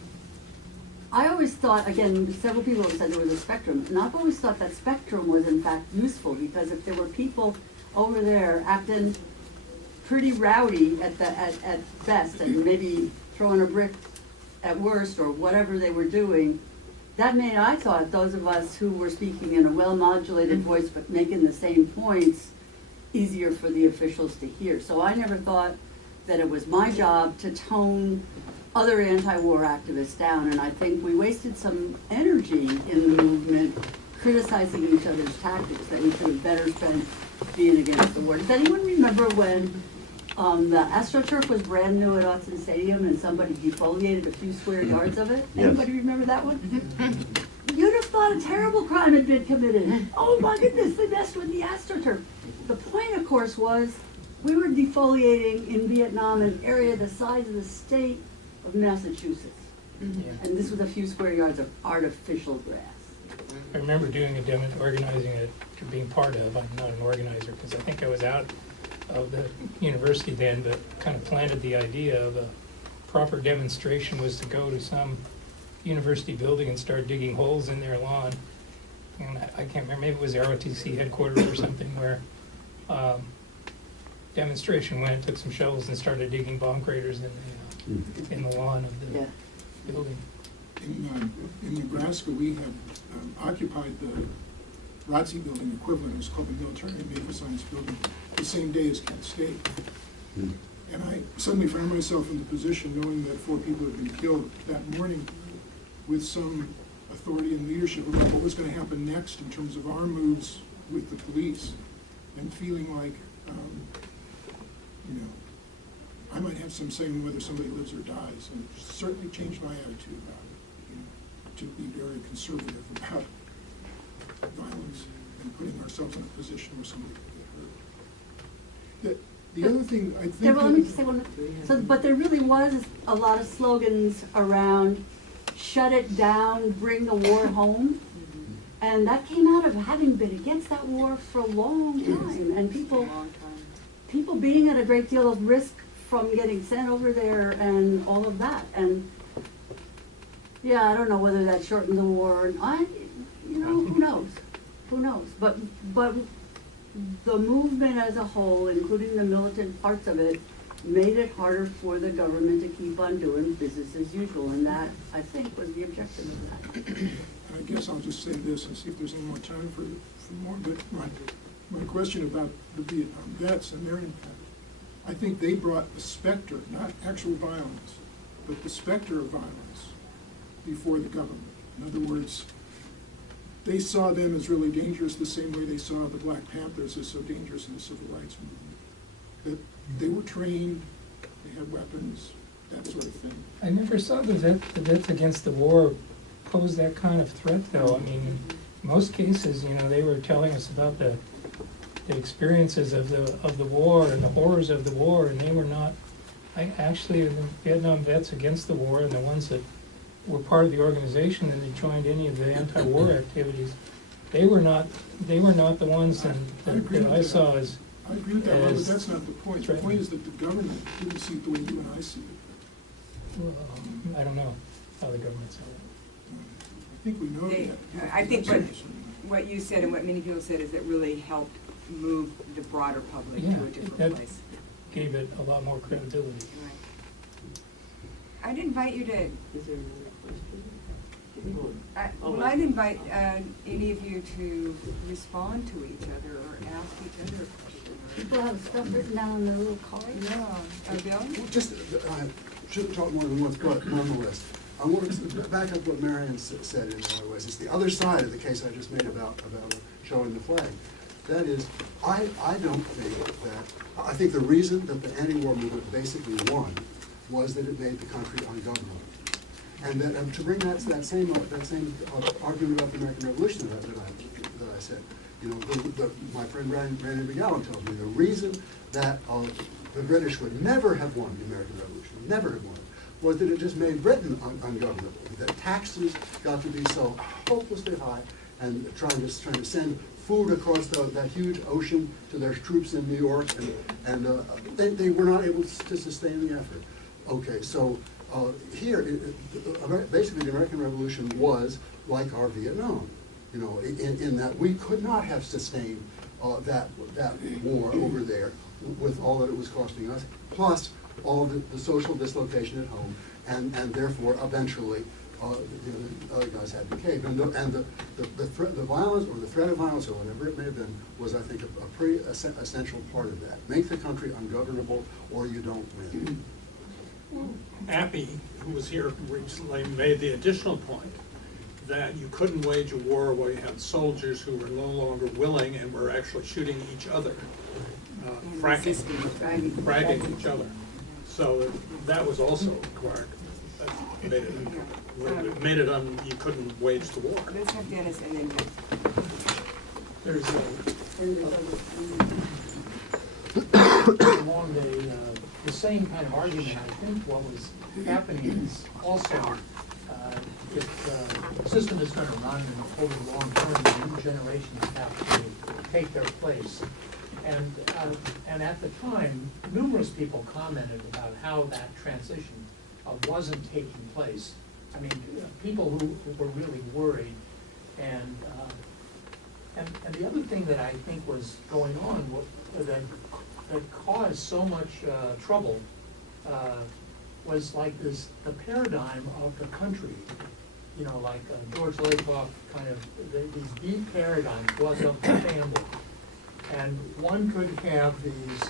I always thought, again, several people have said there was a spectrum, and I've always thought that spectrum was in fact useful, because if there were people over there acting pretty rowdy at best, and maybe throwing a brick at worst, or whatever they were doing, that made, I thought, those of us who were speaking in a well-modulated voice but making the same points easier for the officials to hear. So I never thought that it was my job to tone other anti-war activists down, and I think we wasted some energy in the movement criticizing each other's tactics that we could have better spent being against the war. Does anyone remember when The AstroTurf was brand new at Autzen Stadium, and somebody defoliated a few square yards of it. Yes. Anybody remember that one? You'd have thought a terrible crime had been committed. Oh my goodness, they messed with the AstroTurf. The point, of course, was we were defoliating in Vietnam an area the size of the state of Massachusetts. And this was a few square yards of artificial grass. I remember doing a demo, organizing it, being part of, I'm not an organizer, because I think I was out of the university then, but kind of planted the idea of a proper demonstration was to go to some university building and start digging holes in their lawn. And I can't remember, maybe it was the ROTC headquarters or something, where demonstration went, took some shovels and started digging bomb craters in the lawn of the building. In Nebraska, we have occupied the Rotc building equivalent, it's called the Military and Naval Science Building, the same day as Kent State. And I suddenly found myself in the position, knowing that 4 people had been killed that morning, with some authority and leadership about what was going to happen next in terms of our moves with the police, and feeling like, I might have some say in whether somebody lives or dies, and it certainly changed my attitude about it, to be very conservative about violence and putting ourselves in a position where somebody could get hurt. The other thing I think... Let me just say one more. So, but there really was a lot of slogans around shut it down, bring the war home. And that came out of having been against that war for a long time. And people being at a great deal of risk from getting sent over there and all of that. And yeah, I don't know whether that shortened the war. Who knows? Who knows? But the movement as a whole, including the militant parts of it, made it harder for the government to keep on doing business as usual, and that, I think, was the objective of that. I guess I'll just say this and see if there's any more time for more, but my question about the Vietnam vets and their impact, I think they brought the specter, not actual violence, but the specter of violence before the government. In other words, they saw them as really dangerous the same way they saw the Black Panthers as so dangerous in the civil rights movement. That they were trained, they had weapons, that sort of thing. I never saw the vets against the war pose that kind of threat, though. I mean, in most cases, they were telling us about the experiences of the war and the horrors of the war, and they were not. Actually, the Vietnam vets against the war and the ones that were part of the organization and that joined any of the anti-war activities, they were not the ones that I saw as. I agree with that, but that's not the point. The point is that the government didn't see it the way you and I see it. Well, I don't know how the government saw it. I think we know that. I think what you said and what many people said is it really helped move the broader public to a different place. Gave it a lot more credibility. Right. I'd invite you to. Is there another question? I'd invite any of you to respond to each other or ask each other a question. People have stuff written down on their little cards. Yeah. Bill? Well, just, I shouldn't talk more than once, but nonetheless, I want to back up what Marion said in a lot of ways. It's the other side of the case I just made about showing the flag. That is, I don't think that, I think the reason that the anti-war movement basically won was that it made the country ungovernable. And that to bring that same argument about the American Revolution that I said, my friend Randy McGowan tells me the reason that the British would never have won the American Revolution, never have won it, was that it just made Britain ungovernable. That taxes got to be so hopelessly high, and trying to send food across that huge ocean to their troops in New York, and they were not able to sustain the effort. Okay, so here, basically the American Revolution was like our Vietnam, in that we could not have sustained that war over there with all that it was costing us, plus all the social dislocation at home, and therefore eventually the other guys had to cave. And the violence, or the threat of violence, or whatever it may have been, was, I think, a pretty essential part of that. Make the country ungovernable, or you don't win. Appy, who was here recently, made the additional point that you couldn't wage a war where you had soldiers who were no longer willing and were actually shooting each other. fragging each other. So that was also required. That made it you couldn't wage the war. Let's have Dennis and then There's along the same kind of argument. I think what was happening is also if the system is going to run over the long term, the new generations have to take their place. And at the time, numerous people commented about how that transition wasn't taking place. I mean, people who were really worried. And the other thing that I think was going on that caused so much trouble was like the paradigm of the country. You know, like George Lakoff kind of, these deep paradigms was of the family. And one could have these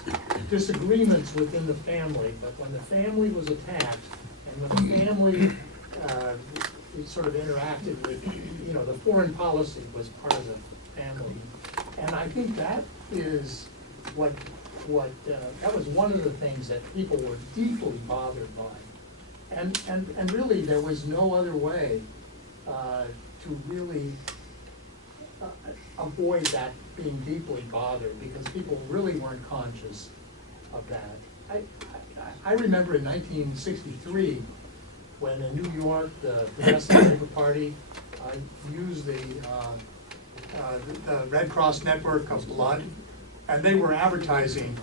disagreements within the family, but when the family was attacked, and when the family sort of interacted with, you know, the foreign policy was part of the family. And I think that is what that was one of the things that people were deeply bothered by. And really there was no other way to really avoid that being deeply bothered, because people really weren't conscious of that. I remember in 1963 when in New York the Progressive Labour Party used the Red Cross network of blood, and they were advertising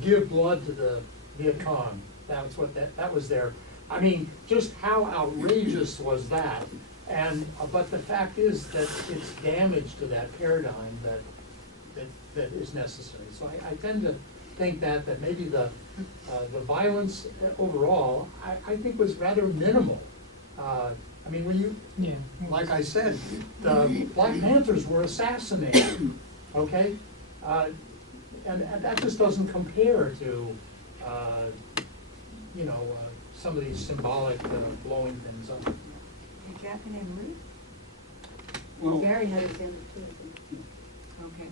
give blood to the Viet Cong. That's what that was their. I mean, just how outrageous was that? And but the fact is that it's damage to that paradigm that is necessary. So I tend to think that maybe the violence overall I think was rather minimal. I mean, when you like I said, the Black Panthers were assassinated. Okay, and that just doesn't compare to you know some of these symbolic blowing things up. Jack and Anne Well, Gary had his hand up too, I think. Okay.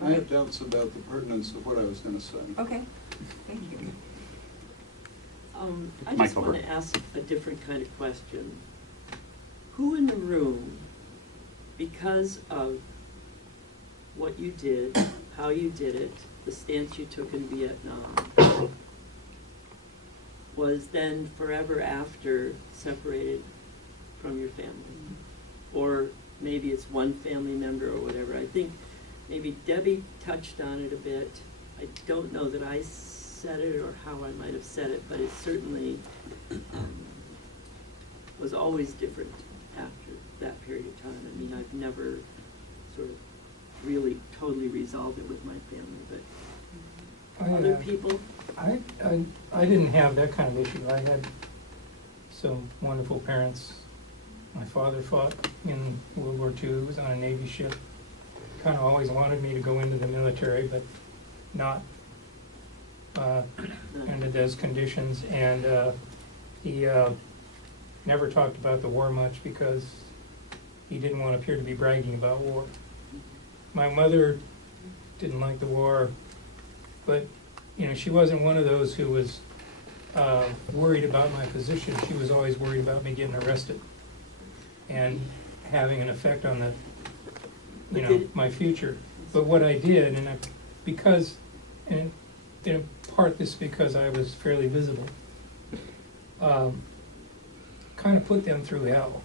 I have doubts about the pertinence of what I was going to say. Okay, thank you. I just want to ask a different kind of question. Who in the room, because of what you did, how you did it, the stance you took in Vietnam, was then forever after separated from your family? Or maybe it's one family member or whatever. I think maybe Debbie touched on it a bit. I don't know that I said it or how I might have said it, but it certainly was always different after that period of time. I mean, I've never sort of really totally resolved it with my family, but other people? I didn't have that kind of issue. I had some wonderful parents. My father fought in World War II. He was on a Navy ship. Kind of always wanted me to go into the military, but not under those conditions. And he never talked about the war much because he didn't want to appear to be bragging about war. My mother didn't like the war, but you know, she wasn't one of those who was worried about my position. She was always worried about me getting arrested and having an effect on the, you know, my future. But what I did, and in part this because I was fairly visible, kind of put them through hell.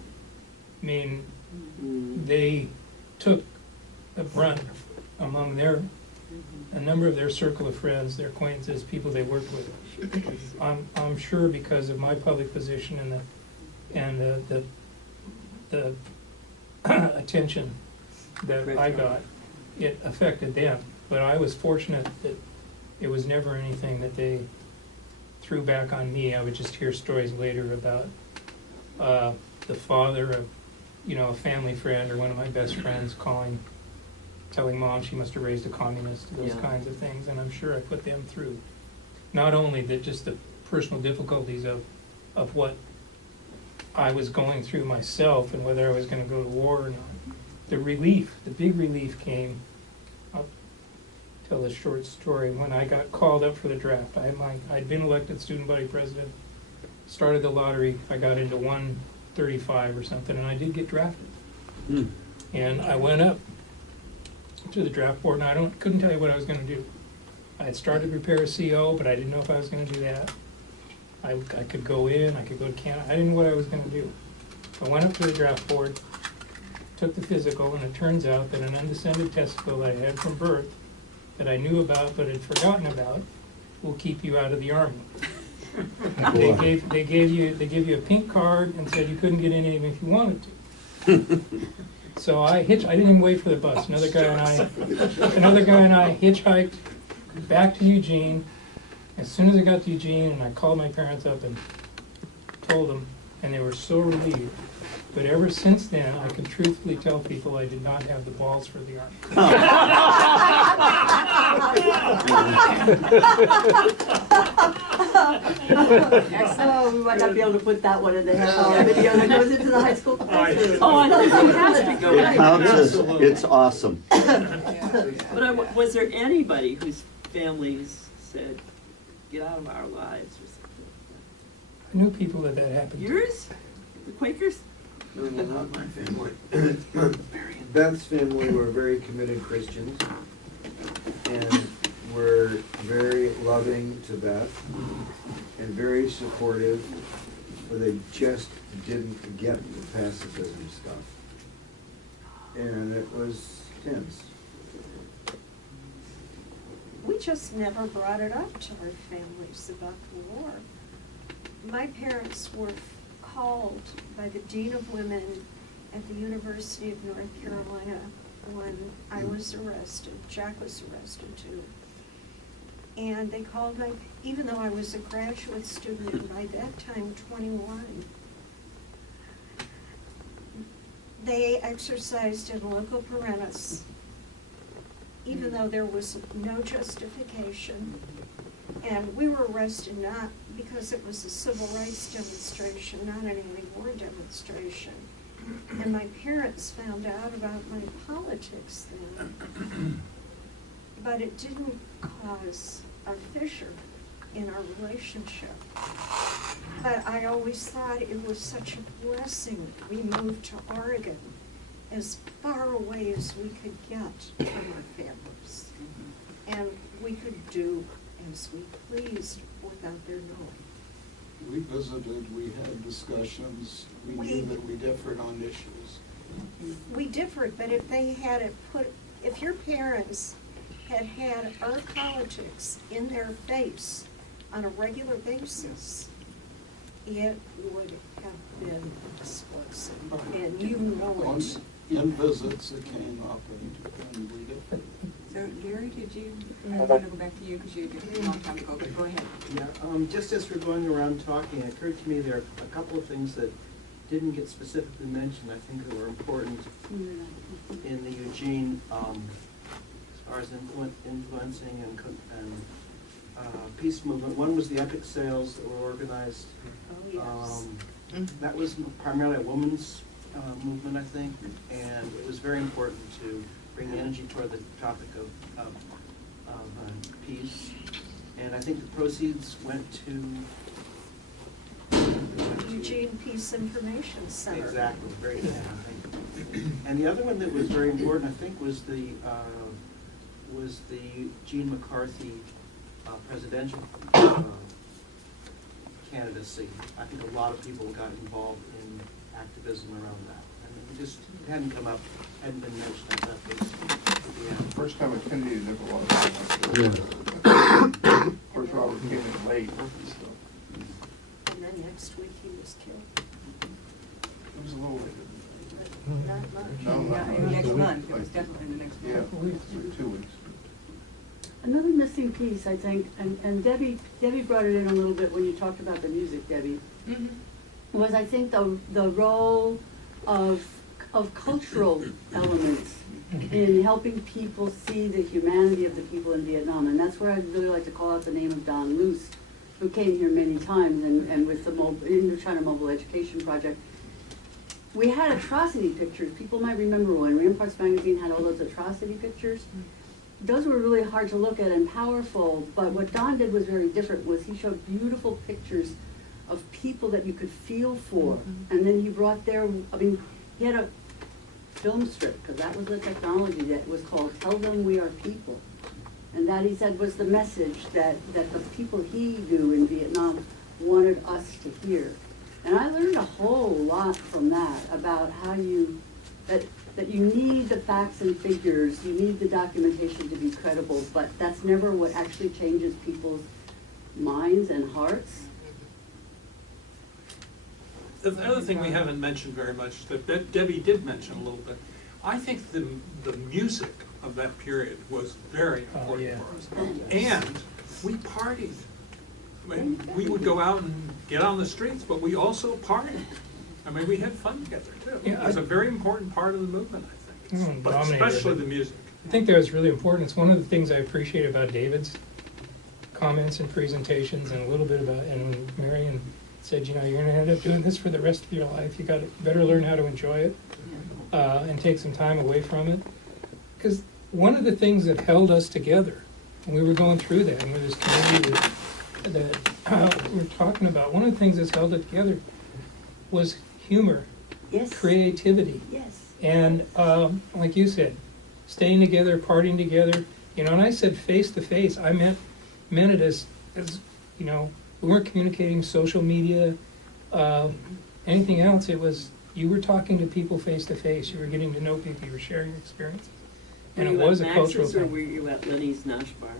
I mean, they took the brunt among a number of their circle of friends, their acquaintances, people they worked with. I'm sure because of my public position and the attention that I got, it affected them. But I was fortunate that it was never anything that they threw back on me. I would just hear stories later about the father of, you know, a family friend or one of my best friends telling mom she must have raised a communist, those kinds of things, and I'm sure I put them through. Not only just the personal difficulties of what I was going through myself and whether I was going to go to war or not. The big relief came, I'll tell a short story. When I got called up for the draft, I'd been elected student body president, started the lottery, I got into 135 or something, and I did get drafted. And I went up to the draft board, and I couldn't tell you what I was going to do. I had started to prepare a CO, but I didn't know if I was going to do that. I could go in, I could go to Canada. I didn't know what I was going to do. I went up to the draft board, took the physical, and it turns out that an undescended testicle I had from birth that I knew about but had forgotten about will keep you out of the Army. They gave you a pink card and said you couldn't get in even if you wanted to. So I didn't even wait for the bus. Another guy and I hitchhiked back to Eugene. As soon as I got to Eugene, and I called my parents up and told them, and they were so relieved. But ever since then, I can truthfully tell people I did not have the balls for the Army. Oh, we might not be able to put that one in the half-hour video that goes into the high school. Oh, I think it has to go. It counts as, it's awesome. But was there anybody whose families said, get out of our lives or something? I knew people that happened to. Yours? The Quakers? No, not my family. Beth's family were very committed Christians and were very loving to Beth and very supportive, but they just didn't get the pacifism stuff. And it was tense. We just never brought it up to our families about the war. My parents were called by the Dean of Women at the University of North Carolina when I was arrested. Jack was arrested too. And they called me, even though I was a graduate student, and by that time 21. They exercised in loco parentis, even though there was no justification. And we were arrested not because it was a civil rights demonstration, not an anti-war demonstration. And my parents found out about my politics then. But it didn't cause a fissure in our relationship. But I always thought it was such a blessing we moved to Oregon, as far away as we could get from our families. And we could do as we pleased without their knowing. We visited, we had discussions, we knew that we differed on issues. We differed, but if they had it if your parents had had our politics in their face on a regular basis, it would have been explosive, and you know it. In visits, it came up and we differed. So Gary, did you, I want to go back to you because you did it a long time ago, but go ahead. Yeah, just as we're going around talking, it occurred to me there are a couple of things that didn't get specifically mentioned, I think that were important in the Eugene, as far as influencing and peace movement. One was the epic sales that were organized. Oh, yes. That was primarily a women's movement, I think, and it was very important to bring energy toward the topic of peace. And I think the proceeds went to Eugene Peace Information Center. Exactly, very good. And the other one that was very important, I think, was the Gene McCarthy presidential candidacy. I think a lot of people got involved in activism around that. And it just hadn't come up, hadn't been mentioned. I thought yeah. First time at Kennedy, there were a lot of people. Of course, Robert came in late. And then next week he was killed. It was a little later. Not much. No, not much. Next month, it was definitely the next month. Yeah, like 2 weeks. Another missing piece, I think, and Debbie brought it in a little bit when you talked about the music, Debbie, was I think the role of cultural elements in helping people see the humanity of the people in Vietnam. And that's where I'd really like to call out the name of Don Luce, who came here many times and with the Indochina Mobile Education Project. We had atrocity pictures. People might remember when Ramparts magazine had all those atrocity pictures. those were really hard to look at and powerful, but what Don did was very different, was he showed beautiful pictures of people that you could feel for. And then he brought their, I mean, he had a film strip, because that was the technology, that was called Tell Them We Are People. And that, he said, was the message that the people he knew in Vietnam wanted us to hear. And I learned a whole lot from that about how you, that you need the facts and figures, you need the documentation to be credible, but that's never what actually changes people's minds and hearts. The other thing we haven't mentioned very much, that Debbie did mention a little bit, I think the music of that period was very important for us. And we partied. I mean, we would go out and get on the streets, but we also partied. I mean, we had fun together too. Yeah, It was a very important part of the movement, I think. But especially the music. I think that was really important. It's one of the things I appreciate about David's comments and presentations, and a little bit about, and when Marion said, you know, you're going to end up doing this for the rest of your life. You better learn how to enjoy it and take some time away from it. Because one of the things that held us together, when we were going through that, and with this community that we're talking about, one of the things that's held it together was humor, creativity, and like you said, staying together, partying together. You know, and I said face to face. I meant it as you know, we weren't communicating social media, anything else. It was, you were talking to people face to face. You were getting to know people. You were sharing experiences. And it was a cultural thing. Or were you at Lenny's Nosh Bar?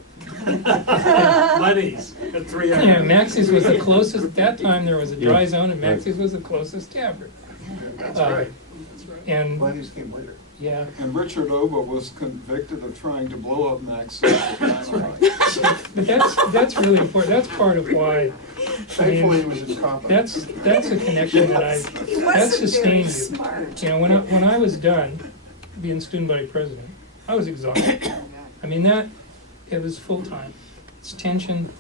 Lenny's at 3 a.m. Yeah, Maxie's was the closest. At that time, there was a dry zone, and Maxie's was the closest tavern. That's right. And Lenny's came later. Yeah. And Richard Oba was convicted of trying to blow up Max's with dynamite. But that's really important. That's part of why. Thankfully, he was incompetent. That's a connection that sustained you. You know, when I was done being student body president, I was exhausted. I mean, it was full time. It's tension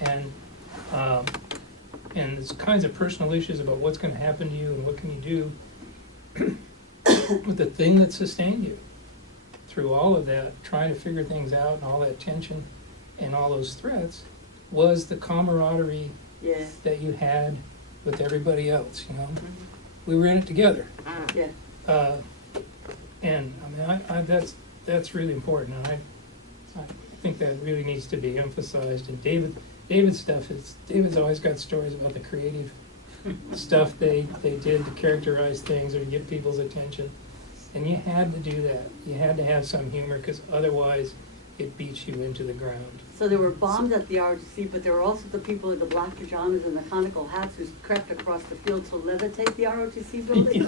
and there's kinds of personal issues about what's going to happen to you and what can you do. But the thing that sustained you through all of that, trying to figure things out and all that tension and all those threats, was the camaraderie that you had with everybody else, you know. We were in it together. And I mean, that's really important. And I think that really needs to be emphasized. And David's stuff is, David's always got stories about the creative stuff they did to characterize things or to get people's attention. And you had to do that. You had to have some humor, because otherwise it beats you into the ground. So there were bombs at the ROTC, but there were also the people in the black pajamas and the conical hats who crept across the field to levitate the ROTC building.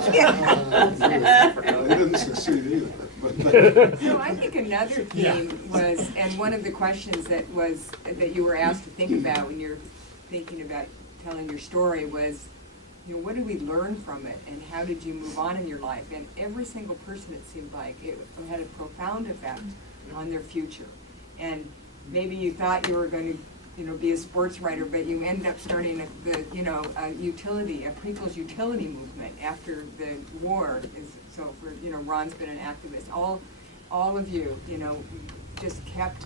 They didn't succeed either. So I think another theme was, and one of the questions that you were asked to think about when you're thinking about telling your story was, you know, what did we learn from it, and how did you move on in your life? And every single person, it seemed like, it had a profound effect on their future. And maybe you thought you were going to, you know, be a sports writer, but you ended up starting a Pringles utility movement after the war. So for, you know, Ron's been an activist. All of you, you know, just kept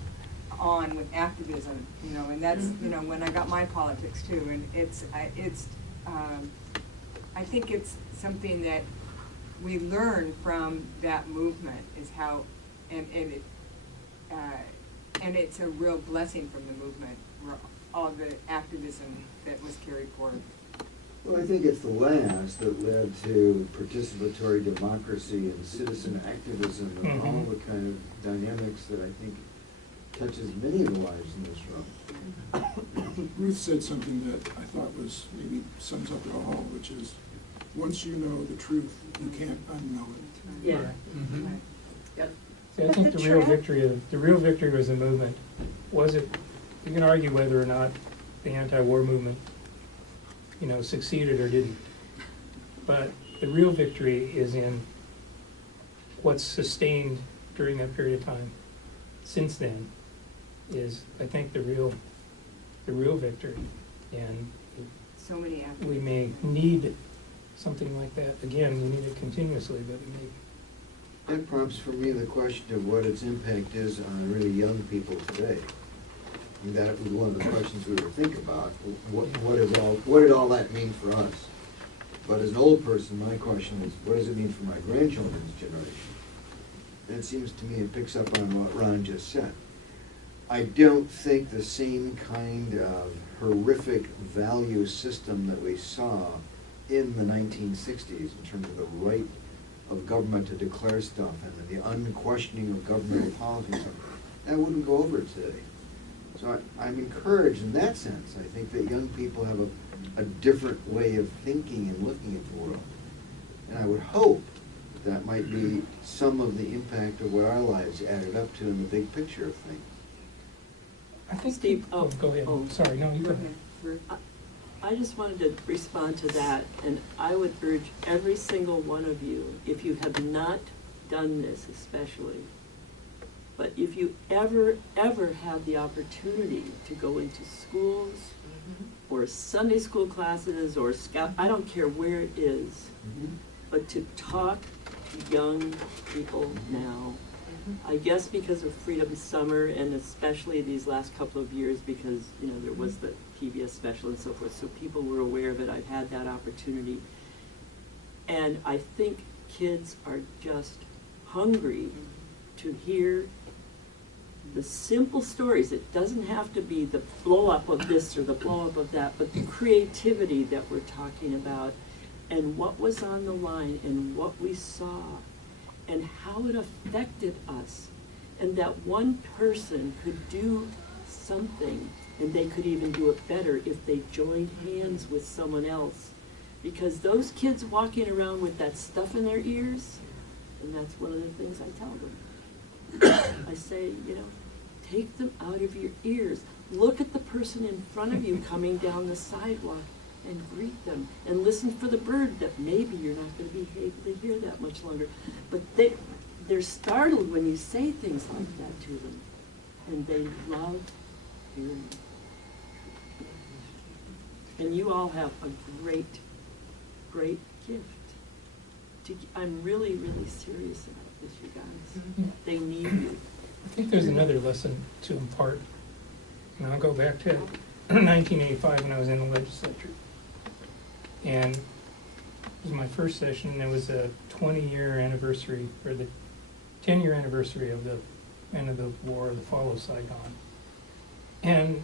on with activism, you know, and that's, you know, when I got my politics too. And I think it's something that we learn from that movement, is how, and it's a real blessing from the movement, all the activism that was carried forward. Well, I think it's the last that led to participatory democracy and citizen activism and all the kind of dynamics that I think touches many of the lives in this room. Ruth said something that I thought was, maybe sums up it all, which is, once you know the truth, you can't unknow it. Yeah. Yep. See, I think the real victory was the movement. Was it? You can argue whether or not the anti-war movement, you know, succeeded or didn't. But the real victory is in what's sustained during that period of time. Since then, is, I think, the real victory. And so many we may need something like that again. We need it continuously, but we That prompts for me the question of what its impact is on really young people today. And that was one of the questions we were thinking about. What did all that mean for us? But as an old person, my question is, what does it mean for my grandchildren's generation? And it seems to me it picks up on what Ron just said. I don't think the same kind of horrific value system that we saw in the 1960s in terms of the right of government to declare stuff and the unquestioning of governmental policy, that wouldn't go over today. So I'm encouraged in that sense. I think that young people have a different way of thinking and looking at the world. And I would hope that might be some of the impact of what our lives added up to in the big picture of things. I think Steve, go ahead. Sorry, no, you go ahead. I just wanted to respond to that, and I would urge every single one of you, if you have not done this especially, but if you ever have the opportunity to go into schools or Sunday school classes or Scout, I don't care where it is, but to talk to young people now, I guess because of Freedom Summer, and especially these last couple of years because, you know, there was the PBS special and so forth, so people were aware of it. I've had that opportunity. And I think kids are just hungry to hear the simple stories. It doesn't have to be the blow up of this or the blow up of that, but the creativity that we're talking about and what was on the line and what we saw and how it affected us, and that one person could do something, and they could even do it better if they joined hands with someone else. Because those kids walking around with that stuff in their ears, and that's one of the things I tell them. I say, you know, take them out of your ears. Look at the person in front of you coming down the sidewalk and greet them, and listen for the bird that maybe you're not going to be able to hear that much longer. But they're startled when you say things like that to them, and they love hearing it. And you all have a great, great gift. I'm really, really serious about this, you guys. They need you. I think there's another lesson to impart. And I'll go back to 1985 when I was in the legislature. And it was my first session, and it was a 20-year anniversary, or the 10-year anniversary of the end of the war, the fall of Saigon. And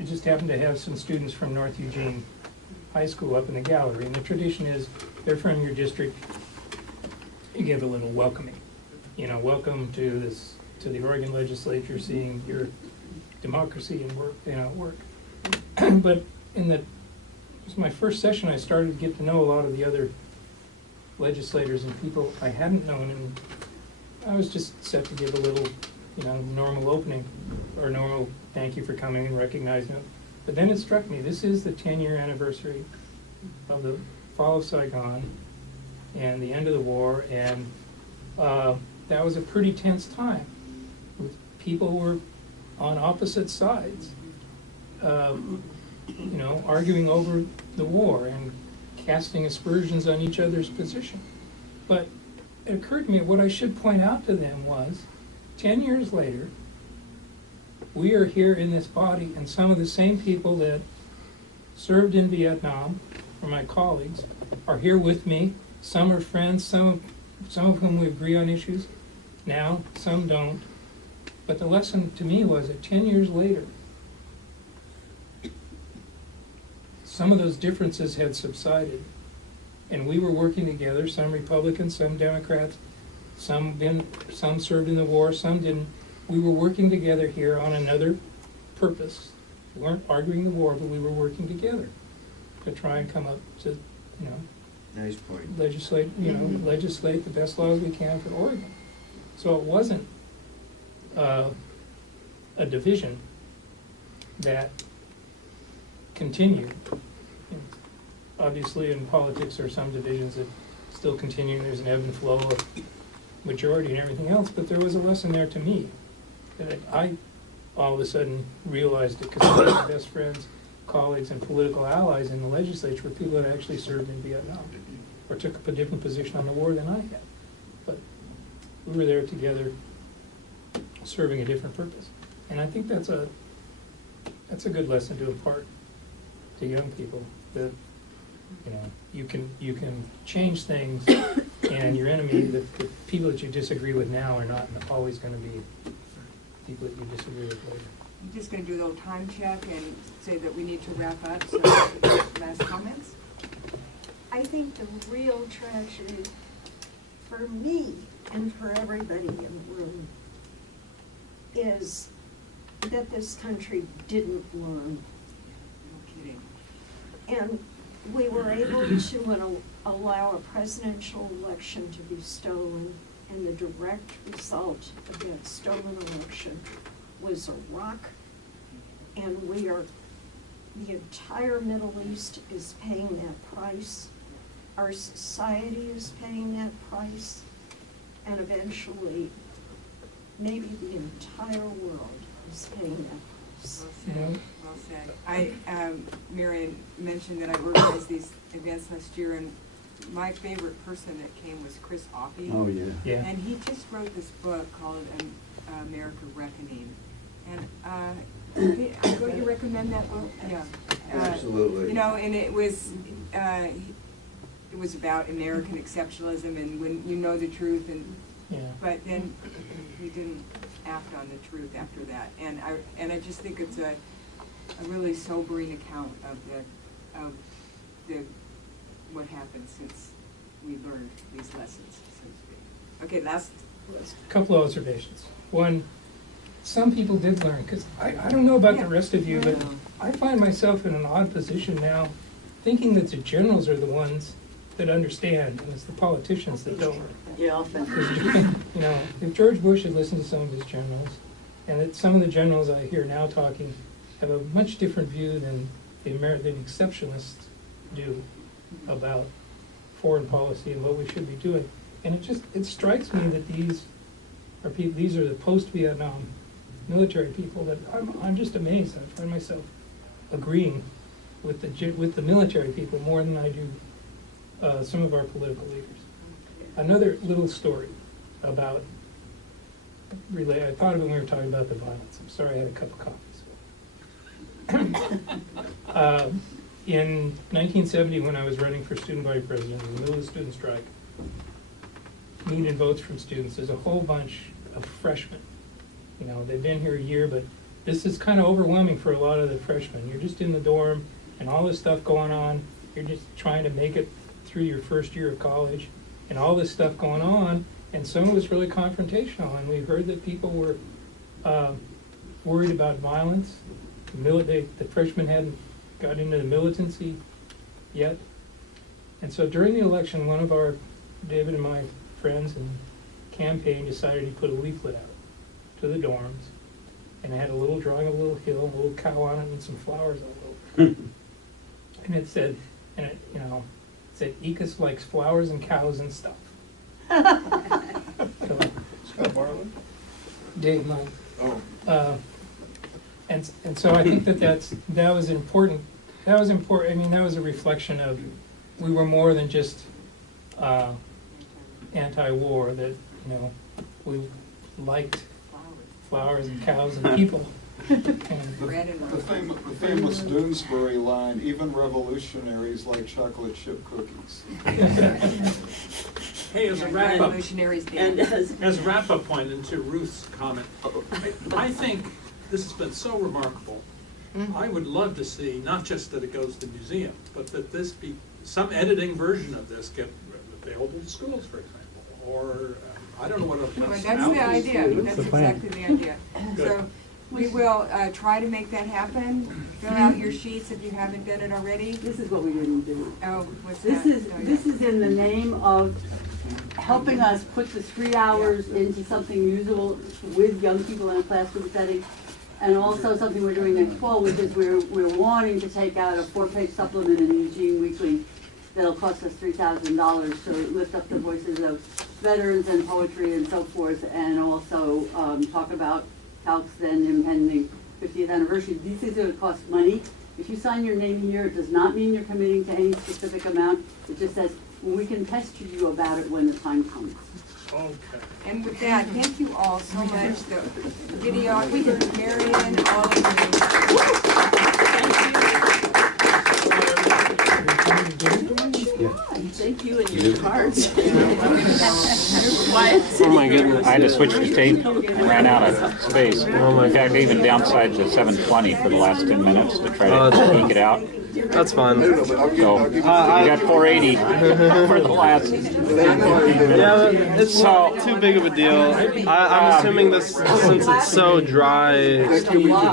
it just happened to have some students from North Eugene High School up in the gallery. And the tradition is, they're from your district, you give a little welcoming. You know, welcome to this, to the Oregon legislature, seeing your democracy and work, you know, work. But it was my first session, I started to get to know a lot of the other legislators and people I hadn't known, and I was just set to give a little, you know, normal opening, or normal thank you for coming and recognizing them. But then it struck me, this is the 10-year anniversary of the fall of Saigon and the end of the war, and that was a pretty tense time. People were on opposite sides, you know, arguing over the war and casting aspersions on each other's position. But it occurred to me, what I should point out to them was, 10 years later, we are here in this body, and some of the same people that served in Vietnam, or my colleagues, are here with me. Some are friends, some of whom we agree on issues now, some don't. But the lesson to me was that 10 years later, some of those differences had subsided, and we were working together, some Republicans, some Democrats, some served in the war, some didn't. We were working together here on another purpose. We weren't arguing the war, but we were working together to try and come up to, you know, nice point. Legislate the best laws we can for Oregon. So it wasn't a division that continued. Obviously, in politics, there are some divisions that still continue. There's an ebb and flow of majority and everything else, but there was a lesson there to me that I all of a sudden realized it, because some of my best friends, colleagues, and political allies in the legislature were people that actually served in Vietnam or took up a different position on the war than I had. But we were there together serving a different purpose. And I think that's a good lesson to impart to young people, that, you know, you can change things, and your enemy, the people that you disagree with now, are not always going to be people that you disagree with later. I'm just going to do a little time check and say that we need to wrap up. So, last comments? I think the real tragedy for me and for everybody in the room is that this country didn't learn. No kidding. And we were able to allow a presidential election to be stolen, and the direct result of that stolen election was Iraq. And the entire Middle East is paying that price. Our society is paying that price. And eventually, maybe the entire world is paying that price. Well said. Well said. Marion mentioned that I organized these events last year, and my favorite person that came was Chris Oppie. Oh, yeah. Yeah. And he just wrote this book called America Reckoning. And don't you recommend that book? Yeah. Absolutely. You know, and it was about American exceptionalism, and when you know the truth, and Yeah. but then he didn't act on the truth after that. And I just think it's a really sobering account of the what happened since we learned these lessons, so to speak. Okay, last Couple of observations. One, some people did learn, because I don't know about the rest of you, but I find myself in an odd position now, thinking that the generals are the ones that understand, and it's the politicians that don't. Yeah, often. You know, if George Bush had listened to some of his generals, and that some of the generals I hear now talking have a much different view than the exceptionalists do about foreign policy and what we should be doing. And it strikes me that these are the post-Vietnam military people that I'm just amazed. I find myself agreeing with the military people more than I do some of our political leaders. Another little story about I thought of it when we were talking about the violence. I'm sorry I had a cup of coffee. In 1970, when I was running for student body president in the middle of the student strike, needed votes from students. There's a whole bunch of freshmen. You know, they've been here a year, but this is kind of overwhelming for a lot of the freshmen. You're just in the dorm and all this stuff going on. You're just trying to make it through your first year of college and all this stuff going on. And some of it was really confrontational. And we heard that people were worried about violence. The freshmen hadn't got into the militancy yet. And so during the election, one of our, David and my friends in campaign, decided he put a leaflet out to the dorms, and it had a little drawing of a little hill, a little cow on it, and some flowers all over. And it said, Ecus likes flowers and cows and stuff. Scott Bartlett? Dave, mine. Oh. And so I think that was important. I mean, that was a reflection of, we were more than just anti-war, that, you know, we liked flowers and cows and people. The famous Doonesbury line, even revolutionaries like chocolate chip cookies. Hey, as a wrap-up, revolutionaries as a wrap-up point into Ruth's comment, I think this has been so remarkable. I would love to see, not just that it goes to the museum, but that this be, some editing version of this get available to schools, for example, or I don't know what else. Well, that's the idea. That's exactly the idea. Good. So we will try to make that happen. Fill out your sheets if you haven't done it already. This is what we didn't do. Oh, what's This that? is in the name of helping us put the 3 hours into something usable with young people in a classroom setting. And also something we're doing next fall, which is we're wanting to take out a 4-page supplement in Eugene Weekly that'll cost us $3,000 to lift up the voices of veterans and poetry and so forth, and also talk about Calc's then impending 50th anniversary. These things are going to cost money. If you sign your name here, it does not mean you're committing to any specific amount. It just says, well, we can pester you about it when the time comes. And with that, thank you all so much. The video, we heard Marion, all of you. Thank you and your cards. Oh my goodness. I had to switch to tape. I ran out of space. Oh my God. I even downsized to 720 for the last 10 minutes to try to eke it out. That's fun. So you got 480 for the last. Yeah, it's not too big of a deal. I'm assuming this, since it's so dry,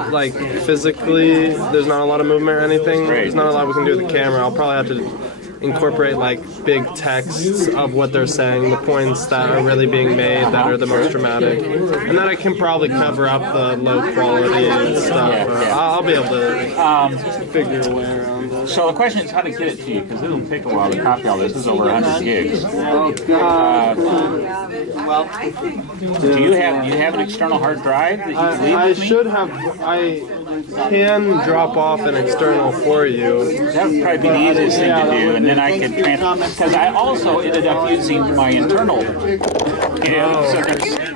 like physically, there's not a lot of movement or anything. There's not a lot we can do with the camera. I'll probably have to incorporate like big texts of what they're saying, the points that are really being made that are the most dramatic, and then I can probably cover up the low quality and stuff. I'll be able to figure a way around it. So the question is how to get it to you, because it'll take a while to copy all this. This is over 100 gigs. Oh God. Well, do you have an external hard drive that you can leave I with me? should have. I can drop off an external for you. That would probably be the easiest thing to do, and then I could transfer. Because I also ended up using my internal. So that's